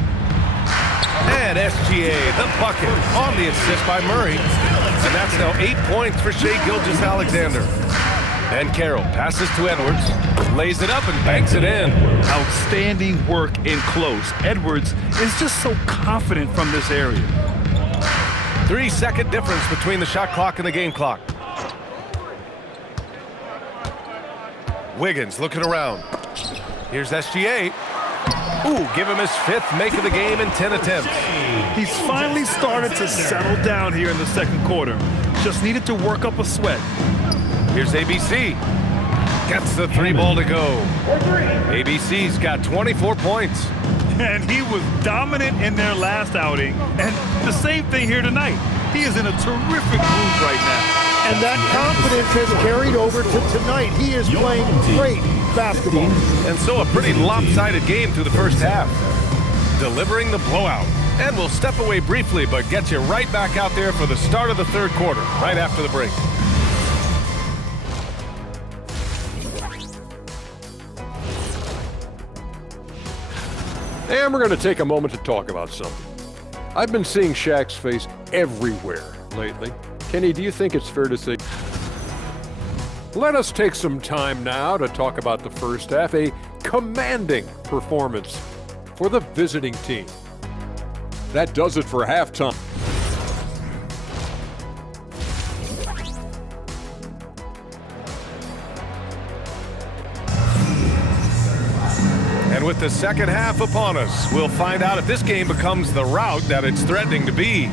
And SGA, the bucket, on the assist by Murray. And that's now 8 points for Shai Gilgeous-Alexander. And Carroll passes to Edwards, lays it up and banks it in. Outstanding work in close. Edwards is just so confident from this area. 3-second difference between the shot clock and the game clock. Wiggins looking around. Here's SGA. Ooh, give him his 5th make of the game in 10 attempts. He's finally started to settle down here in the second quarter. Just needed to work up a sweat. Here's ABC. Gets the 3 ball to go. ABC's got 24 points. And he was dominant in their last outing. And the same thing here tonight. He is in a terrific mood right now. And that confidence has carried over to tonight. He is playing great basketball. And so a pretty lopsided game through the first half. Delivering the blowout. And we'll step away briefly, but get you right back out there for the start of the third quarter, right after the break. And we're going to take a moment to talk about something. I've been seeing Shaq's face everywhere lately. Kenny, do you think it's fair to say? Let us take some time now to talk about the first half, a commanding performance for the visiting team. That does it for halftime. And with the second half upon us, we'll find out if this game becomes the rout that it's threatening to be.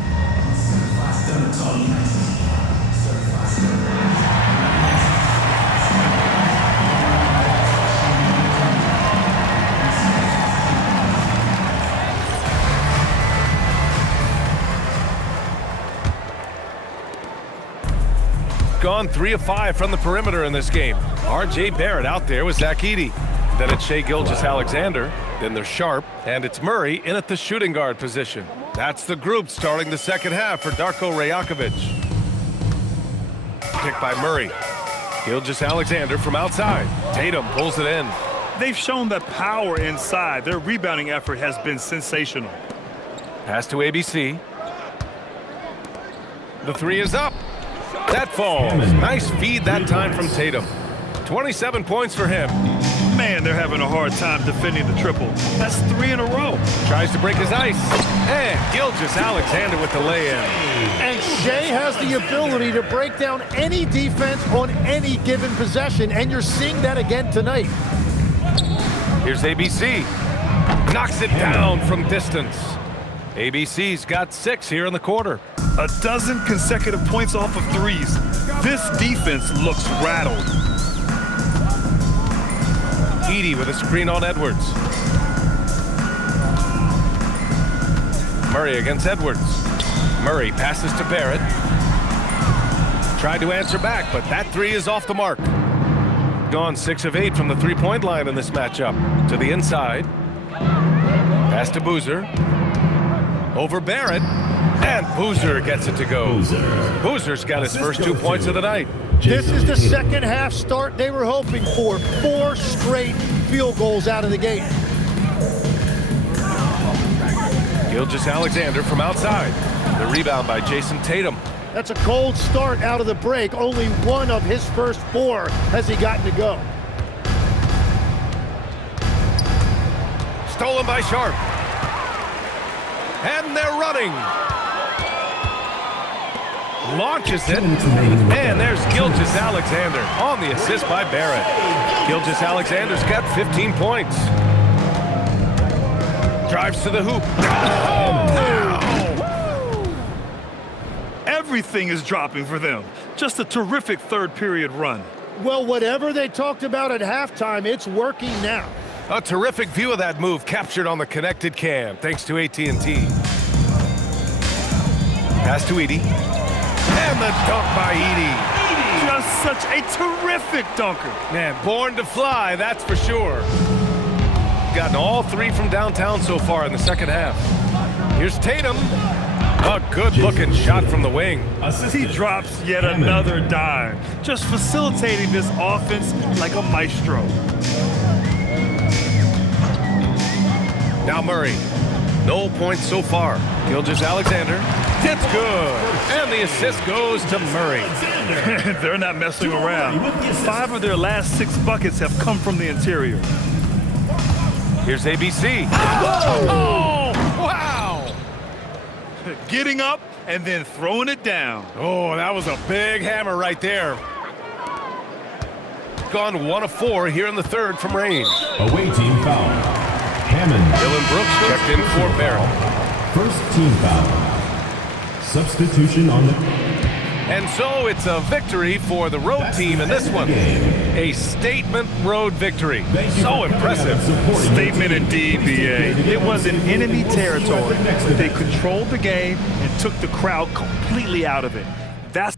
Gone 3 of 5 from the perimeter in this game. R.J. Barrett out there with Zach Edey. Then it's Shai Gilgeous-Alexander. Then there's Sharp. And it's Murray in at the shooting guard position. That's the group starting the second half for Darko Rajakovic. Picked by Murray. Gilgeous-Alexander from outside. Tatum pulls it in. They've shown that power inside. Their rebounding effort has been sensational. Pass to ABC. The 3 is up. That falls. Nice feed that time from Tatum. 27 points for him. Man, they're having a hard time defending the triple. That's 3 in a row. Tries to break his ice. And Gilgeous Alexander with the lay-in. And Shea has the ability to break down any defense on any given possession, and you're seeing that again tonight. Here's ABC. Knocks it down from distance. ABC's got 6 here in the quarter. A dozen consecutive points off of threes. This defense looks rattled. Edey with a screen on Edwards. Murray against Edwards. Murray passes to Barrett. Tried to answer back, but that 3 is off the mark. Gone 6 of 8 from the three-point line in this matchup. To the inside. Pass to Boozer. Over Barrett. And Boozer gets it to go. Boozer's got his first 2 points of the night. This is the second half start they were hoping for. 4 straight field goals out of the gate. Gilgeous Alexander from outside. The rebound by Jason Tatum. That's a cold start out of the break. Only 1 of his first 4 has he gotten to go. Stolen by Sharp. And they're running. Launches it. And there's Gilgeous Alexander on the assist by Barrett. Gilgeous Alexander's got 15 points. Drives to the hoop. Everything is dropping for them. Just a terrific third period run. Well, whatever they talked about at halftime, it's working now. A terrific view of that move captured on the connected cam, thanks to AT&T. Pass to Edey. And the dunk by Edey. Just such a terrific dunker. Man, born to fly, that's for sure. Gotten all 3 from downtown so far in the second half. Here's Tatum. A good-looking shot from the wing. He drops yet another dime, just facilitating this offense like a maestro. Now Murray. No points so far. Gilgeous Alexander. It's good. And the assist goes to Murray. They're not messing around. 5 of their last 6 buckets have come from the interior. Here's ABC. Oh, wow. Getting up and then throwing it down. Oh, that was a big hammer right there. Gone 1 of 4 here in the third from range. Away team foul. Hammond. Dylan Brooks checked in for Barrett. First team foul. Substitution on the... And so it's a victory for the road team in this one. A statement road victory. So impressive. Statement indeed, BA. It was in enemy territory. They controlled the game and took the crowd completely out of it. That's